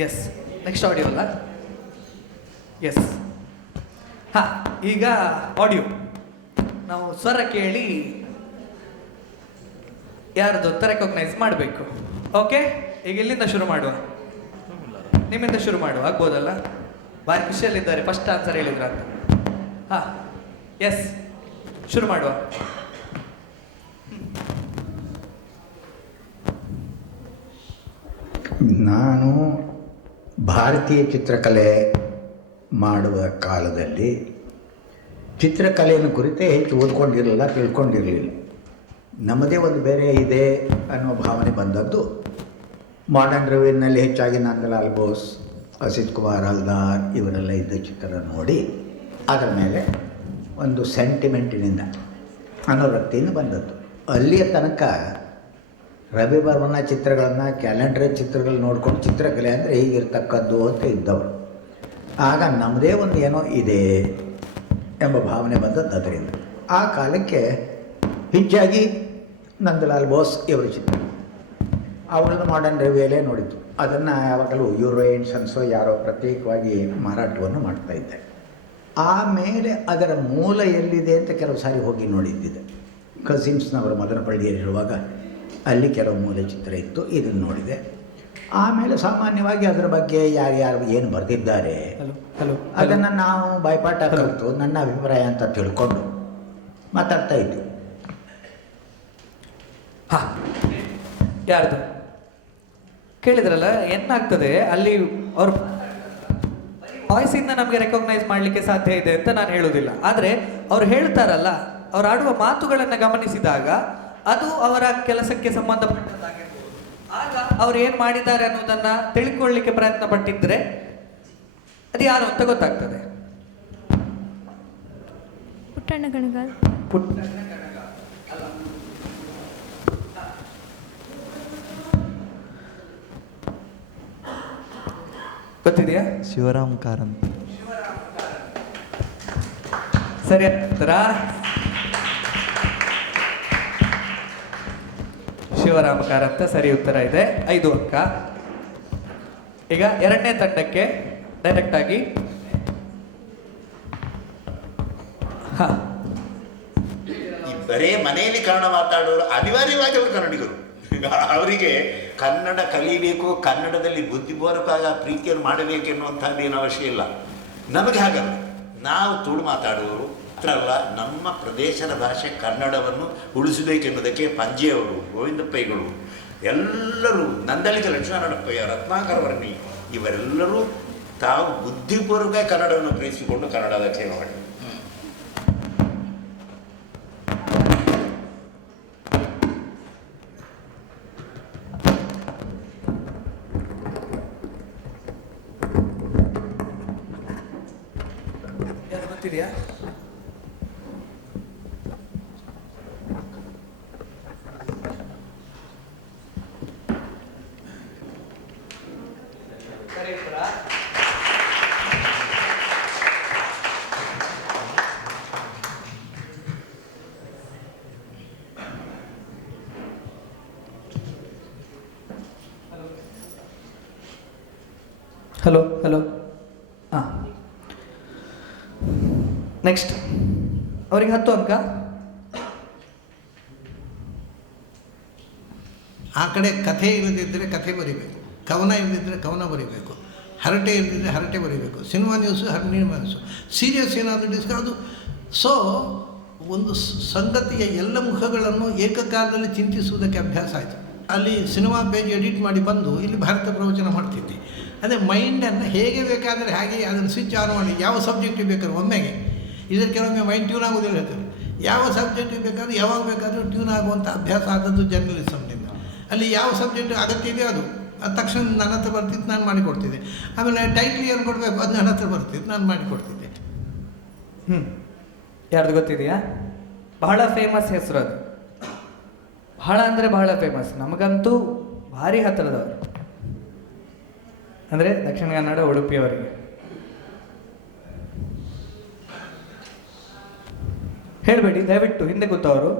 ಎಸ್, ನೆಕ್ಸ್ಟ್ ಆಡಿಯೋ ಅಲ್ಲ? ಎಸ್. ಹಾ, ಈಗ ಆಡಿಯೋ. ನಾವು ಸ್ವರ ಕೇಳಿ ಯಾರ್ದು ಅಂತ ರೆಕಾಗ್ನೈಸ್ ಮಾಡಬೇಕು. ಓಕೆ, ಈಗ ಇಲ್ಲಿಂದ ಶುರು ಮಾಡುವ. ನಿಮ್ಮಿಂದ ಶುರು ಮಾಡುವ, ಆಗ್ಬೋದಲ್ಲ? ಭಾರಿ ಖುಷಿಯಲ್ಲಿದ್ದಾರೆ ಫಸ್ಟ್ ಆನ್ಸರ್ ಹೇಳಿದ್ರ ಅಂತ. ಹಾ, ಎಸ್, ಶುರು ಮಾಡುವ. ನಾನು ಭಾರತೀಯ ಚಿತ್ರಕಲೆ ಮಾಡುವ ಕಾಲದಲ್ಲಿ ಚಿತ್ರಕಲೆಯನ್ನು ಕುರಿತೇ ಹೆಚ್ಚು ಓದ್ಕೊಂಡಿರಲಿಲ್ಲ, ತಿಳ್ಕೊಂಡಿರಲಿಲ್ಲ. ನಮ್ಮದೇ ಒಂದು ಬೇರೆ ಇದೆ ಅನ್ನೋ ಭಾವನೆ ಬಂದದ್ದು ಮಾಡರ್ನ್ ರಿವ್ಯೂನಲ್ಲಿ ಹೆಚ್ಚಾಗಿ ನಂದಲಾಲ್ ಬೋಸ್, ಅಸಿತ್ ಕುಮಾರ್ ಹಲ್ದಾರ್ ಇವರೆಲ್ಲ ಇದ್ದ ಚಿತ್ರ ನೋಡಿ ಅದರ ಮೇಲೆ ಒಂದು ಸೆಂಟಿಮೆಂಟಿನಿಂದ, ಅನುರಕ್ತಿಯಿಂದ ಬಂದದ್ದು. ಅಲ್ಲಿಯ ತನಕ ರವಿ ಬರ್ಮನ ಚಿತ್ರಗಳನ್ನು, ಕ್ಯಾಲೆಂಡರ್ ಚಿತ್ರಗಳು ನೋಡ್ಕೊಂಡು ಚಿತ್ರಕಲೆ ಅಂದರೆ ಹೀಗಿರ್ತಕ್ಕದ್ದು ಅಂತ ಇದ್ದವರು. ಆಗ ನಮ್ಮದೇ ಒಂದು ಏನೋ ಇದೆ ಎಂಬ ಭಾವನೆ ಬಂದದ್ದು ಅದರಿಂದ. ಆ ಕಾಲಕ್ಕೆ ಹೆಚ್ಚಾಗಿ ನಂದಲಾಲ್ ಬೋಸ್ ಇವರ ಚಿತ್ರ, ಅವಳದ್ದು ಮಾಡರ್ನ್ ರಿವ್ಯೂಯಲ್ಲೇ ನೋಡಿದ್ದು. ಅದನ್ನು ಯಾವಾಗಲೂ ಯೂರೋಯನ್ಸನ್ಸೋ ಯಾರೋ ಪ್ರತ್ಯೇಕವಾಗಿ ಮಾರಾಟವನ್ನು ಮಾಡ್ತಾಯಿದ್ದೆ. ಆಮೇಲೆ ಅದರ ಮೂಲ ಎಲ್ಲಿದೆ ಅಂತ ಕೆಲವು ಸಾರಿ ಹೋಗಿ ನೋಡಿದ್ದಿದೆ. ಕಸಿನ್ಸ್ನವರು ಮದನಪಳ್ಳಿಯಲ್ಲಿರುವಾಗ ಅಲ್ಲಿ ಕೆಲವು ಮೂಲ ಚಿತ್ರ ಇತ್ತು, ಇದನ್ನು ನೋಡಿದೆ. ಆಮೇಲೆ ಸಾಮಾನ್ಯವಾಗಿ ಅದರ ಬಗ್ಗೆ ಯಾರ್ಯಾರು ಏನು ಬರೆದಿದ್ದಾರೆ ಅದನ್ನು ನಾವು ಬಾಯ್ಪಾಠ ಕಲಿತು ನನ್ನ ಅಭಿಪ್ರಾಯ ಅಂತ ತಿಳ್ಕೊಂಡು ಮಾತಾಡ್ತಾ ಇದ್ವಿ. ಹಾ, ಯಾರ್ದು ಕೇಳಿದ್ರಲ್ಲ? ಏನಾಗ್ತದೆ ಅಲ್ಲಿ ಅವ್ರ ವಾಯ್ಸಿಂದ ನಮಗೆ ರೆಕಾಗ್ನೈಸ್ ಮಾಡಲಿಕ್ಕೆ ಸಾಧ್ಯ ಇದೆ ಅಂತ ನಾನು ಹೇಳುವುದಿಲ್ಲ. ಆದರೆ ಅವ್ರು ಹೇಳ್ತಾರಲ್ಲ, ಅವ್ರು ಆಡುವ ಮಾತುಗಳನ್ನು ಗಮನಿಸಿದಾಗ ಅದು ಅವರ ಕೆಲಸಕ್ಕೆ ಸಂಬಂಧಪಟ್ಟದ್ದಾಗಿರ್ಬೋದು. ಆಗ ಅವ್ರು ಏನು ಮಾಡಿದ್ದಾರೆ ಅನ್ನೋದನ್ನ ತಿಳ್ಕೊಳ್ಳಿಕ್ಕೆ ಪ್ರಯತ್ನ ಪಟ್ಟಿದ್ರೆ ಅದು ಯಾರು ಅಂತ ಗೊತ್ತಾಗ್ತದೆ. ಪುಟ್ಟಣ್ಣ ಗಣಗಾಲ್. ಗೊತ್ತಿದೆಯಾ? ಶಿವರಾಮ್ ಕಾರಂತ್. ಸರಿ ಉತ್ತರ. ಶಿವರಾಮ ಕಾರಂತ ಸರಿ ಉತ್ತರ ಇದೆ. 5 ಅಂಕ. ಈಗ ಎರಡನೇ ತಂಡಕ್ಕೆ ಡೈರೆಕ್ಟ್ ಆಗಿ. ಬರೇ ಮನೆಯಲ್ಲಿ ಕನ್ನಡ ಮಾತಾಡೋರು ಅನಿವಾರ್ಯವಾಗಿ ಅವರು ಕನ್ನಡಿಗರು. ಅವರಿಗೆ ಕನ್ನಡ ಕಲಿಬೇಕು, ಕನ್ನಡದಲ್ಲಿ ಬುದ್ಧಿಪೂರ್ವಕ ಪ್ರೀತಿಯನ್ನು ಮಾಡಬೇಕೆನ್ನುವಂಥದ್ದು ಏನು ಅವಶ್ಯ ಇಲ್ಲ. ನಮಗೆ ಹಾಗಲ್ಲ, ನಾವು ತುಳು ಮಾತಾಡುವವರು ಮಾತ್ರ ಅಲ್ಲ, ನಮ್ಮ ಪ್ರದೇಶದ ಭಾಷೆ ಕನ್ನಡವನ್ನು ಉಳಿಸಬೇಕೆನ್ನುವುದಕ್ಕೆ ಪಂಜೆಯವರು, ಗೋವಿಂದ ಪೈಗಳು ಎಲ್ಲರೂ, ನಂದಳಿಗ ಲಕ್ಷ್ಮಣಪ್ಪಯ್ಯ, ರತ್ನಾಕರ ವರ್ಣಿ ಇವರೆಲ್ಲರೂ ತಾವು ಬುದ್ಧಿಪೂರ್ವಕ ಕನ್ನಡವನ್ನು ಪ್ರೀತಿಸಿಕೊಂಡು ಕನ್ನಡದ ಸೇವೆ ಮಾಡಿ. ಗೊತ್ತಿದೆಯಾ? Hello hello. ಹಾಂ, ನೆಕ್ಸ್ಟ್ ಅವರಿಗೆ 10 ಅಂಕ. ಆ ಕಡೆ ಕಥೆ ಇಲ್ಲದಿದ್ದರೆ ಕಥೆ ಬರೀಬೇಕು, ಕವನ ಇಲ್ಲದಿದ್ದರೆ ಕವನ ಬರೀಬೇಕು, ಹರಟೆ ಇಲ್ಲದಿದ್ದರೆ ಹರಟೆ ಬರೀಬೇಕು, cinema news cinema news, serious ಏನಾದರೂ ಡಿಸ್ಕ ಅದು. ಸೊ ಒಂದು ಸಂಗತಿಯ ಎಲ್ಲ ಮುಖಗಳನ್ನು ಏಕಕಾಲದಲ್ಲಿ ಚಿಂತಿಸುವುದಕ್ಕೆ ಅಭ್ಯಾಸ ಆಯಿತು. ಅಲ್ಲಿ ಸಿನಿಮಾ ಪೇಜ್ ಎಡಿಟ್ ಮಾಡಿ ಬಂದು ಇಲ್ಲಿ ಭಾರತ ಪ್ರವಚನ ಮಾಡ್ತಿದ್ದೆ. ಅದೇ ಮೈಂಡನ್ನು ಹೇಗೆ ಬೇಕಾದರೆ ಹಾಗೆ ಅದನ್ನು ಸ್ವಿಚ್ ಆನ್ ಮಾಡಿ ಯಾವ ಸಬ್ಜೆಕ್ಟಿಗೆ ಬೇಕಾದ್ರೆ ಒಮ್ಮೆಗೆ. ಇದರ ಕೆಲವೊಮ್ಮೆ ಮೈಂಡ್ ಟ್ಯೂನ್ ಆಗೋದಿಲ್ಲ ಹೇಳ್ತಾರೆ. ಯಾವ ಸಬ್ಜೆಕ್ಟಿಗೆ ಬೇಕಾದ್ರೂ ಯಾವಾಗ ಬೇಕಾದರೂ ಟ್ಯೂನ್ ಆಗುವಂಥ ಅಭ್ಯಾಸ ಆದದ್ದು ಜರ್ನಲಿಸಮ್ನಿಂದ. ಅಲ್ಲಿ ಯಾವ ಸಬ್ಜೆಕ್ಟ್ ಅಗತ್ಯ ಇದೆ ಅದು ತಕ್ಷಣ ನನ್ನ ಹತ್ರ ಬರ್ತಿತ್ತು, ನಾನು ಮಾಡಿಕೊಡ್ತಿದ್ದೆ. ಆಮೇಲೆ ಟೈಟ್ಲ್ ಏನು ಕೊಡಬೇಕು ಅದು ನನ್ನ ಹತ್ರ ಬರ್ತಿತ್ತು, ನಾನು ಮಾಡಿಕೊಡ್ತಿದ್ದೆ. ಯಾರ್ದು ಗೊತ್ತಿದೆಯಾ? ಬಹಳ ಫೇಮಸ್ ಹೆಸರು ಅದು, ಬಹಳ ಅಂದರೆ ಬಹಳ ಫೇಮಸ್, ನಮಗಂತೂ ಭಾರಿ ಹತ್ತಿರದವರು, ಅಂದರೆ ದಕ್ಷಿಣ ಕನ್ನಡ ಉಡುಪಿಯವರಿಗೆ. ಹೇಳಬೇಡಿ ದಯವಿಟ್ಟು, ಹಿಂದೆ ಕೂತವರು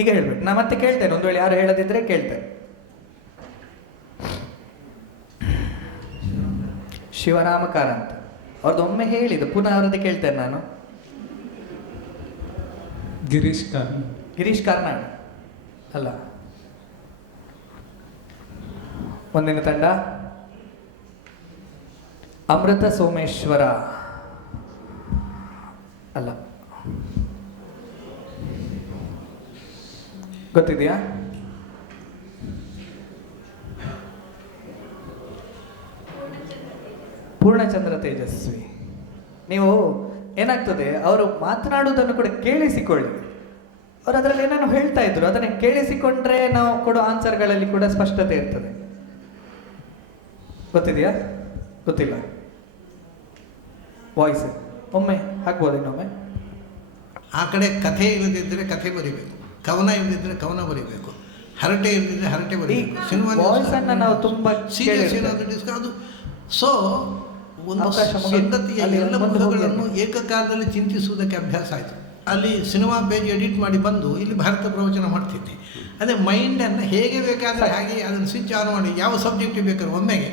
ಈಗ ಹೇಳ್ಬೇಡಿ, ನಾ ಮತ್ತೆ ಕೇಳ್ತೇನೆ, ಒಂದು ವೇಳೆ ಯಾರು ಹೇಳದಿದ್ರೆ ಕೇಳ್ತೇನೆ. ಶಿವರಾಮ ಕಾರಂತ ಅವ್ರದ್ದು ಒಮ್ಮೆ ಹೇಳಿದ್ದು, ಪುನಃ ಅವರದ್ದು ಕೇಳ್ತೇನೆ ನಾನು. ಗಿರೀಶ್ ಕಾರ್ನಾಡ್ ಅಲ್ಲ. ಮುಂದಿನ ತಂಡ ಅಮೃತ ಸೋಮೇಶ್ವರ ಅಲ್ಲ. ಗೊತ್ತಿದೆಯಾ? ಪೂರ್ಣಚಂದ್ರ ತೇಜಸ್ವಿ. ನೀವು ಏನಾಗ್ತದೆ, ಅವರು ಮಾತನಾಡುವುದನ್ನು ಕೂಡ ಕೇಳಿಸಿಕೊಳ್ಳಿ. ಅವರು ಅದರಲ್ಲಿ ಏನೇನು ಹೇಳ್ತಾ ಇದ್ರು ಅದನ್ನು ಕೇಳಿಸಿಕೊಂಡ್ರೆ ನಾವು ಕೊಡೋ ಆನ್ಸರ್ಗಳಲ್ಲಿ ಕೂಡ ಸ್ಪಷ್ಟತೆ ಇರ್ತದೆ. ಗೊತ್ತಿದೆಯಾ? ಗೊತ್ತಿಲ್ಲ. ವಾಯ್ಸ್ ಒಮ್ಮೆ ಹಾಕ್ಬೋದು, ಇನ್ನೊಮ್ಮೆ. ಆ ಕಡೆ ಕಥೆ ಇಲ್ಲದಿದ್ದರೆ ಕಥೆ ಬರಿಬೇಕು, ಕವನ ಇಲ್ಲದಿದ್ದರೆ ಕವನ ಬರಿಬೇಕು, ಹರಟೆ ಇಲ್ಲದಿದ್ದರೆ ಹರಟೆ ಬರಿಬೇಕು. ಸಿನಿಮಾ ನಾವು ತುಂಬಾ ಸೀರಿಯಸ್ ಏನಾದರೂ ಡಿಸ್ಕಸ್ ಅದು. ಸೊ ಒಂದು ಸಂಗತಿಯ ಎಲ್ಲ ಮುಖಗಳನ್ನು ಏಕಕಾಲದಲ್ಲಿ ಚಿಂತಿಸುವುದಕ್ಕೆ ಅಭ್ಯಾಸ ಆಯಿತು. ಅಲ್ಲಿ ಸಿನಿಮಾ ಪೇಜ್ ಎಡಿಟ್ ಮಾಡಿ ಬಂದು ಇಲ್ಲಿ ಭಾರತ ಪ್ರವಚನ ಮಾಡ್ತಿದ್ದೆ. ಅದೇ ಮೈಂಡನ್ನು ಹೇಗೆ ಬೇಕಾದರೆ ಹಾಗೆ ಅದನ್ನು ಸ್ವಿಚ್ ಆನ್ ಮಾಡಿ ಯಾವ ಸಬ್ಜೆಕ್ಟಿಗೆ ಬೇಕಾದ್ರೂ ಒಮ್ಮೆಗೆ.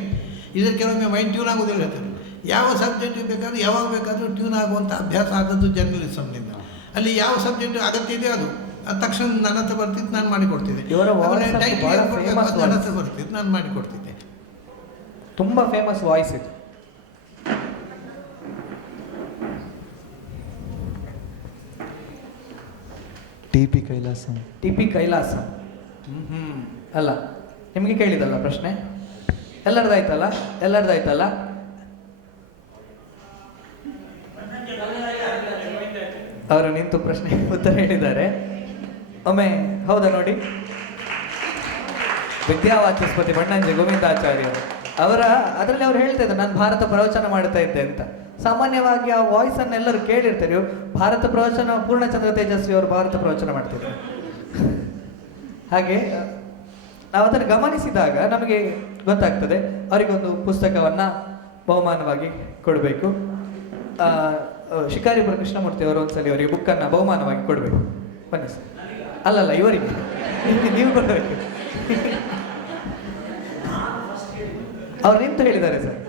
ಇದಕ್ಕೆ ಕೆಲವೊಮ್ಮೆ ಮೈಂಡ್ ಟ್ಯೂನ್ ಆಗೋದಿಲ್ಲ ಹೇಳ್ತಾರೆ. ಯಾವ ಸಬ್ಜೆಕ್ಟಿಗೆ ಬೇಕಾದ್ರೂ ಯಾವಾಗ ಬೇಕಾದರೂ ಟ್ಯೂನ್ ಆಗುವಂಥ ಅಭ್ಯಾಸ ಆದದ್ದು ಜರ್ನಲಿಸಮ್ನಿಂದ. ಅಲ್ಲಿ ಯಾವ ಸಬ್ಜೆಕ್ಟ್ ಅಗತ್ಯ ಇದೆ ಅದು ತಕ್ಷಣ ನನ್ನ ಹತ್ರ ಬರ್ತಿತ್ತು, ನಾನು ಮಾಡಿಕೊಡ್ತಿದ್ದೆ. ಟೈಟ್ಲ್ ಏನು ಕೊಡಬೇಕು ಅದು ನನ್ನ ಹತ್ರ ಬರ್ತಿತ್ತು, ನಾನು ಮಾಡಿಕೊಡ್ತಿದ್ದೆ. ತುಂಬ ಫೇಮಸ್ ವಾಯ್ಸ್ ಇದು. ಟಿ.ಪಿ. ಕೈಲಾಸಂ. ಟಿ.ಪಿ. ಕೈಲಾಸಂ ಅಲ್ಲ. ನಿಮಗೆ ಕೇಳಿದಲ್ಲ ಪ್ರಶ್ನೆ, ಎಲ್ಲರದಾಯ್ತಲ್ಲ, ಎಲ್ಲರದಾಯ್ತಲ್ಲ. ಅವರು ನಿಂತು ಪ್ರಶ್ನೆ ಉತ್ತರ ಹೇಳಿದ್ದಾರೆ. ಒಮ್ಮೆ ಹೌದಾ ನೋಡಿ. ವಿದ್ಯಾವಾಚಸ್ಪತಿ ಬಣ್ಣಂಜೆ ಗೋವಿಂದಾಚಾರ್ಯರು ಅದರಲ್ಲಿ ಅವ್ರು ಹೇಳ್ತಾ ಇದ್ದಾರೆ, ನಾನು ಭಾರತ ಪ್ರವಚನ ಮಾಡ್ತಾ ಇದ್ದೆ ಅಂತ. ಸಾಮಾನ್ಯವಾಗಿ ಆ ವಾಯ್ಸ್ ಅನ್ನು ಎಲ್ಲರೂ ಕೇಳಿರ್ತಾರೆ. ಭಾರತ ಪ್ರವಚನ ಪೂರ್ಣಚಂದ್ರ ತೇಜಸ್ವಿ ಅವರು ಭಾರತ ಪ್ರವಚನ ಮಾಡ್ತಿದ್ರು. ಹಾಗೆ ನಾವು ಅದನ್ನು ಗಮನಿಸಿದಾಗ ನಮಗೆ ಗೊತ್ತಾಗ್ತದೆ. ಅವರಿಗೊಂದು ಪುಸ್ತಕವನ್ನು ಬಹುಮಾನವಾಗಿ ಕೊಡಬೇಕು. ಶಿಕಾರಿಪುರ ಕೃಷ್ಣಮೂರ್ತಿ ಅವರು ಒಂದ್ಸಲಿ ಅವರಿಗೆ ಬುಕ್ಕನ್ನು ಬಹುಮಾನವಾಗಿ ಕೊಡಬೇಕು. ಬನ್ನಿ ಸರ್. ಅಲ್ಲಲ್ಲ, ಇವರಿಗೆ ನೀವು ಕೊಡಬೇಕು. ಅವ್ರು ನಿಂತು ಹೇಳಿದ್ದಾರೆ ಸರ್.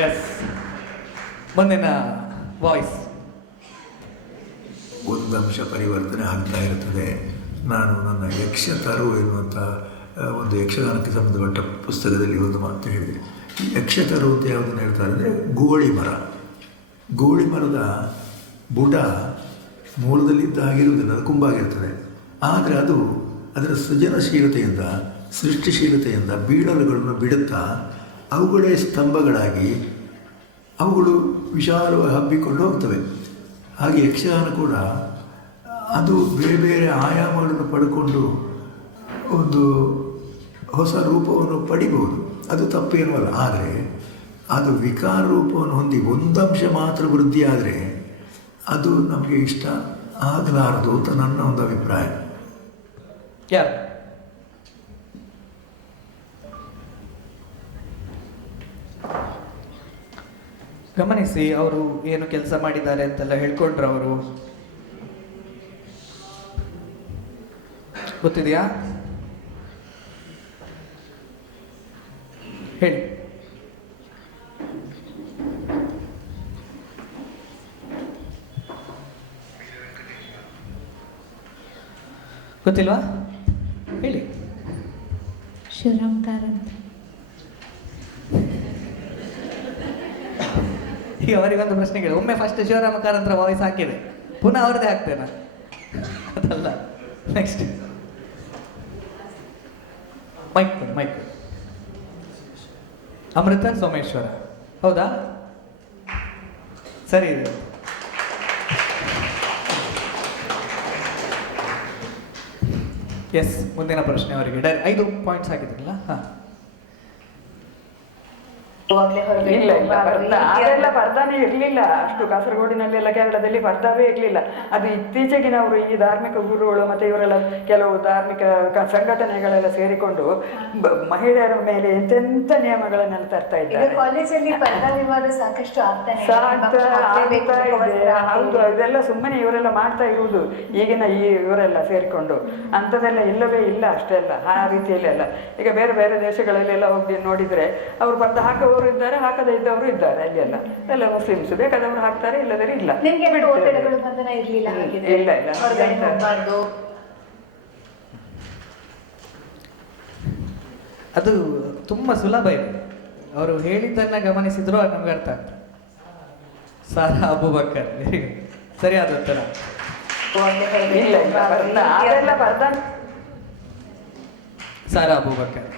ಎಸ್, ಮುಂದಿನ ವಾಯ್ಸ್. ಒಂದಂಶ ಪರಿವರ್ತನೆ ಆಗ್ತಾ ಇರ್ತದೆ. ನಾನು ನನ್ನ ಯಕ್ಷತರು ಎನ್ನುವಂಥ ಒಂದು ಯಕ್ಷಗಾನಕ್ಕೆ ಸಂಬಂಧಪಟ್ಟ ಪುಸ್ತಕದಲ್ಲಿ ಒಂದು ಮಾತು ಹೇಳಿದೆ. ಯಕ್ಷತರು ಅಂತ ಯಾವುದನ್ನು ಹೇಳ್ತಾರೆ ಅಂದರೆ ಗೋಳಿ ಮರ. ಗೋಳಿ ಮರದ ಬುಡ ಮೂಲದಲ್ಲಿದ್ದ ಹಾಗಿರುವುದಿಲ್ಲ, ಅದು ಕುಂಬಾಗಿರ್ತದೆ. ಆದರೆ ಅದು ಅದರ ಸೃಜನಶೀಲತೆಯಿಂದ, ಸೃಷ್ಟಿಶೀಲತೆಯಿಂದ ಬೀಳಲುಗಳನ್ನು ಬಿಡುತ್ತಾ ಅವುಗಳೇ ಸ್ತಂಭಗಳಾಗಿ ಅವುಗಳು ವಿಶಾಲವಾಗಿ ಹಬ್ಬಿಕೊಂಡು ಹೋಗ್ತವೆ. ಹಾಗೆ ಯಕ್ಷಗಾನ ಕೂಡ ಅದು ಬೇರೆ ಬೇರೆ ಆಯಾಮಗಳನ್ನು ಪಡ್ಕೊಂಡು ಒಂದು ಹೊಸ ರೂಪವನ್ನು ಪಡಿಬೋದು. ಅದು ತಪ್ಪೇನೂ ಅಲ್ಲ. ಆದರೆ ಅದು ವಿಕಾರ ರೂಪವನ್ನು ಹೊಂದಿ ಒಂದಂಶ ಮಾತ್ರ ವೃದ್ಧಿ ಆದರೆ ಅದು ನಮಗೆ ಇಷ್ಟ ಆಗಲಾರದು ಅಂತ ನನ್ನ ಒಂದು ಅಭಿಪ್ರಾಯ. ಯಾರು? ಗಮನಿಸಿ, ಅವರು ಏನು ಕೆಲಸ ಮಾಡಿದ್ದಾರೆ ಅಂತೆಲ್ಲ ಹೇಳ್ಕೊಂಡ್ರು. ಅವರು ಗೊತ್ತಿದೆಯಾ? ಹೇಳಿ. ಗೊತ್ತಿಲ್ವಾ? ಹೇಳಿ. ಶಿವರಾಮ್ ಕಾರಂತ್. ಈಗ ಅವರಿಗೊಂದು ಪ್ರಶ್ನೆ ಕೇಳಿ. ಒಮ್ಮೆ ಫಸ್ಟ್ ಶಿವರಾಮ ಕಾರಂತರ ವಾಯ್ಸ್ ಹಾಕಿದೆ, ಪುನಃ ಅವ್ರದ್ದೇ ಹಾಕ್ತೇನೆ ಅದಲ್ಲ. Next mic. ಅಮೃತ ಸೋಮೇಶ್ವರ. ಹೌದಾ? ಸರಿ ಇದೆ. ಎಸ್, ಮುಂದಿನ ಪ್ರಶ್ನೆ ಅವರಿಗೆ 5 ಪಾಯಿಂಟ್ಸ್ ಆಗಿದ್ರಲ್ಲ. ಹಾಂ, ಇಲ್ಲ ಇಲ್ಲ ಅದೆಲ್ಲ ಪರ್ದಾನೇ ಇರಲಿಲ್ಲ. ಅಷ್ಟು ಕಾಸರಗೋಡಿನಲ್ಲೆಲ್ಲ ಕೇರಳದಲ್ಲಿ ಪರ್ದಾವೇ ಇರಲಿಲ್ಲ. ಅದು ಇತ್ತೀಚೆಗಿನವರು ಈ ಧಾರ್ಮಿಕ ಗುರುಗಳು ಮತ್ತು ಇವರೆಲ್ಲ ಕೆಲವು ಧಾರ್ಮಿಕ ಸಂಘಟನೆಗಳೆಲ್ಲ ಸೇರಿಕೊಂಡು ಮಹಿಳೆಯರ ಮೇಲೆ ಎಂತೆಂಥ ನಿಯಮಗಳನ್ನೆಲ್ಲ ತರ್ತಾ ಇದ್ದಾರೆ. ಕಾಲೇಜಲ್ಲಿ ಪರ್ದಾ ವಿವಾದ ಸಾಕಷ್ಟು ಆಗ್ತಾ ಇದೆ. ಹೌದು, ಇದೆಲ್ಲ ಸುಮ್ಮನೆ ಇವರೆಲ್ಲ ಮಾಡ್ತಾ ಇರುವುದು ಈಗಿನ ಇವರೆಲ್ಲ ಸೇರಿಕೊಂಡು. ಅಂಥದ್ದೆಲ್ಲ ಇಲ್ಲವೇ ಇಲ್ಲ ಅಷ್ಟೆಲ್ಲ ಆ ರೀತಿಯಲ್ಲೆಲ್ಲ. ಈಗ ಬೇರೆ ಬೇರೆ ದೇಶಗಳಲ್ಲೆಲ್ಲ ಹೋಗಿ ನೋಡಿದರೆ ಅವರು ಪರ್ದಾ ಹಾಕುವವರು ಇದ್ದಾರೆ, ಹಾಕದೇ ಇದ್ದವರು ಇದ್ದಾರೆ. ಅಲ್ಲೆಲ್ಲ ಎಲ್ಲ ಮುಸ್ಲಿಮ್ಸ್ ಬೇಕಾದವರು ಹಾಕ್ತಾರೆ, ಇಲ್ಲದರೆ ಇಲ್ಲ. ಇಲ್ಲ ಇಲ್ಲ ಅದು ತುಂಬ ಸುಲಭ ಇದೆ. ಅವರು ಹೇಳಿದ್ದನ್ನ ಗಮನಿಸಿದ್ರು ಅದು ನಮ್ಗೆ ಅರ್ಥ ಆಗ್ತದೆ. ಸಾರಾ ಅಬೂಬಕ್ಕರ್, ಸರಿಯಾದ ಉತ್ತರ. ಇಲ್ಲ ಅದೆಲ್ಲ ಪರ್ದಾ. ಸಾರಾ ಅಬೂಬಕ್ಕರ್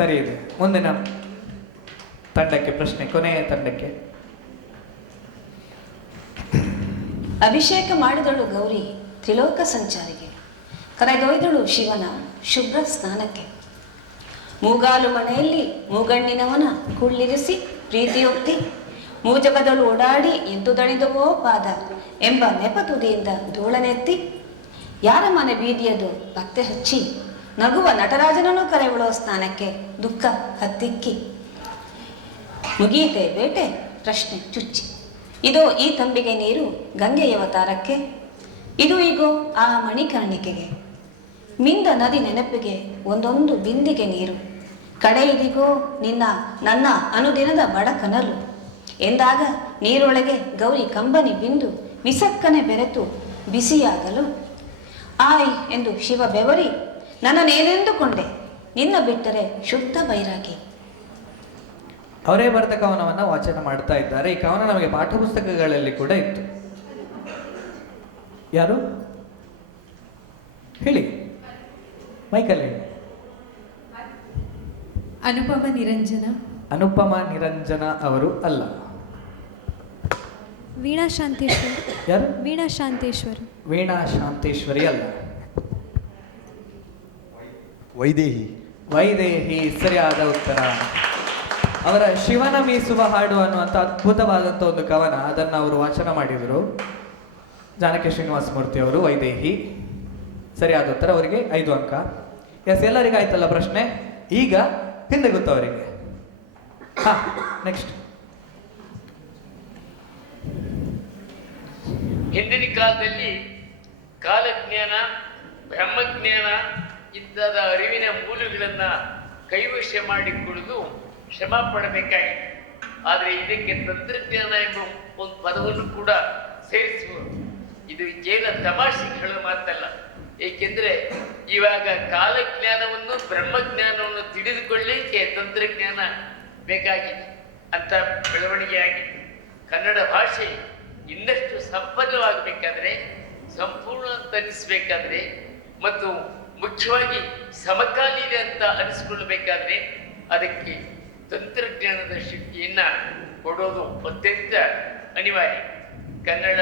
ಸರಿ ಇದೆ. ಮುಂದಿನ ತಂಡಕ್ಕೆ ಪ್ರಶ್ನೆ, ಕೊನೆಯ ತಂಡಕ್ಕೆ. ಅಭಿಷೇಕ ಮಾಡಿದಳು ಗೌರಿ ತ್ರಿಲೋಕ ಸಂಚಾರಿಗೆ, ಕರೆದೊಯ್ದಳು ಶಿವನ ಶುಭ್ರ ಸ್ನಾನಕ್ಕೆ. ಮೂಗಾಲು ಮನೆಯಲ್ಲಿ ಮೂಗಣ್ಣಿನವನ ಕುಳ್ಳಿರಿಸಿ ಪ್ರೀತಿಯೊತ್ತಿ, ಮೂಜಗದಳು ಓಡಾಡಿ ಎಂದು ದಣಿದುವೋ ಪಾದ ಎಂಬ ನೆಪತುದಿಯಿಂದ ಧೂಳನೆತ್ತಿ, ಯಾರ ಮನೆ ಬೀದಿಯದು ಭಕ್ತೆ ಹಚ್ಚಿ ನಗುವ ನಟರಾಜನನ್ನು ಕರೆವಳೋ ಸ್ನಾನಕ್ಕೆ ದುಃಖ ಹತ್ತಿಕ್ಕಿ. ಮುಗೀತೆ ಬೇಟೆ ಪ್ರಶ್ನೆ ಚುಚ್ಚಿ, ಇದೋ ಈ ತಂಬಿಗೆ ನೀರು ಗಂಗೆಯ ಅವತಾರಕ್ಕೆ, ಇದು ಈಗೋ ಆ ಮಣಿಕರ್ಣಿಕೆಗೆ. ಮಿಂದ ನದಿ ನೆನಪಿಗೆ ಒಂದೊಂದು ಬಿಂದಿಗೆ ನೀರು, ಕಡೆಯಿದಿಗೋ ನಿನ್ನ ನನ್ನ ಅನುದಿನದ ಬಡಕನಲು ಎಂದಾಗ ನೀರೊಳಗೆ ಗೌರಿ ಕಂಬನಿ ಬಿಂದು ವಿಸಕ್ಕನೆ ಬೆರೆತು ಬಿಸಿಯಾಗಲು. ಆಯ್ ಎಂದು ಶಿವ ಬೆವರಿ ನನ್ನನೇನೆಂದುಕೊಂಡೆ, ನಿನ್ನ ಬಿಟ್ಟರೆ ಶುದ್ಧ ಬೈರಾಗಿ. ಅವರೇ ಬರೆದ ಕವನವನ್ನು ವಾಚನ ಮಾಡ್ತಾ ಇದ್ದಾರೆ. ಈ ಕವನ ನಮಗೆ ಪಾಠ್ಯಪುಸ್ತಕಗಳಲ್ಲಿ ಕೂಡ ಇತ್ತು. ಯಾರು ಹೇಳಿ, ಮೈಕಲ್ ಹೇಳಿ. ಅನುಪಮ ನಿರಂಜನ. ಅನುಪಮ ನಿರಂಜನ ಅವರು ಅಲ್ಲ. ವೀಣಾ ಶಾಂತೇಶ್ವರಿ. ಯಾರು? ವೀಣಾ ಶಾಂತೇಶ್ವರಿ. ವೀಣಾ ಶಾಂತೇಶ್ವರಿ ಅಲ್ಲ. ವೈದೇಹಿ. ವೈದೇಹಿ ಸರಿಯಾದ ಉತ್ತರ. ಅವರ ಶಿವನ ಮೀಸುವ ಹಾಡು ಅನ್ನುವಂಥ ಅದ್ಭುತವಾದಂಥ ಒಂದು ಕವನ, ಅದನ್ನು ಅವರು ವಾಚನ ಮಾಡಿದರು. ಜಾನಕಿ ಶ್ರೀನಿವಾಸ ಮೂರ್ತಿ ಅವರು, ವೈದೇಹಿ ಸರಿಯಾದ ಉತ್ತರ. ಅವರಿಗೆ 5 ಅಂಕ. ಎಸ್, ಎಲ್ಲರಿಗೂ ಆಯ್ತಲ್ಲ ಪ್ರಶ್ನೆ. ಈಗ ಹಿಂದೆ ಗೊತ್ತವರಿಗೆ. ಹಾ, ನೆಕ್ಸ್ಟ್. ಹಿಂದಿನ ಕಾಲದಲ್ಲಿ ಕಾಲಜ್ಞಾನ, ಬ್ರಹ್ಮಜ್ಞಾನ ಇದ್ದಾದ ಅರಿವಿನ ಮೂಲಗಳನ್ನ ಕೈವಶ ಮಾಡಿಕೊಳ್ಳಲು ಶ್ರಮ ಪಡಬೇಕಾಗಿತ್ತು. ಆದರೆ ಇದಕ್ಕೆ ತಂತ್ರಜ್ಞಾನ ಎಂಬ ಒಂದು ಪದವನ್ನು ಕೂಡ ಸೇರಿಸುವುದು ಇದು ಕೇವಲ ತಮಾಷೆಗೆ ಹೇಳೋ ಮಾತಲ್ಲ. ಏಕೆಂದರೆ ಇವಾಗ ಕಾಲಜ್ಞಾನವನ್ನು ಬ್ರಹ್ಮಜ್ಞಾನವನ್ನು ತಿಳಿದುಕೊಳ್ಳಲಿಕ್ಕೆ ತಂತ್ರಜ್ಞಾನ ಬೇಕಾಗಿದೆ ಅಂತ ಬೆಳವಣಿಗೆಯಾಗಿದೆ. ಕನ್ನಡ ಭಾಷೆ ಇನ್ನಷ್ಟು ಸಂಪನ್ನವಾಗಬೇಕಾದ್ರೆ, ಸಂಪೂರ್ಣ ಅಂತ ಅನಿಸ್ಬೇಕಾದ್ರೆ ಮತ್ತು ಮುಖ್ಯವಾಗಿ ಸಮಕಾಲೀನ ಅಂತ ಅನಿಸ್ಕೊಳ್ಳಬೇಕಾದ್ರೆ ಅದಕ್ಕೆ ತಂತ್ರಜ್ಞಾನದ ಶಕ್ತಿಯನ್ನು ಕೊಡೋದು ಅತ್ಯಂತ ಅನಿವಾರ್ಯ. ಕನ್ನಡ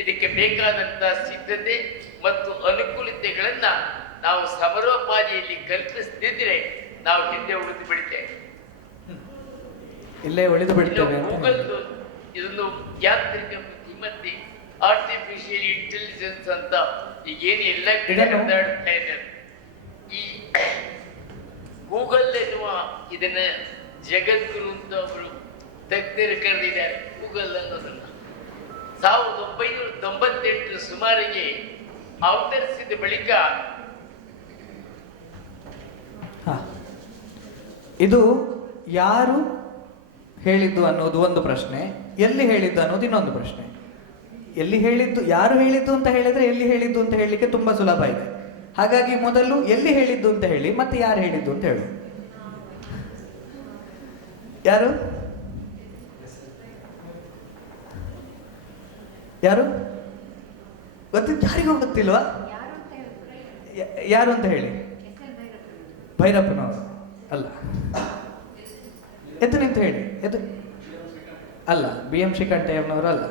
ಇದಕ್ಕೆ ಬೇಕಾದಂಥ ಸಿದ್ಧತೆ ಮತ್ತು ಅನುಕೂಲತೆಗಳನ್ನು ನಾವು ಸಮರೋಪಾದಿಯಲ್ಲಿ ಕಲ್ಪಿಸದಿದ್ದರೆ ನಾವು ಹಿಂದೆ ಉಳಿದು ಬಿಡ್ತೇವೆ. ಇಲ್ಲೇ ಉಳಿದು ಬಿಡ್ತೇವೆ. ಗೂಗಲ್ ಇದೊಂದು ಯಾಂತ್ರಿಕ ಬುದ್ಧಿಮತ್ತೆ, ಆರ್ಟಿಫಿಷಿಯಲ್ ಇಂಟೆಲಿಜೆನ್ಸ್ ಅಂತ ಈಗೇನು ಎಲ್ಲ ಕಡೆ ನಡೆದಾಡ್ತಾ ಇದೆ. ಈ ಗೂಗಲ್ ಎನ್ನುವ ಇದನ್ನ ಜಗದ್ಗುರು ಅಂತ ಅವರು ತಜ್ಞರು ಕರೆದಿದ್ದಾರೆ. ಗೂಗಲ್ ಅನ್ನೋದನ್ನ 1998 ಸುಮಾರಿಗೆ ಅವತರಿಸಿದ ಬಳಿಕ ಇದು ಯಾರು ಹೇಳಿದ್ದು ಅನ್ನೋದು ಒಂದು ಪ್ರಶ್ನೆ, ಎಲ್ಲಿ ಹೇಳಿದ್ದು ಅನ್ನೋದು ಇನ್ನೊಂದು ಪ್ರಶ್ನೆ. ಎಲ್ಲಿ ಹೇಳಿದ್ದು, ಯಾರು ಹೇಳಿದ್ದು ಅಂತ ಹೇಳಿದ್ರೆ ಎಲ್ಲಿ ಹೇಳಿದ್ದು ಅಂತ ಹೇಳಲಿಕ್ಕೆ ತುಂಬಾ ಸುಲಭ ಇದೆ. ಹಾಗಾಗಿ ಮೊದಲು ಎಲ್ಲಿ ಹೇಳಿದ್ದು ಅಂತ ಹೇಳಿ, ಮತ್ತೆ ಯಾರು ಹೇಳಿದ್ದು ಅಂತ ಹೇಳಿ. ಯಾರು ಯಾರು ಯಾರಿಗೂ ಗೊತ್ತಿಲ್ವಾ? ಯಾರು ಅಂತ ಹೇಳಿ. ಭೈರಪ್ಪನವರು ಅಲ್ಲ. ಎದ್ದು ನಿಂತು ಹೇಳಿ. ಎದ್ದು. ಅಲ್ಲ, BM ಶ್ರೀಕಂಠಯ್ಯನವರು ಅಲ್ಲ.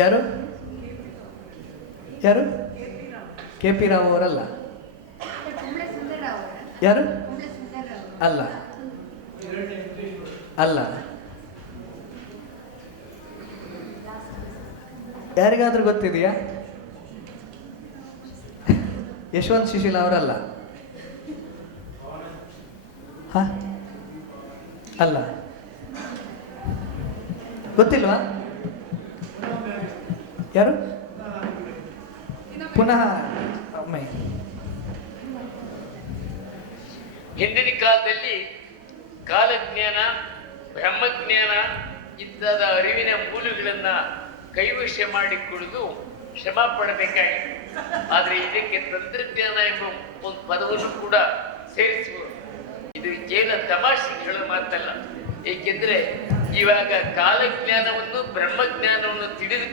ಯಾರು ಯಾರು? KP ರಾವ್ ಅವರಲ್ಲ. ಯಾರು? ಅಲ್ಲ ಅಲ್ಲ. ಯಾರಿಗಾದ್ರೂ ಗೊತ್ತಿದೆಯಾ? ಯಶವಂತ್ ಶಿಶಿಲ್ ಅವರಲ್ಲ. ಹ ಅಲ್ಲ. ಗೊತ್ತಿಲ್ವಾ? ಯಾರು? ಪುನಃ ಒಮ್ಮೆ. ಹಿಂದಿನ ಕಾಲದಲ್ಲಿ ಕಾಲಜ್ಞಾನ, ಬ್ರಹ್ಮಜ್ಞಾನ ಇದ್ದಾದ ಅರಿವಿನ ಮೂಲಗಳನ್ನ ಕೈವಶ ಮಾಡಿ ಕುಡಿದು ಶ್ರಮ ಪಡಬೇಕಾಗಿತ್ತು. ಆದರೆ ಇದಕ್ಕೆ ತಂತ್ರಜ್ಞಾನ ಎಂಬ ಒಂದು ಪದವನ್ನು ಕೂಡ ಸೇರಿಸಬಹುದು. ಇದು ಕೇವಲ ತಮಾಷೆ ಹೇಳೋ ಮಾತಲ್ಲ. ಏಕೆಂದ್ರೆ ಇವಾಗ ಕಾಲಜ್ಞಾನವನ್ನು ಬ್ರಹ್ಮಜ್ಞಾನವನ್ನು ತಿಳಿದು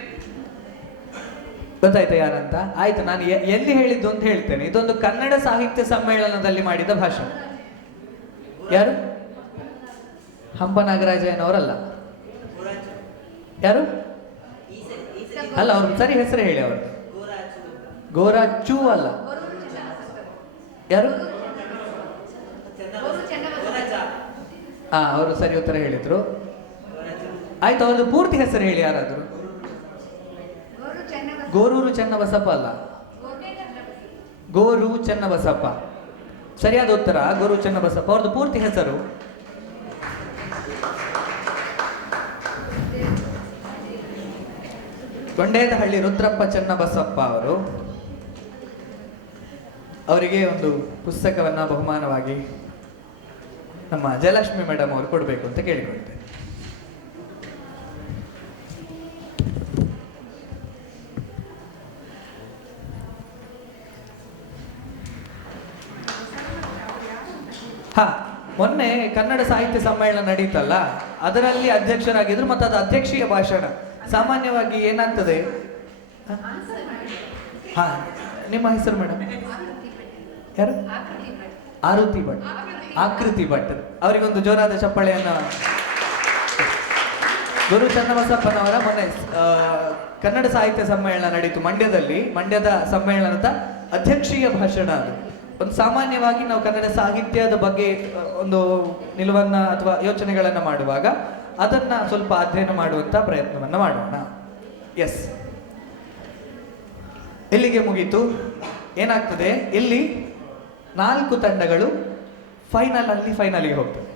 ಗೊತ್ತಾಯ್ತಾ ಯಾರಂತ? ಆಯ್ತು, ನಾನು ಎಲ್ಲಿ ಹೇಳಿದ್ದು ಅಂತ ಹೇಳ್ತೇನೆ. ಇದೊಂದು ಕನ್ನಡ ಸಾಹಿತ್ಯ ಸಮ್ಮೇಳನದಲ್ಲಿ ಮಾಡಿದ ಭಾಷಣ. ಯಾರು? ಹಂಪ ನಾಗರಾಜಯ್ಯನವರಲ್ಲ. ಯಾರು? ಅಲ್ಲ, ಅವ್ರ ಸರಿ ಹೆಸರು ಹೇಳಿ. ಅವರು ಗೋರಾಚು ಅಲ್ಲ. ಯಾರು? ಅವರು ಸರಿ ಉತ್ತರ ಹೇಳಿದ್ರು. ಆಯ್ತು, ಅವ್ರದ್ದು ಪೂರ್ತಿ ಹೆಸರು ಹೇಳಿ ಯಾರಾದ್ರು. ಗೋರೂರು ಚೆನ್ನಬಸಪ್ಪ ಅಲ್ಲ, ಗೋರು ಚೆನ್ನಬಸಪ್ಪ. ಸರಿಯಾದ ಉತ್ತರ ಗೋರು ಚೆನ್ನಬಸಪ್ಪ. ಅವ್ರದ್ದು ಪೂರ್ತಿ ಹೆಸರು ಗೊಂಡೇದಹಳ್ಳಿ ರುದ್ರಪ್ಪ ಚೆನ್ನಬಸಪ್ಪ ಅವರು. ಅವರಿಗೆ ಒಂದು ಪುಸ್ತಕವನ್ನ ಬಹುಮಾನವಾಗಿ ನಮ್ಮ ಜಯಲಕ್ಷ್ಮಿ ಮೇಡಮ್ ಅವರು ಕೊಡಬೇಕು ಅಂತ ಕೇಳಿಕೊಳ್ತೇನೆ. ಮೊನ್ನೆ ಕನ್ನಡ ಸಾಹಿತ್ಯ ಸಮ್ಮೇಳನ ನಡೀತಲ್ಲ, ಅದರಲ್ಲಿ ಅಧ್ಯಕ್ಷರಾಗಿದ್ರು. ಮತ್ತು ಅದು ಅಧ್ಯಕ್ಷೀಯ ಭಾಷಣ. ಸಾಮಾನ್ಯವಾಗಿ ಏನಾಗ್ತದೆ? ನಿಮ್ಮ ಹೆಸರು ಮೇಡಮ್? ಯಾರು? ಆರುತಿ ಭಟ್. ಆಕೃತಿ ಭಟ್. ಅವರಿಗೊಂದು ಜೋರಾದ ಚಪ್ಪಾಳೆಯನ್ನು. ಗುರು ಚನ್ನಬಸಪ್ಪನವರ ಮೊನ್ನೆ ಕನ್ನಡ ಸಾಹಿತ್ಯ ಸಮ್ಮೇಳನ ನಡೀತು ಮಂಡ್ಯದಲ್ಲಿ. ಮಂಡ್ಯದ ಸಮ್ಮೇಳನದ ಅಧ್ಯಕ್ಷೀಯ ಭಾಷಣ ಅದು. ಒಂದು ಸಾಮಾನ್ಯವಾಗಿ ನಾವು ಕನ್ನಡ ಸಾಹಿತ್ಯದ ಬಗ್ಗೆ ಒಂದು ನಿಲುವನ್ನ ಅಥವಾ ಯೋಚನೆಗಳನ್ನು ಮಾಡುವಾಗ ಅದನ್ನ ಸ್ವಲ್ಪ ಅಧ್ಯಯನ ಮಾಡುವಂತ ಪ್ರಯತ್ನವನ್ನ ಮಾಡೋಣ. ಎಸ್, ಎಲ್ಲಿಗೆ ಮುಗೀತು? ಏನಾಗ್ತದೆ ಇಲ್ಲಿ? 4 ತಂಡಗಳು ಫೈನಲಿಗೆ ಹೋಗ್ತದೆ,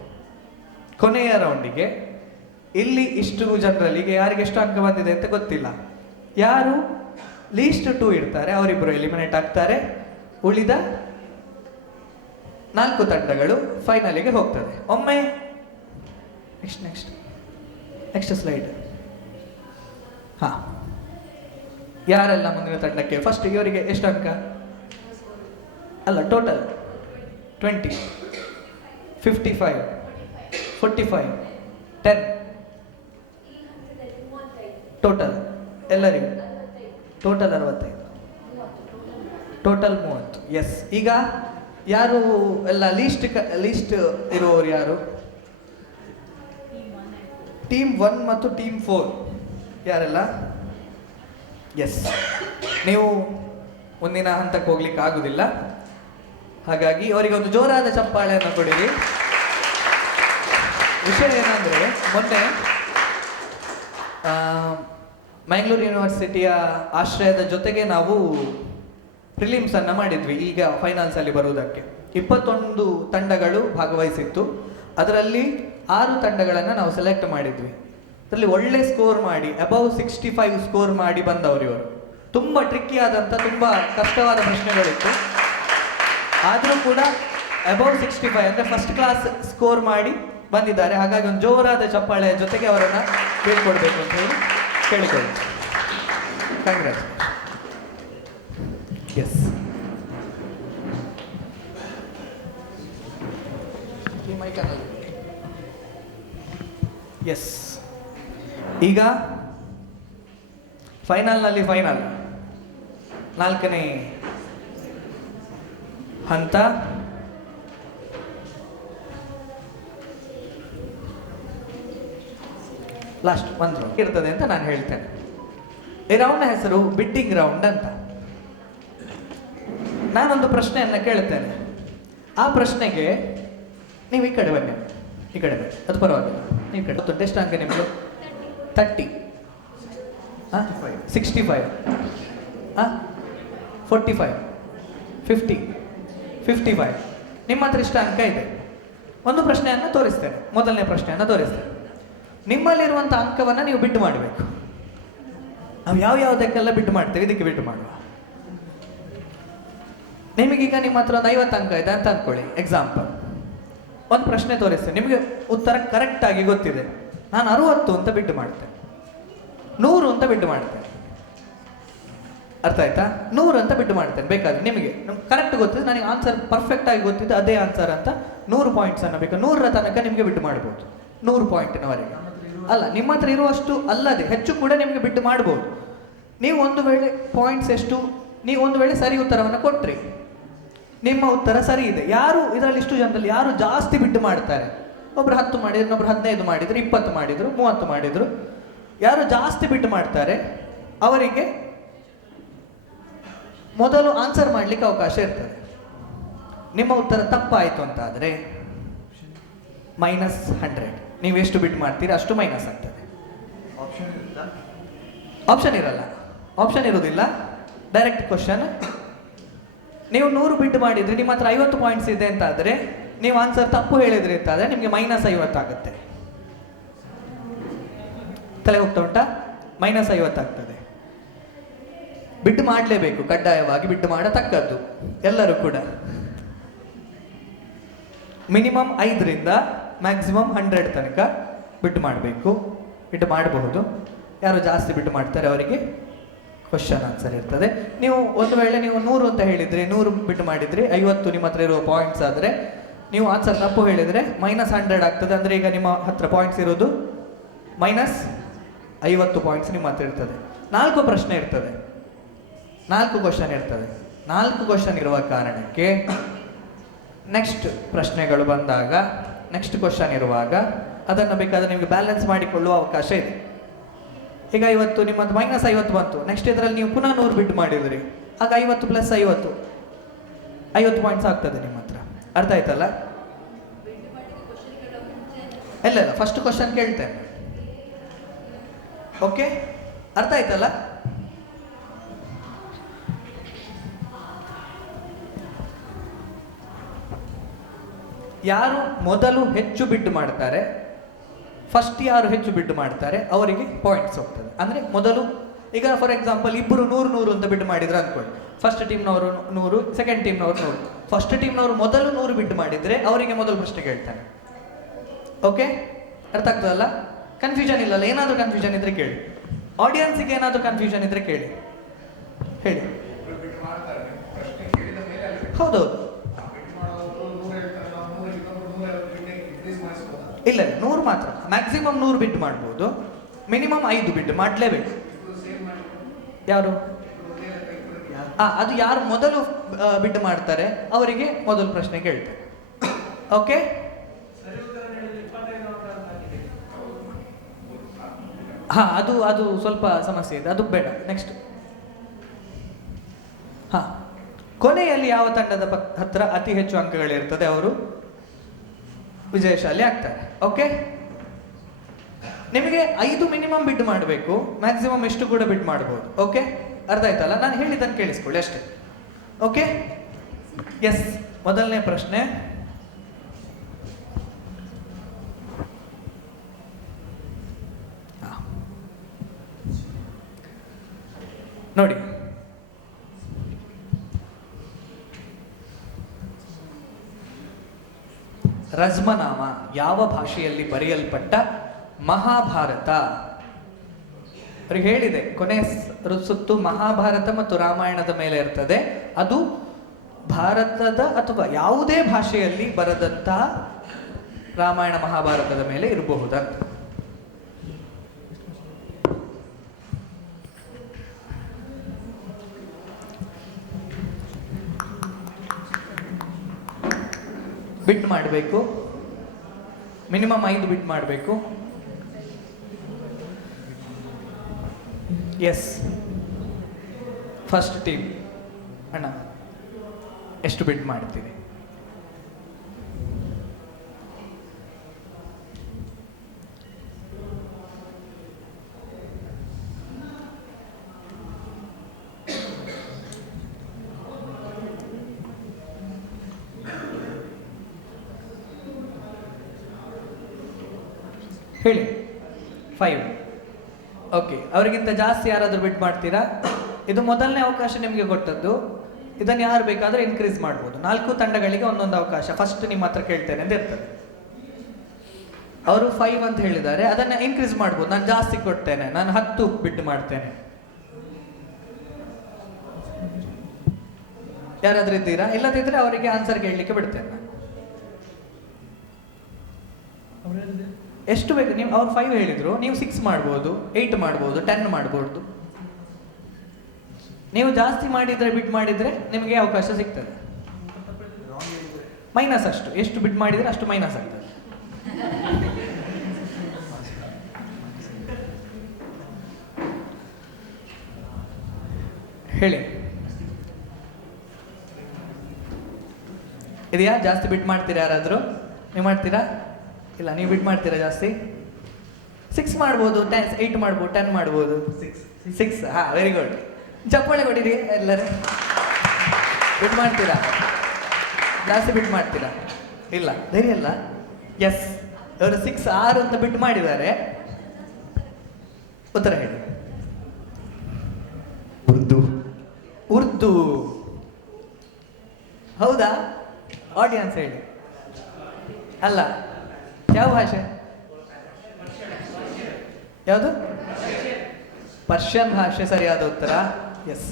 ಕೊನೆಯ ರೌಂಡಿಗೆ. ಇಲ್ಲಿ ಇಷ್ಟು ಜನರಲ್ಲಿಗೆ ಯಾರಿಗೆ ಎಷ್ಟು ಅಂಕ ಬಂದಿದೆ ಅಂತ ಗೊತ್ತಿಲ್ಲ. ಯಾರು ಲೀಸ್ಟ್ 2 ಇರ್ತಾರೆ ಅವರಿಬ್ಬರು ಎಲಿಮಿನೇಟ್ ಆಗ್ತಾರೆ. ಉಳಿದ 4 ತಂಡಗಳು ಫೈನಲಿಗೆ ಹೋಗ್ತದೆ. ಒಮ್ಮೆ ನೆಕ್ಸ್ಟ್ ಸ್ಲೈಡ್. ಯಾರೆಲ್ಲ ಮುಂದಿನ ತಂಡಕ್ಕೆ? ಫಸ್ಟ್ ಇವರಿಗೆ ಎಷ್ಟು ಅಂಕ? ಅಲ್ಲ, ಟೋಟಲ್ 20, 55, 45, 10 ಟೋಟಲ್ ಎಲ್ಲರಿಗೂ ಟೋಟಲ್ 65, ಟೋಟಲ್ 30. ಎಸ್, ಈಗ ಯಾರು ಎಲ್ಲ ಲೀಸ್ಟ್ ಇರುವವರು ಯಾರು? ಟೀಮ್ 1 ಮತ್ತು ಟೀಮ್ 4 ಯಾರೆಲ್ಲ? ಎಸ್, ನೀವು ಮುಂದಿನ ಹಂತಕ್ಕೆ ಹೋಗ್ಲಿಕ್ಕೆ ಆಗುದಿಲ್ಲ. ಹಾಗಾಗಿ ಅವರಿಗೆ ಒಂದು ಜೋರಾದ ಚಪ್ಪಾಳೆಯನ್ನು ಕೊಡಿರಿ. ವಿಷಯ ಏನಂದ್ರೆ, ಮೊನ್ನೆ ಮ್ಯಾಂಗ್ಳೂರ್ ಯೂನಿವರ್ಸಿಟಿಯ ಆಶ್ರಯದ ಜೊತೆಗೆ ನಾವು ಪ್ರಿಲಿಮ್ಸ್ ಅನ್ನ ಮಾಡಿದ್ವಿ. ಈಗ ಫೈನಲ್ಸ್ ಅಲ್ಲಿ ಬರುವುದಕ್ಕೆ 21 ತಂಡಗಳು ಭಾಗವಹಿಸಿತ್ತು. ಅದರಲ್ಲಿ 6 ತಂಡಗಳನ್ನು ನಾವು ಸೆಲೆಕ್ಟ್ ಮಾಡಿದ್ವಿ. ಅದರಲ್ಲಿ ಒಳ್ಳೆ ಸ್ಕೋರ್ ಮಾಡಿ ಅಬೌವ್ 65 ಸ್ಕೋರ್ ಮಾಡಿ ಬಂದವರು ಇವರು. ತುಂಬ ಟ್ರಿಕ್ಕಿ ಆದಂಥ ತುಂಬ ಕಷ್ಟವಾದ ಪ್ರಶ್ನೆಗಳಿತ್ತು. ಆದರೂ ಕೂಡ ಅಬೌವ್ 65 ಅಂದರೆ ಫಸ್ಟ್ ಕ್ಲಾಸ್ ಸ್ಕೋರ್ ಮಾಡಿ ಬಂದಿದ್ದಾರೆ. ಹಾಗಾಗಿ ಒಂದು ಜೋರಾದ ಚಪ್ಪಾಳೆಯ ಜೊತೆಗೆ ಅವರನ್ನು ಕೇಳ್ಕೊಡ್ಬೇಕು ಅಂತ ಹೇಳಿ ಕೇಳಿಕೊಳ್ಳಿ. ಕಾಂಗ್ರೆಸ್. ಎಸ್, ಎಸ್, ಈಗ ಫೈನಲ್ನಲ್ಲಿ ಫೈನಲ್ 4ನೇ ಹಂತ. ಲಾಸ್ಟ್ ಒಂದು ರೌಂಡ್ ಇರ್ತದೆ ಅಂತ ನಾನು ಹೇಳ್ತೇನೆ. ಈ ರೌಂಡ್ನ ಹೆಸರು ಬಿಡ್ಡಿಂಗ್ ರೌಂಡ್ ಅಂತ. ನಾನೊಂದು ಪ್ರಶ್ನೆಯನ್ನು ಕೇಳ್ತೇನೆ, ಆ ಪ್ರಶ್ನೆಗೆ ನೀವು ಈ ಕಡೆ ಬನ್ನಿ, ಈ ಕಡೆ ಬನ್ನಿ, ಅದು ಪರವಾಗಿಲ್ಲ, ನೀವು ಕಡೆ ಗೊತ್ತುಂಟು. ಎಷ್ಟು ಅಂಕ ನಿಮ್ಮದು? 30, 65, 45, 50, 55. ನಿಮ್ಮ ಹತ್ರ ಇಷ್ಟ ಅಂಕ ಇದೆ. ಒಂದು ಪ್ರಶ್ನೆಯನ್ನು ತೋರಿಸ್ತೇನೆ, ಮೊದಲನೇ ಪ್ರಶ್ನೆಯನ್ನು ತೋರಿಸ್ತೇನೆ. ನಿಮ್ಮಲ್ಲಿರುವಂಥ ಅಂಕವನ್ನು ನೀವು ಬಿಟ್ಟು ಮಾಡಬೇಕು. ನಾವು ಯಾವುದಕ್ಕೆಲ್ಲ ಬಿಟ್ಟು ಮಾಡ್ತೇವೆ, ಇದಕ್ಕೆ ಬಿಟ್ಟು ಮಾಡುವ. ನಿಮಗೀಗ ನಿಮ್ಮ ಹತ್ರ ಒಂದು 50 ಅಂಕ ಇದೆ ಅಂತ ಅಂದ್ಕೊಳ್ಳಿ, ಎಕ್ಸಾಂಪಲ್. ಒಂದು ಪ್ರಶ್ನೆ ತೋರಿಸ್ತೇನೆ, ನಿಮಗೆ ಉತ್ತರ ಕರೆಕ್ಟಾಗಿ ಗೊತ್ತಿದೆ. ನಾನು 60 ಅಂತ ಬಿಟ್ಟು ಮಾಡ್ತೇನೆ, 100 ಅಂತ ಬಿಟ್ಟು ಮಾಡ್ತೇನೆ. ಅರ್ಥ ಆಯ್ತಾ? 100 ಅಂತ ಬಿಟ್ಟು ಮಾಡ್ತೇನೆ. ಬೇಕಾದ್ರೆ ನಿಮಗೆ ಕರೆಕ್ಟ್ ಗೊತ್ತಿದೆ, ನನಗೆ ಆನ್ಸರ್ ಪರ್ಫೆಕ್ಟ್ ಆಗಿ ಗೊತ್ತಿದೆ, ಅದೇ ಆನ್ಸರ್ ಅಂತ 100 ಪಾಯಿಂಟ್ಸ್ ಅನ್ನು ಬೇಕು. 100ರ ತನಕ ನಿಮಗೆ ಬಿಟ್ಟು ಮಾಡ್ಬೋದು, 100 ಪಾಯಿಂಟಿನವರೆಗೆ ಅಲ್ಲ. ನಿಮ್ಮ ಹತ್ರ ಇರುವಷ್ಟು ಅಲ್ಲದೆ ಹೆಚ್ಚು ಕೂಡ ನಿಮಗೆ ಬಿಟ್ಟು ಮಾಡ್ಬೋದು. ನೀವು ಒಂದು ವೇಳೆ ಪಾಯಿಂಟ್ಸ್ ಎಷ್ಟು, ನೀವು ಒಂದು ವೇಳೆ ಸರಿ ಉತ್ತರವನ್ನು ಕೊಟ್ರಿ, ನಿಮ್ಮ ಉತ್ತರ ಸರಿ ಇದೆ. ಯಾರು ಇದರಲ್ಲಿ ಇಷ್ಟು ಜನರಲ್ಲಿ ಯಾರು ಜಾಸ್ತಿ ಬಿಟ್ಟು ಮಾಡ್ತಾರೆ? ಒಬ್ರು 10 ಮಾಡಿದ್ರು, ಇನ್ನೊಬ್ರು 15 ಮಾಡಿದ್ರು, 20 ಮಾಡಿದ್ರು, 30 ಮಾಡಿದ್ರು. ಯಾರು ಜಾಸ್ತಿ ಬಿಟ್ಟು ಮಾಡ್ತಾರೆ ಅವರಿಗೆ ಮೊದಲು ಆನ್ಸರ್ ಮಾಡಲಿಕ್ಕೆ ಅವಕಾಶ ಇರ್ತದೆ. ನಿಮ್ಮ ಉತ್ತರ ತಪ್ಪಾಯಿತು ಅಂತ ಆದರೆ -100. ನೀವು ಎಷ್ಟು ಬಿಟ್ಟು ಮಾಡ್ತೀರಿ ಅಷ್ಟು ಮೈನಸ್ ಆಗ್ತದೆ. ಆಪ್ಷನ್ ಇರಲ್ಲ, ಆಪ್ಷನ್ ಇರೋದಿಲ್ಲ. Direct question. ನೀವು 100 ಬಿಟ್ಟು ಮಾಡಿದ್ರಿ, ನಿಮ್ಮ ಹತ್ರ 50 ಪಾಯಿಂಟ್ಸ್ ಇದೆ ಅಂತ ಆದರೆ, ನೀವು ಆನ್ಸರ್ ತಪ್ಪು ಹೇಳಿದ್ರಿ ಅಂತ ಆದರೆ ನಿಮಗೆ -50 ಆಗುತ್ತೆ. ತಲೆ ಹೋಗ್ತಾ ಉಂಟಾ? -50 ಆಗ್ತದೆ. ಬಿಟ್ಟು ಮಾಡಲೇಬೇಕು, ಕಡ್ಡಾಯವಾಗಿ ಬಿಟ್ಟು ಮಾಡತಕ್ಕದ್ದು ಎಲ್ಲರೂ ಕೂಡ. ಮಿನಿಮಮ್ 5ರಿಂದ ಮ್ಯಾಕ್ಸಿಮಮ್ 100 ತನಕ ಬಿಟ್ಟು ಮಾಡಬೇಕು. ಬಿಟ್ಟು ಮಾಡಬಹುದು. ಯಾರು ಜಾಸ್ತಿ ಬಿಟ್ಟು ಮಾಡ್ತಾರೆ ಅವರಿಗೆ ಕ್ವಶನ್ ಆನ್ಸರ್ ಇರ್ತದೆ. ನೀವು ಒಂದು ವೇಳೆ ನೀವು 100 ಅಂತ ಹೇಳಿದ್ರಿ, 100 ಬಿಟ್ಟು ಮಾಡಿದ್ರಿ, 50 ನಿಮ್ಮ ಹತ್ರ ಇರುವ ಪಾಯಿಂಟ್ಸ್ ಆದರೆ, ನೀವು ಆನ್ಸರ್ ತಪ್ಪು ಹೇಳಿದರೆ -100 ಆಗ್ತದೆ. ಅಂದರೆ ಈಗ ನಿಮ್ಮ ಹತ್ರ ಪಾಯಿಂಟ್ಸ್ ಇರೋದು -50 ಪಾಯಿಂಟ್ಸ್ ನಿಮ್ಮ ಹತ್ರ ಇರ್ತದೆ. 4 ಪ್ರಶ್ನೆ ಇರ್ತದೆ, 4 ಕ್ವಶನ್ ಇರ್ತದೆ. 4 ಕ್ವಶನ್ ಇರುವ ಕಾರಣಕ್ಕೆ ನೆಕ್ಸ್ಟ್ ಪ್ರಶ್ನೆಗಳು ಬಂದಾಗ, ನೆಕ್ಸ್ಟ್ ಕ್ವಶನ್ ಇರುವಾಗ ಅದನ್ನು ಬೇಕಾದರೆ ನಿಮಗೆ ಬ್ಯಾಲೆನ್ಸ್ ಮಾಡಿಕೊಳ್ಳುವ ಅವಕಾಶ ಇದೆ. ಈಗ 50 ನಿಮ್ಮದು -50 ಬಂತು, ನೆಕ್ಸ್ಟ್ ಇದರಲ್ಲಿ ನೀವು ಪುನಃ 100 ಬಿಟ್ಟು ಮಾಡಿದ್ರಿ, ಆಗ 50 + 50 ಪಾಯಿಂಟ್ಸ್ ಆಗ್ತದೆ ನಿಮ್ಮ ಹತ್ರ. ಅರ್ಥ ಆಯ್ತಲ್ಲ? ಇಲ್ಲ, ಫಸ್ಟ್ ಕ್ವಶನ್ ಕೇಳ್ತೇನೆ. ಓಕೆ, ಅರ್ಥ ಆಯ್ತಲ್ಲ? ಯಾರು ಮೊದಲು ಹೆಚ್ಚು ಬಿಟ್ಟು ಮಾಡ್ತಾರೆ, ಫಸ್ಟ್ ಯಾರು ಹೆಚ್ಚು ಬಿಟ್ಟು ಮಾಡ್ತಾರೆ ಅವರಿಗೆ ಪಾಯಿಂಟ್ಸ್ ಹೋಗ್ತದೆ. ಅಂದರೆ ಮೊದಲು ಈಗ ಫಾರ್ ಎಕ್ಸಾಂಪಲ್ ಇಬ್ಬರು 100 ಅಂತ ಬಿಟ್ಟು ಮಾಡಿದ್ರೆ ಅಂದ್ಕೊಳ್ಳಿ, ಫಸ್ಟ್ ಟೀಮ್ನವರು 100, ಸೆಕೆಂಡ್ ಟೀಮ್ನವರು 100. ಫಸ್ಟ್ ಟೀಮ್ನವರು ಮೊದಲು 100 ಬಿಟ್ಟು ಮಾಡಿದರೆ ಅವರಿಗೆ ಮೊದಲು ಪ್ರಶ್ನೆ ಕೇಳ್ತಾನೆ. ಓಕೆ, ಅರ್ಥ ಆಗ್ತದಲ್ಲ? ಕನ್ಫ್ಯೂಷನ್ ಇಲ್ಲಲ್ಲ? ಏನಾದರೂ ಕನ್ಫ್ಯೂಷನ್ ಇದ್ರೆ ಕೇಳಿ, ಆಡಿಯನ್ಸಿಗೆ ಏನಾದರೂ ಕನ್ಫ್ಯೂಷನ್ ಇದ್ರೆ ಕೇಳಿ, ಹೇಳಿ. ಹೌದೌದು, ಇಲ್ಲ 100 ಮಾತ್ರ, ಮ್ಯಾಕ್ಸಿಮಮ್ 100 ಬಿಟ್ಟು ಮಾಡ್ಬೋದು, ಮಿನಿಮಮ್ 5 ಬಿಟ್ಟು ಮಾಡಲೇಬೇಕು. ಯಾರು? ಅದು ಯಾರು ಮೊದಲು ಬಿಟ್ಟು ಮಾಡ್ತಾರೆ ಅವರಿಗೆ ಮೊದಲು ಪ್ರಶ್ನೆ ಕೇಳ್ತಾರೆ. ಓಕೆ, ಅದು ಸ್ವಲ್ಪ ಸಮಸ್ಯೆ ಇದೆ, ಅದು ಬೇಡ. ನೆಕ್ಸ್ಟ್, ಕೊನೆಯಲ್ಲಿ ಯಾವ ತಂಡದ ಹತ್ರ ಅತಿ ಹೆಚ್ಚು ಅಂಕಗಳಿರ್ತದೆ ಅವರು ವಿಜಯಶಾಲಿ ಆಗ್ತಾರೆ. ಓಕೆ, ನಿಮಗೆ 5 ಮಿನಿಮಮ್ ಬಿಟ್ಟು ಮಾಡಬೇಕು, ಮ್ಯಾಕ್ಸಿಮಮ್ ಎಷ್ಟು ಕೂಡ ಬಿಟ್ಟು ಮಾಡ್ಬೋದು. ಓಕೆ, ಅರ್ಥ ಆಯ್ತಲ್ಲ? ನಾನು ಹೇಳಿದ್ದನ್ನು ಕೇಳಿಸ್ಕೊಳ್ಳಿ ಅಷ್ಟೇ. Okay, yes. ಮೊದಲನೇ ಪ್ರಶ್ನೆ, ನೋಡಿ. ರಜ್ಮನಾಮ ಯಾವ ಭಾಷೆಯಲ್ಲಿ ಬರೆಯಲ್ಪಟ್ಟ ಮಹಾಭಾರತ? ಅವ್ರಿಗೆ ಹೇಳಿದೆ, ಕೊನೆ ಸುತ್ತು ಮಹಾಭಾರತ ಮತ್ತು ರಾಮಾಯಣದ ಮೇಲೆ ಇರ್ತದೆ. ಅದು ಭಾರತದ ಅಥವಾ ಯಾವುದೇ ಭಾಷೆಯಲ್ಲಿ ಬರೆದಂತಹ ರಾಮಾಯಣ ಮಹಾಭಾರತದ ಮೇಲೆ ಇರಬಹುದಂತ. ಬಿಟ್ ಮಾಡಬೇಕು, ಮಿನಿಮಮ್ 5 ಬಿಟ್ ಮಾಡಬೇಕು. ಎಸ್, ಫಸ್ಟ್ ಟೀಮ್ ಅಣ್ಣ ಎಷ್ಟು ಬಿಡ್ ಮಾಡ್ತೀರಿ? ಹೇಳಿ. 5. ಓಕೆ, ಅವರಿಗಿಂತ ಜಾಸ್ತಿ ಯಾರಾದರೂ ಬಿಡ್ ಮಾಡ್ತೀರಾ? ಇದು ಮೊದಲನೇ ಅವಕಾಶ ನಿಮಗೆ ಕೊಟ್ಟದ್ದು. ಇದನ್ನು ಯಾರು ಬೇಕಾದರೂ ಇನ್ಕ್ರೀಸ್ ಮಾಡ್ಬೋದು. 4 ತಂಡಗಳಿಗೆ ಒಂದೊಂದು ಅವಕಾಶ. ಫಸ್ಟ್ ನಿಮ್ಮ ಹತ್ರ ಕೇಳ್ತೇನೆ ಅಂತ ಇರ್ತದೆ. ಅವರು 5 ಅಂತ ಹೇಳಿದ್ದಾರೆ, ಅದನ್ನು ಇನ್ಕ್ರೀಸ್ ಮಾಡ್ಬೋದು. ನಾನು ಜಾಸ್ತಿ ಕೊಡ್ತೇನೆ, ನಾನು 10 ಬಿಡ್ ಮಾಡ್ತೇನೆ. ಯಾರಾದ್ರೂ ಇದ್ದೀರಾ? ಇಲ್ಲದಿದ್ದರೆ ಅವರಿಗೆ ಆನ್ಸರ್ ಕೇಳಲಿಕ್ಕೆ ಬಿಡ್ತೇನೆ ನಾನು. ಎಷ್ಟು ಬೇಕು ನೀವು? ಅವ್ರು 5 ಹೇಳಿದ್ರು, ನೀವು 6 ಮಾಡ್ಬೋದು, 8 ಮಾಡ್ಬೋದು, 10 ಮಾಡ್ಬೋದು. ನೀವು ಜಾಸ್ತಿ ಮಾಡಿದರೆ ಬಿಡ್ ಮಾಡಿದರೆ ನಿಮಗೆ ಅವಕಾಶ ಸಿಗ್ತದೆ. ಮೈನಸ್ ಅಷ್ಟು, ಎಷ್ಟು ಬಿಡ್ ಮಾಡಿದರೆ ಅಷ್ಟು ಮೈನಸ್ ಆಗ್ತದೆ. ಹೇಳಿ. ಇದೆಯಾ? ಜಾಸ್ತಿ ಬಿಡ್ ಮಾಡ್ತೀರಾ ಯಾರಾದರೂ? ನೀವು ಮಾಡ್ತೀರಾ? ಇಲ್ಲ, ನೀವು ಬಿಡ್ ಮಾಡ್ತೀರಾ ಜಾಸ್ತಿ? 6 ಮಾಡ್ಬೋದು, 8 ಮಾಡ್ಬೋದು, 10 ಮಾಡ್ಬೋದು. 6. ಹಾಂ, ವೆರಿ ಗುಡ್. ಚಪ್ಪಾಳೆ ಕೊಡಿರಿ ಎಲ್ಲರೂ. ಬಿಡ್ ಮಾಡ್ತೀರಾ? ಜಾಸ್ತಿ ಬಿಡ್ ಮಾಡ್ತೀರಾ? ಇಲ್ಲ, ಧೈರ್ಯ ಅಲ್ಲ. ಎಸ್, ಅವರು 6 ಅಂತ ಬಿಡ್ ಮಾಡಿದ್ದಾರೆ. ಉತ್ತರ ಹೇಳಿ. ಉರ್ದು. ಹೌದಾ? ಆಡಿಯನ್ಸ್ ಹೇಳಿ. ಅಲ್ಲ, ಯಾವ ಭಾಷೆ? ಯಾವುದು? ಪರ್ಷಿಯನ್ ಭಾಷೆ ಸರಿಯಾದ ಉತ್ತರ. ಎಸ್,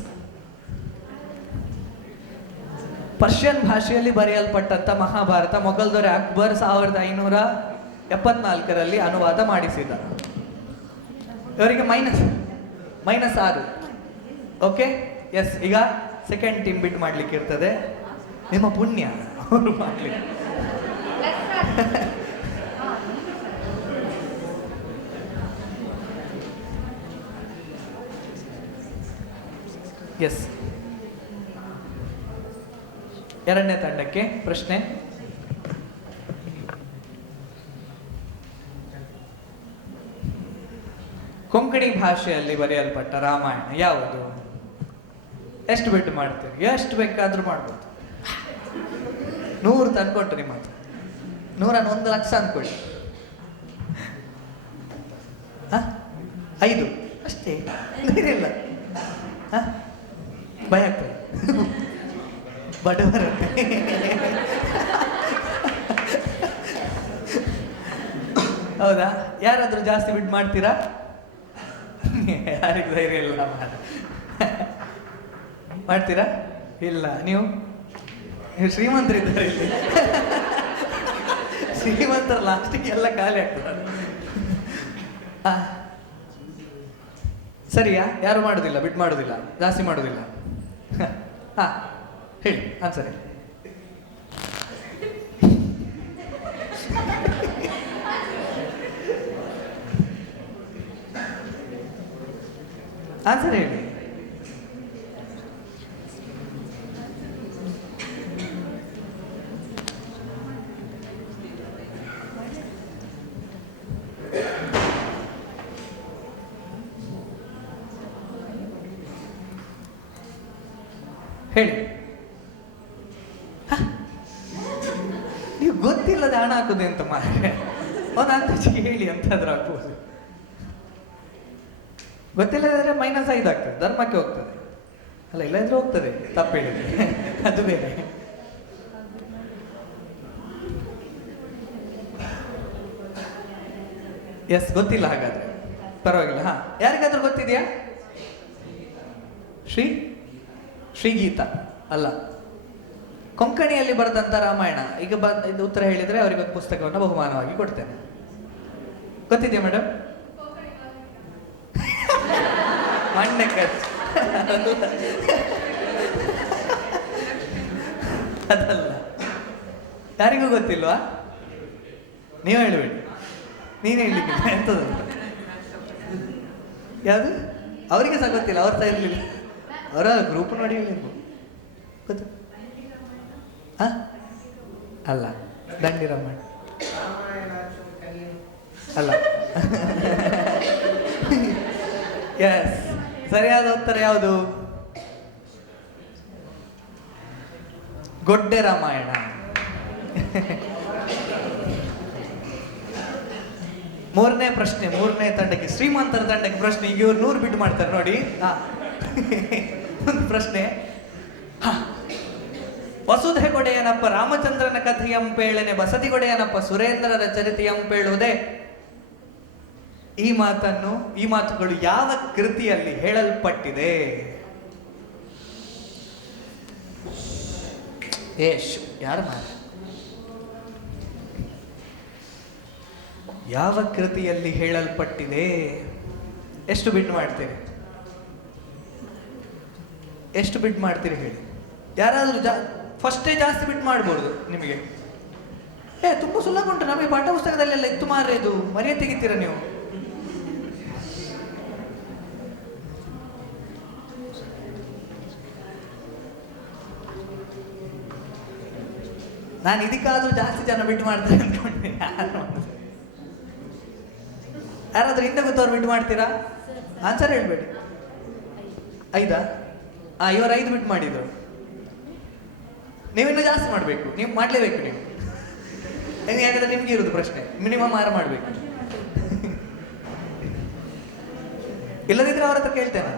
ಪರ್ಷಿಯನ್ ಭಾಷೆಯಲ್ಲಿ ಬರೆಯಲ್ಪಟ್ಟಂಥ ಮಹಾಭಾರತ ಮೊಘಲ್ ದೊರೆ ಅಕ್ಬರ್ 1574ರಲ್ಲಿ ಅನುವಾದ ಮಾಡಿಸಿದ. ಇವರಿಗೆ -6. Okay, yes. ಈಗ ಸೆಕೆಂಡ್ ಟೀಮ್ ಬಿಟ್ ಮಾಡ್ಲಿಕ್ಕೆ ಇರ್ತದೆ. ನಿಮ್ಮ ಪುಣ್ಯ ಅವರು ಮಾಡ್ಲಿಕ್ಕೆ. ಎಸ್, ಎರಡನೇ ತಂಡಕ್ಕೆ ಪ್ರಶ್ನೆ. ಕೊಂಕಣಿ ಭಾಷೆಯಲ್ಲಿ ಬರೆಯಲ್ಪಟ್ಟ ರಾಮಾಯಣ ಯಾವುದು? ಎಷ್ಟು ಬಿಟ್ಟು ಮಾಡ್ತೀರಿ? ಎಷ್ಟು ಬೇಕಾದ್ರೂ ಮಾಡ್ಬೋದು. 100 ತಂದ್ಕೊಟ್ಟು ನಿಮ್ಮ ಹತ್ರ. 100 1 ಲಕ್ಷ ಅಂದ್ಕೊಳ್ಳಿ. 5 ಅಷ್ಟೇ, ಇಲ್ಲ. ಭಯ ಆಗ್ತದೆ ಬಡವರಂತೆ. ಹೌದಾ? ಯಾರಾದ್ರೂ ಜಾಸ್ತಿ ಬಿಡ್ ಮಾಡ್ತೀರಾ? ಯಾರಿಗೆ ಧೈರ್ಯ ಇಲ್ಲ ಮಾಡ್ತೀರಾ? ಇಲ್ಲ. ನೀವು ಶ್ರೀಮಂತರಿದ್ದಾರೆ ಇಲ್ಲಿ. ಶ್ರೀಮಂತರ ಲಾಸ್ಟಿಗೆ ಎಲ್ಲ ಖಾಲಿ ಆಗ್ತದೆ. ಸರಿಯಾ? ಯಾರು ಮಾಡೋದಿಲ್ಲ, ಬಿಟ್ ಮಾಡೋದಿಲ್ಲ, ಜಾಸ್ತಿ ಮಾಡೋದಿಲ್ಲ. ಹಾ, ಹೇಳಿ ಆನ್ಸರ್. ಆನ್ಸರ್ ಹೇಳಿ. ಹೇಳಿ. ನೀವು ಗೊತ್ತಿಲ್ಲದೆ ಹಣ ಹಾಕುದು ಅಂತ ಮಾರೆ. ಒಂದು ಅಂದಾಜಿಗೆ ಹೇಳಿ ಅಂತಾದ್ರೂ ಹಾಕ್ಬೋದು. ಗೊತ್ತಿಲ್ಲದ್ರೆ -5 ಆಗ್ತದೆ, ಧರ್ಮಕ್ಕೆ ಹೋಗ್ತದೆ. ಅಲ್ಲ, ಇಲ್ಲದ್ರೆ ಹೋಗ್ತದೆ, ತಪ್ಪು ಹೇಳಿದ್ರೆ ಅದು ಬೇರೆ. ಎಸ್, ಗೊತ್ತಿಲ್ಲ ಹಾಗಾದ್ರೆ ಪರವಾಗಿಲ್ಲ. ಹಾ, ಯಾರಿಗಾದ್ರೂ ಗೊತ್ತಿದೆಯಾ? ಶ್ರೀಗೀತ ಅಲ್ಲ, ಕೊಂಕಣಿಯಲ್ಲಿ ಬರೆದಂಥ ರಾಮಾಯಣ. ಈಗ ಇದು ಉತ್ತರ ಹೇಳಿದರೆ ಅವರಿಗೊಂದು ಪುಸ್ತಕವನ್ನು ಬಹುಮಾನವಾಗಿ ಕೊಡ್ತೇನೆ. ಗೊತ್ತಿದೆಯಾ ಮೇಡಮ್? ಮಣ್ಣೆ ಖರ್ಚು ಅದಲ್ಲ. ಯಾರಿಗೂ ಗೊತ್ತಿಲ್ವಾ? ನೀವು ಹೇಳಬೇಡಿ, ನೀನು ಹೇಳಲಿಕ್ಕಿಲ್ಲ. ಎಂಥದ್ದು? ಯಾವುದು? ಅವರಿಗೆ ಸಹ ಗೊತ್ತಿಲ್ಲ, ಅವ್ರು ಸಹ ಇರಲಿಲ್ಲ, ಅವರ ಗ್ರೂಪ್ ನೋಡಿ ಗೊತ್ತು. ಅಲ್ಲ, ದಂಡಿ ರಾಮಾಯಣ ಅಲ್ಲ. ಎಸ್, ಸರಿಯಾದ ಉತ್ತರ ಯಾವುದು? ಗೊಡ್ಡೆ ರಾಮಾಯಣ. ಮೂರನೇ ಪ್ರಶ್ನೆ, ಮೂರನೇ ತಂಡಕ್ಕೆ, ಶ್ರೀಮಂತರ ತಂಡಕ್ಕೆ ಪ್ರಶ್ನೆ. ಈಗ ಇವ್ರು 100 ಬಿಟ್ಟು ಮಾಡ್ತಾರೆ ನೋಡಿ. ಒಂದು ಪ್ರಶ್ನೆ. ವಸುಧೆ ಕೊಡೆಯನಪ್ಪ ರಾಮಚಂದ್ರನ ಕಥೆಯಂಪೇಳನೆ ಬಸದಿ ಕೊಡೆಯನಪ್ಪ ಸುರೇಂದ್ರರ ಚರಿತೆಯಂಪೇಳುವುದೇ. ಈ ಮಾತುಗಳು ಯಾವ ಕೃತಿಯಲ್ಲಿ ಹೇಳಲ್ಪಟ್ಟಿದೆ? ಯಾರು ಮಾರ, ಯಾವ ಕೃತಿಯಲ್ಲಿ ಹೇಳಲ್ಪಟ್ಟಿದೆ? ಎಷ್ಟು ಬಿಡ್ ಮಾಡ್ತೀರಿ? ಎಷ್ಟು ಬಿಡ್ ಮಾಡ್ತೀರಿ ಹೇಳಿ? ಯಾರಾದರೂ ಫಸ್ಟೇ ಜಾಸ್ತಿ ಬಿಟ್ ಮಾಡ್ಬೋದು ನಿಮಗೆ. ತುಂಬ ಸುಲಭ ಉಂಟು, ನಮಗೆ ಪಾಠ ಪುಸ್ತಕದಲ್ಲೆಲ್ಲ ಇತ್ತು ಮಾರ್ರೆ, ಇದು ಮರ್ಯಾದೆ ತೆಗಿತೀರ ನೀವು. ನಾನು ಇದಕ್ಕಾದ್ರೂ ಜಾಸ್ತಿ ಜನ ಬಿಟ್ಟು ಮಾಡ್ತಾರೆ ಅಂದ್ಕೊಂಡೆ. ಯಾರಾದ್ರೂ ಹಿಂದೆ ಗೊತ್ತವ್ರು ಬಿಟ್ಟು ಮಾಡ್ತೀರಾ? ಆನ್ಸರ್ ಹೇಳ್ಬೇಡಿ. 5? ಇವರು 5 ಬಿಟ್ಟು ಮಾಡಿದ್ರು. ನೀವಿನ್ನೂ ಜಾಸ್ತಿ ಮಾಡಬೇಕು, ನೀವು ಮಾಡಲೇಬೇಕು. ನೀವು ಯಾಕಂದ್ರೆ ನಿಮ್ಗೆ ಇರೋದು ಪ್ರಶ್ನೆ, ಮಿನಿಮಮ್ 6 ಮಾಡಬೇಕು. ಇಲ್ಲದಿದ್ರೆ ಅವ್ರ ಹತ್ರ ಕೇಳ್ತೇನೆ.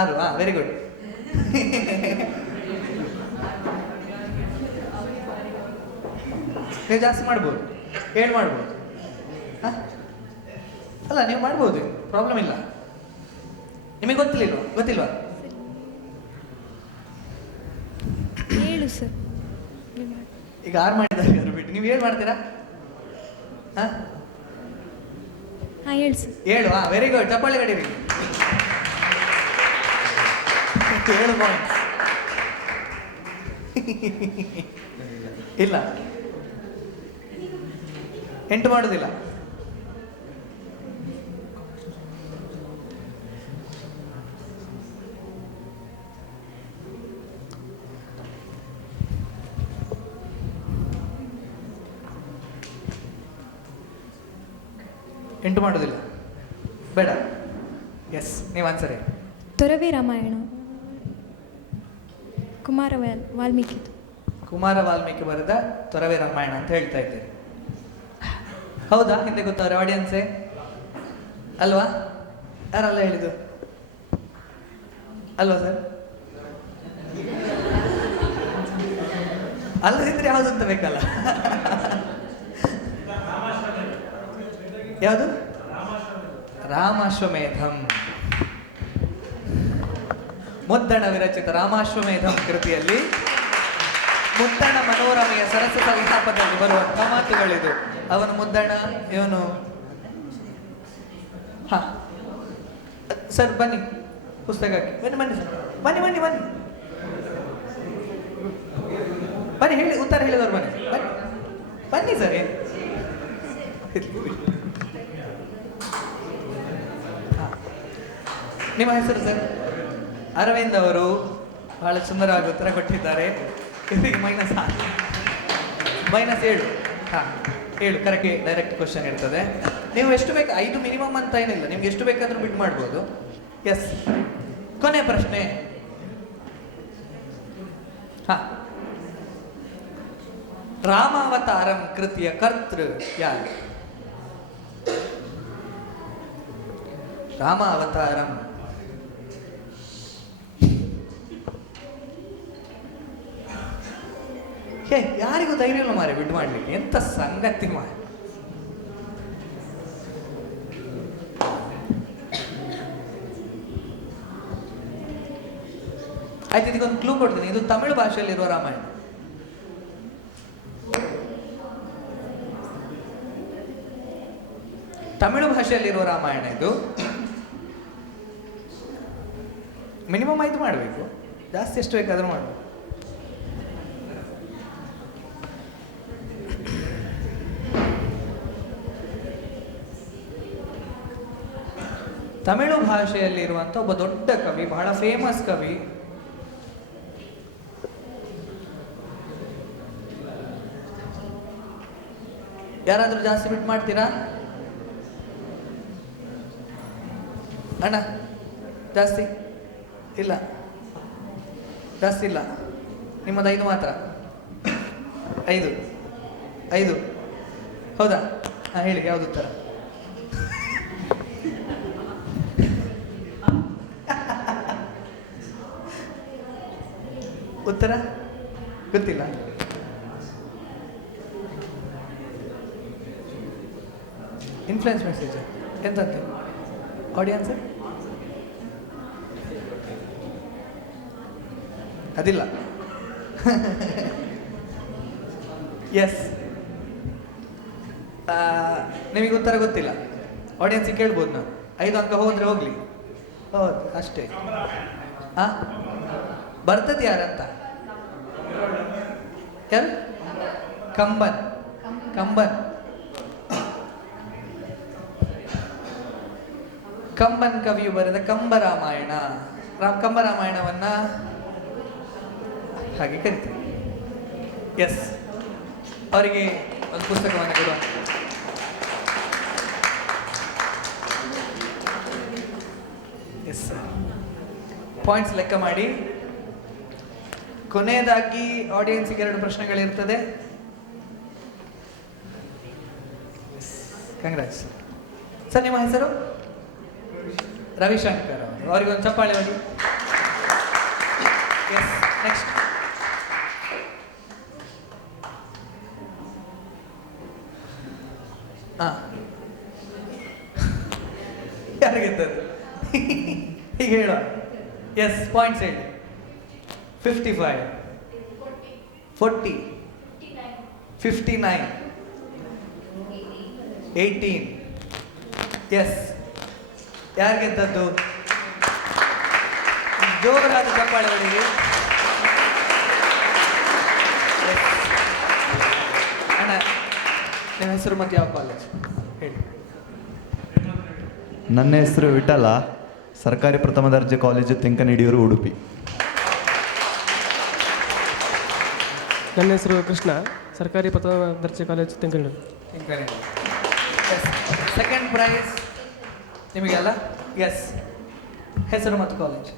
6? Very good. ನೀವು ಜಾಸ್ತಿ ಮಾಡ್ಬೋದು, 7 ಮಾಡ್ಬೋದು. ಅಲ್ಲ, ನೀವು ಮಾಡ್ಬೋದು, ಪ್ರಾಬ್ಲಮ್ ಇಲ್ಲ. ನಿಮಗೆ ಗೊತ್ತಿಲ್ವಾ? 7 ಸರ್. ಈಗ 6 ಮಾಡಿದ್ದಾರೆ ಬಿಟ್ಟು ನೀವು 7 ಮಾಡ್ತೀರಾ? 7 ಸರ್. 7? ವೆರಿ ಗುಡ್, ಚಪ್ಪಾಳೆ ಕಡೀರಿ. 7 ಪಾಯಿಂಟ್ಸ್. ಇಲ್ಲ, 8 ಮಾಡೋದಿಲ್ಲ. ಎಂಟು ಮಾಡೋದಿಲ್ಲ, ಬೇಡ. ಎಸ್, ನೀವು ಆನ್ಸರ್ ಹೇಳಿ. ತೊರವೆ ರಾಮಾಯಣ, ಕುಮಾರ ವಾಲ್ಮೀಕಿ ಬರೆದ ತೊರವೆ ರಾಮಾಯಣ ಅಂತ ಹೇಳ್ತಾ ಇದ್ದೀರಿ. ಹೌದಾ? ಹಿಂದೆ ಗೊತ್ತವ್ರೆ ಆಡಿಯನ್ಸೇ ಅಲ್ವಾ? ಯಾರಲ್ಲ ಹೇಳಿದ್ದು ಅಲ್ವಾ ಸರ್? ಅಲ್ಲದಿದ್ರೆ ಯಾವುದು ಅಂತ ಬೇಕಲ್ಲ. ಯಾವುದು? ರಾಮಾಶ್ವಮೇಧಂ. ಮುದ್ದಣ ವಿರಚಿತ ರಾಮಾಶ್ವಮೇಧಂ ಕೃತಿಯಲ್ಲಿ ಮುದ್ದಣ ಮನೋರಮೆಯ ಸರಸ ಸಂಲಾಪದಲ್ಲಿ ಬರುವಂತಹ ಮಾತುಗಳಿದು. ಅವನು ಮುದ್ದಣ, ಇವನು ಸರ್ ಬನ್ನಿ ಪುಸ್ತಕಕ್ಕೆ ಬನ್ನಿ ಸರ್, ಬನ್ನಿ ಹೇಳಿ, ಉತ್ತರ ಹೇಳಿದವರು ಬನ್ನಿ ಸರ್. ಏನು ನಿಮ್ಮ ಹೆಸರು ಸರ್? ಅರವಿಂದ್ ಅವರು ಬಹಳ ಸುಂದರವಾಗಿ ಉತ್ತರ ಕೊಟ್ಟಿದ್ದಾರೆ. ಇವರಿಗೆ -7. 7 ಕರೆಕ್ಟ್. ಡೈರೆಕ್ಟ್ ಕ್ವಶನ್ ಇರ್ತದೆ. ನೀವು ಎಷ್ಟು ಬೇಕು, 5 ಮಿನಿಮಮ್ ಅಂತ ಏನಿಲ್ಲ, ನಿಮ್ಗೆ ಎಷ್ಟು ಬೇಕಾದ್ರೂ ಬಿಟ್ ಮಾಡ್ಬೋದು. ಎಸ್, ಕೊನೆ ಪ್ರಶ್ನೆ. ರಾಮಾವತಾರಂ ಕೃತಿಯ ಕರ್ತೃ ಯಾರು? ರಾಮಾವತಾರಂ ಯಾರಿಗೂ ಧೈರ್ಯ ಇಲ್ಲ ಮಾರೆ ಬಿಟ್ಟು ಮಾಡ್ಲಿಕ್ಕೆ. ಎಂತ ಸಂಗತಿ ಮಾರೆ. ಆಯ್ತು, ಇದಕ್ಕೊಂದು ಕ್ಲೂ ಕೊಡ್ತೀನಿ. ಇದು ತಮಿಳು ಭಾಷೆಯಲ್ಲಿರುವ ರಾಮಾಯಣ. ತಮಿಳು ಭಾಷೆಯಲ್ಲಿರುವ ರಾಮಾಯಣ ಇದು. ಮಿನಿಮಮ್ 5 ಮಾಡಬೇಕು, ಜಾಸ್ತಿ ಎಷ್ಟು ಬೇಕಾದ್ರೂ ಮಾಡಬೇಕು. ತಮಿಳು ಭಾಷೆಯಲ್ಲಿರುವಂಥ ಒಬ್ಬ ದೊಡ್ಡ ಕವಿ, ಬಹಳ ಫೇಮಸ್ ಕವಿ. ಯಾರಾದರೂ ಜಾಸ್ತಿ ಬಿಟ್ಟು ಮಾಡ್ತೀರಾ ಅಣ್ಣ? ಜಾಸ್ತಿ ಇಲ್ಲ, ಜಾಸ್ತಿ ಇಲ್ಲ. ನಿಮ್ಮದು 5 ಮಾತ್ರ. 5 ಹೌದಾ? ಹಾಂ, ಹೇಳಿ ಯಾವುದು ಉತ್ತರ? ಉತ್ತರ ಗೊತ್ತಿಲ್ಲ. ಇನ್ಫ್ಲುಯೆನ್ಸ್ ಮೆಸೇಜ್ ಎಂತಂತೆ ಆಡಿಯನ್ಸ್? ಅದಿಲ್ಲ. ಎಸ್, ನಿಮಗೆ ಉತ್ತರ ಗೊತ್ತಿಲ್ಲ. ಆಡಿಯನ್ಸಿಗೆ ಕೇಳ್ಬೋದು, ನಾವು 5 ಅಂಕ ಹೋದರೆ ಹೋಗಲಿ. ಹೌದು, ಅಷ್ಟೇ. ಹಾಂ, ಬರ್ತದೆ ಯಾರಂತ? ಯಾರು? ಕಂಬನ್. ಕಂಬನ್ ಕವಿಯು ಬರೆದ ಕಂಬರಾಮಾಯಣ. ಕಂಬರಾಮಾಯಣವನ್ನ ಹಾಗೆ ಕರಿತೀವಿ. ಎಸ್, ಅವರಿಗೆ ಒಂದು ಪುಸ್ತಕವನ್ನು ಕೊಡುವ. ಎಸ್ ಸರ್, ಪಾಯಿಂಟ್ಸ್ ಲೆಕ್ಕ ಮಾಡಿ. ಕೊನೆಯದಾಗಿ ಆಡಿಯನ್ಸ್ಗೆ 2 ಪ್ರಶ್ನೆಗಳಿರ್ತದೆ. Congrats sir. ನಿಮ್ಮ ಹೆಸರು? ರವಿಶಂಕರ್ ಅವರು. ಅವರಿಗೊಂದು ಚಪ್ಪಾಳೆ ಮಾಡಿ. Yes, next. ಹಾಂ, ಯಾರಿಗೆದ್ದದ್ದು ಹೀಗೆ ಹೇಳುವ. ಎಸ್, ಪಾಯಿಂಟ್ಸ್ ಹೇಳಿ. 55, 40, 59, 18. ಎಸ್, ಯಾರಿಗೆದ್ದದ್ದು? ಜೋರಾದ ಚಪ್ಪಾಳೆ ಹೊಡಿರಿ. ಅಣ್ಣ, ನಿಮ್ಮ ಹೆಸರು ಮತ್ತು ಯಾವ ಕಾಲೇಜ್ ಹೇಳಿ? ನನ್ನ ಹೆಸರು ವಿಠಲ, ಸರ್ಕಾರಿ ಪ್ರಥಮ ದರ್ಜೆ ಕಾಲೇಜು ತೆಂಕನಡಿಯೂರು, ಉಡುಪಿ. ನನ್ನ ಹೆಸರು ಕೃಷ್ಣ, ಸರ್ಕಾರಿ ಪ್ರಥಮ ದರ್ಜೆ ಕಾಲೇಜು ತೆಂಕನಡಿಯೂರು. ಸೆಕೆಂಡ್ ಪ್ರೈಸ್ ನಿಮಗೆಲ್ಲ. ಎಸ್, ಹೆಸರು ಮತ್ತು ಕಾಲೇಜ್.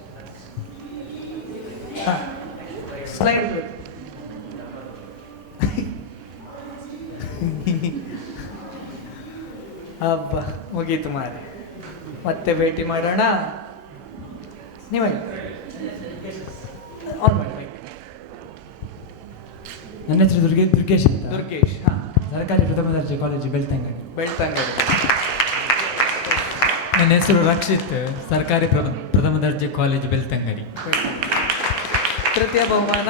ಹಾಂ, ಸ್ಲೈಡ್. ಹಬ್ಬ ಮುಗೀತು ಮಾರೆ, ಮತ್ತೆ ಭೇಟಿ ಮಾಡೋಣ. ನೀವು ಆನ್ ಮಾಡಿ. ನನ್ನ ಹೆಸರು ದುರ್ಗೇಶ್ ಅಂತ. ದುರ್ಗೇಶ್. ಹಾಂ, ಸರ್ಕಾರಿ ಪ್ರಥಮ ದರ್ಜೆ ಕಾಲೇಜು ಬೆಳ್ತಂಗಡಿ. ನನ್ನ ಹೆಸರು ರಕ್ಷಿತ್, ಸರ್ಕಾರಿ ಪ್ರಥಮ ದರ್ಜೆ ಕಾಲೇಜು ಬೆಳ್ತಂಗಡಿ. ತೃತೀಯ ಬಹುಮಾನ.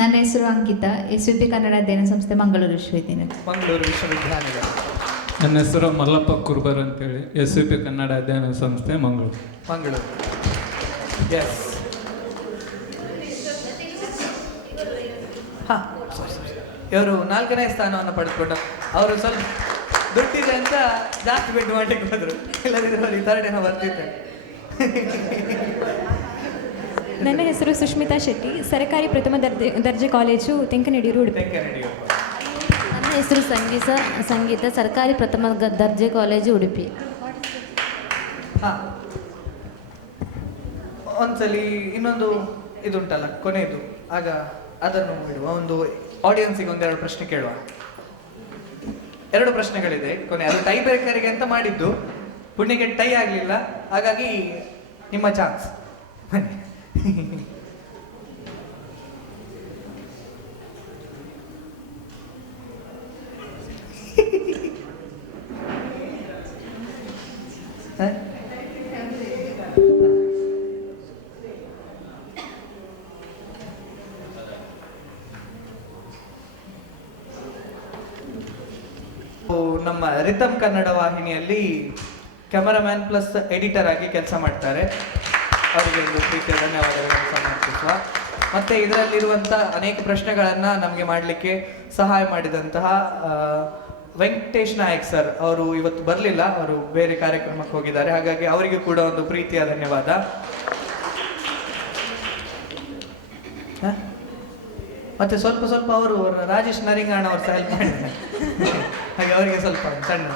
ನನ್ನ ಹೆಸರು ಅಂಕಿತಾ, SVP ಕನ್ನಡ ಅಧ್ಯಯನ ಸಂಸ್ಥೆ, ಮಂಗಳೂರು ವಿಶ್ವವಿದ್ಯಾನಿಲಯ. ನನ್ನ ಹೆಸರು ಮಲ್ಲಪ್ಪ ಕುರ್ಬರ್ ಅಂತೇಳಿ, SVP ಕನ್ನಡ ಅಧ್ಯಯನ ಸಂಸ್ಥೆ, ಮಂಗಳೂರು. ಎಸ್. ಹಾಂ, ಇವರು 4ನೇ ಸ್ಥಾನವನ್ನು ಪಡೆದುಕೊಂಡ. ಅವರು ಸ್ವಲ್ಪ ದುಡ್ಡಿದೆ ಅಂತ ಜಾಸ್ತಿ ಬೆಟ್ಟು ಮಾಡಲಿಕ್ಕೆ ಹೋದರು, ಇಲ್ಲದಿದ್ದರೆ ಅವ್ರಿಗೆ 3rd ಏನೋ ಬರ್ತಿದ್ದೆ. ನನ್ನ ಹೆಸರು ಸುಷ್ಮಿತಾ ಶೆಟ್ಟಿ, ಸರ್ಕಾರಿ ಪ್ರಥಮ ದರ್ಜೆ ಕಾಲೇಜು ತೆಂಕನಡಿಯೂರು, ಉಡುಪಿ. ನನ್ನ ಹೆಸರು ಸಂಗೀತ, ಸರ್ಕಾರಿ ಪ್ರಥಮ ದರ್ಜೆ ಕಾಲೇಜು, ಉಡುಪಿ. ಹಾಂ, ಒಂದ್ಸಲಿ ಇನ್ನೊಂದು ಇದುಂಟಲ್ಲ ಕೊನೆಯದು, ಆಗ ಅದನ್ನು ಬಿಡುವ. ಒಂದು ಆಡಿಯನ್ಸಿಗೆ 1-2 ಪ್ರಶ್ನೆ ಕೇಳುವ. 2 ಪ್ರಶ್ನೆಗಳಿದೆ ಕೊನೆ. ಅದು ಟೈ ಬ್ರೇಕರಿಗೆ ಅಂತ ಮಾಡಿದ್ದು, ಪುಣ್ಯಗೆ ಟೈ ಆಗಲಿಲ್ಲ, ಹಾಗಾಗಿ ನಿಮ್ಮ ಚಾನ್ಸ್. ನಮ್ಮ ರಿತಮ್ ಕನ್ನಡ ವಾಹಿನಿಯಲ್ಲಿ ಕ್ಯಾಮರಾಮ್ಯಾನ್ ಪ್ಲಸ್ ಎಡಿಟರ್ ಆಗಿ ಕೆಲಸ ಮಾಡ್ತಾರೆ. ಅವರಿಗೆ ಒಂದು ಪ್ರೀತಿಯ ಧನ್ಯವಾದಗಳನ್ನು ಸಮರ್ಪಿಸುವ. ಮತ್ತು ಇದರಲ್ಲಿರುವಂಥ ಅನೇಕ ಪ್ರಶ್ನೆಗಳನ್ನು ನಮಗೆ ಮಾಡಲಿಕ್ಕೆ ಸಹಾಯ ಮಾಡಿದಂತಹ ವೆಂಕಟೇಶ್ ನಾಯಕ್ ಸರ್ ಅವರು ಇವತ್ತು ಬರಲಿಲ್ಲ, ಅವರು ಬೇರೆ ಕಾರ್ಯಕ್ರಮಕ್ಕೆ ಹೋಗಿದ್ದಾರೆ, ಹಾಗಾಗಿ ಅವರಿಗೂ ಕೂಡ ಒಂದು ಪ್ರೀತಿಯ ಧನ್ಯವಾದ. ಮತ್ತೆ ಸ್ವಲ್ಪ ಸ್ವಲ್ಪ ಅವರು ರಾಜೇಶ್ ನರಿಂಗಾಣ ಅವರು ಸಹ ಹೆಲ್ಪ್ ಮಾಡಿದ್ದಾರೆ, ಹಾಗೆ ಅವರಿಗೆ ಸ್ವಲ್ಪ ಸಣ್ಣ.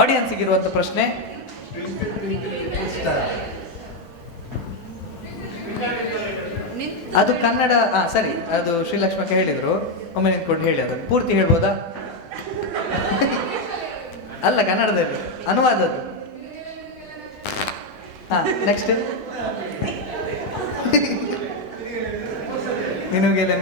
ಆಡಿಯನ್ಸ್ಗೆ ಇರುವಂತ ಪ್ರಶ್ನೆ, ಅದು ಕನ್ನಡ. ಸರಿ, ಅದು ಶ್ರೀಲಕ್ಷ್ಮಕ್ಕೆ ಹೇಳಿದ್ರು, ಒಮ್ಮೆ ನಿಂತ್ಕೊಂಡು ಹೇಳಿ, ಅದನ್ನು ಪೂರ್ತಿ ಹೇಳ್ಬೋದಾ? ಅಲ್ಲ, ಕನ್ನಡದಲ್ಲಿ ಅನುವಾದದ್ದು. ನೆಕ್ಸ್ಟ್. ಮಿನುಗೆಲೆ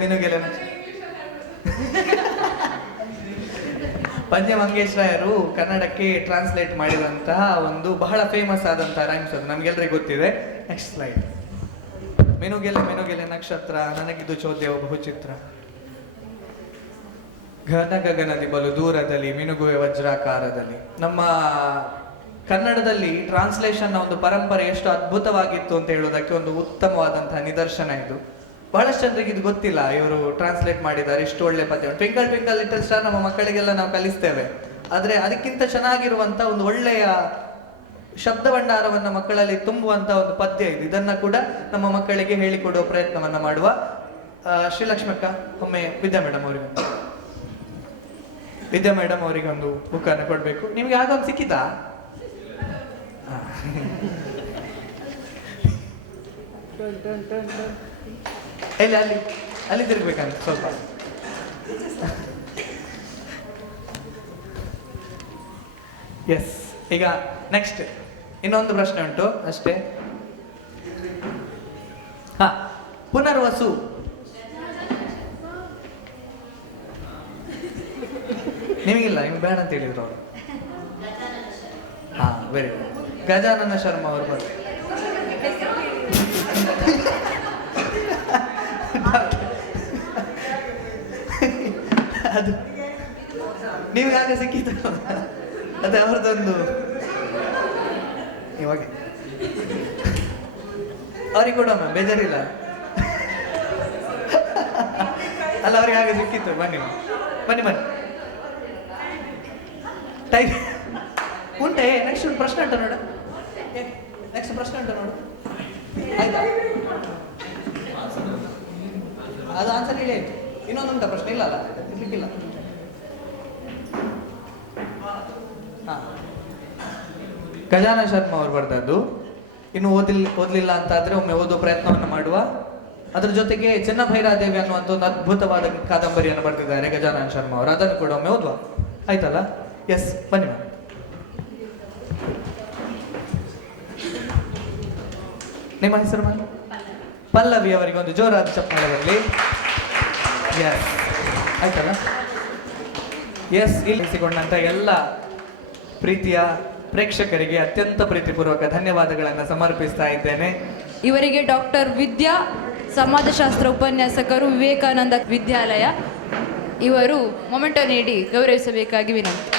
ಪಂಜೆ ಮಂಗೇಶ್ ರಾಯರು ಕನ್ನಡಕ್ಕೆ ಟ್ರಾನ್ಸ್ಲೇಟ್ ಮಾಡಿದಂತಹ ಒಂದು ಬಹಳ ಫೇಮಸ್ ಆದಂತಹ ರೈಮ್ಸ್, ಅದು ನಮ್ಗೆಲ್ರಿಗೂ ಗೊತ್ತಿದೆ. Next slide. ಮೆನುಗೆಲೆ ನಕ್ಷತ್ರ, ನನಗಿದು ಚೋದ್ಯ ಬಹುಚಿತ್ರ, ಘನ ಗಗನದಿ ಬಲು ದೂರದಲ್ಲಿ ಮಿನುಗುವೆ ವಜ್ರಾಕಾರದಲ್ಲಿ. ನಮ್ಮ ಕನ್ನಡದಲ್ಲಿ ಟ್ರಾನ್ಸ್ಲೇಷನ್ನ ಒಂದು ಪರಂಪರೆ ಎಷ್ಟು ಅದ್ಭುತವಾಗಿತ್ತು ಅಂತ ಹೇಳೋದಕ್ಕೆ ಒಂದು ಉತ್ತಮವಾದಂತಹ ನಿದರ್ಶನ ಇದು. ಬಹಳಷ್ಟು ಜನರಿಗೆ ಇದು ಗೊತ್ತಿಲ್ಲ, ಇವರು ಟ್ರಾನ್ಸ್ಲೇಟ್ ಮಾಡಿದ್ದಾರೆ, ಇಷ್ಟು ಒಳ್ಳೆ ಪದ್ಯ. ಟ್ವಿಂಕಲ್ ಟ್ವಿಂಕಲ್ ಲಿಟಲ್ ಸ್ಟಾರ್ ನಮ್ಮ ಮಕ್ಕಳಿಗೆಲ್ಲ ನಾವು ಕಲಿಸ್ತೇವೆ, ಆದರೆ ಅದಕ್ಕಿಂತ ಚೆನ್ನಾಗಿರುವಂತ ಒಂದು ಒಳ್ಳೆಯ ಶಬ್ದ ಭಂಡಾರವನ್ನ ಮಕ್ಕಳಲ್ಲಿ ತುಂಬುವಂತ ಒಂದು ಪದ್ಯ ಇದು. ಇದನ್ನ ಕೂಡ ನಮ್ಮ ಮಕ್ಕಳಿಗೆ ಹೇಳಿಕೊಡುವ ಪ್ರಯತ್ನವನ್ನ ಮಾಡುವ. ಶ್ರೀಲಕ್ಷ್ಮಕ್ಕ, ಒಮ್ಮೆ ವಿದ್ಯಾ ಮೇಡಮ್ ಅವರಿಗೆ ಒಂದು ಬುಕ್ಕನ್ನು ಕೊಡ್ಬೇಕು. ನಿಮ್ಗೆ ಯಾವ್ದೊಂದು ಸಿಕ್ಕಿತಾ? ಇಲ್ಲ, ಅಲ್ಲಿ ತಿರ್ಗ್ಬೇಕಂತ ಸ್ವಲ್ಪ. ಎಸ್, ಈಗ ನೆಕ್ಸ್ಟ್ ಇನ್ನೊಂದು ಪ್ರಶ್ನೆ ಉಂಟು ಅಷ್ಟೇ. ಪುನರ್ವಸು ನಿಮಗಿಲ್ಲ, ನಿಮ್ಗೆ ಬೇಡ ಅಂತ ಹೇಳಿದ್ರು ಅವರು. Very good. ಗಜಾನನ ಶರ್ಮಾ ಅವರು ಬರ್ತಾರೆ. ಅದು ನಿಮ್ಗೆ ಹಾಗೆ ಸಿಕ್ಕಿತ್ತು, ಅದೇ ಅವ್ರದ್ದೊಂದು. ಇವಾಗ ಅವ್ರಿಗೆ ಕೂಡ ಬೇಜಾರಿಲ್ಲ ಅಲ್ಲ, ಅವ್ರಿಗೆ ಹಾಗೆ ಸಿಕ್ಕಿತ್ತು. ಬನ್ನಿ ಟೈಮ್ ಉಂಟೆ. ನೆಕ್ಸ್ಟ್ ಒಂದು ಪ್ರಶ್ನೆ ಉಂಟು ನೋಡು, ಆಯ್ತಾ? ಅದು ಆನ್ಸರ್ ಹೇಳಿ ಆಯ್ತು. ಇನ್ನೊಂದುಂಟ ಪ್ರಶ್ನೆ? ಇಲ್ಲ ಅಲ್ಲ, ಇರ್ಲಿಕ್ಕಿಲ್ಲ. ಗಜಾನನ ಶರ್ಮಾ ಅವರು ಬರೆದದ್ದು. ಇನ್ನು ಓದಲಿಲ್ಲ ಅಂತ ಆದ್ರೆ ಒಮ್ಮೆ ಓದುವ ಪ್ರಯತ್ನವನ್ನು ಮಾಡುವ. ಅದರ ಜೊತೆಗೆ ಚೆನ್ನಭೈರಾದೇವಿ ಅನ್ನುವಂಥ ಒಂದು ಅದ್ಭುತವಾದ ಕಾದಂಬರಿಯನ್ನು ಬರೆದಿದ್ದಾರೆ ಗಜಾನನ ಶರ್ಮಾ ಅವರು, ಅದನ್ನು ಕೂಡ ಒಮ್ಮೆ ಓದುವ. ಆಯ್ತಲ್ಲ? ಎಸ್, ಬನ್ನಿ ಮ್ಯಾಮ್. ನಿಮ್ಮ ಹೆಸರು ಮ್ಯಾಮ್? ಪಲ್ಲವಿ ಅವರಿಗೆ ಒಂದು ಜೋರಾದ ಚಪ್ಪಾಳೆ ಬರಲಿ. ಎಸ್, ಆಯ್ತಲ್ಲ? ಎಸ್, ಇಲ್ಲಿ ಸಿಗೊಂಡಂತ ಎಲ್ಲ ಪ್ರೀತಿಯ ಪ್ರೇಕ್ಷಕರಿಗೆ ಅತ್ಯಂತ ಪ್ರೀತಿಪೂರ್ವಕ ಧನ್ಯವಾದಗಳನ್ನು ಸಮರ್ಪಿಸ್ತಾ ಇದ್ದೇನೆ. ಇವರಿಗೆ ಡಾಕ್ಟರ್ ವಿದ್ಯಾ, ಸಮಾಜಶಾಸ್ತ್ರ ಉಪನ್ಯಾಸಕರು, ವಿವೇಕಾನಂದ ವಿದ್ಯಾಲಯ, ಇವರು ಮೊಮೆಂಟೋ ನೀಡಿ ಗೌರವಿಸಬೇಕಾಗಿ ವಿನಂತಿ.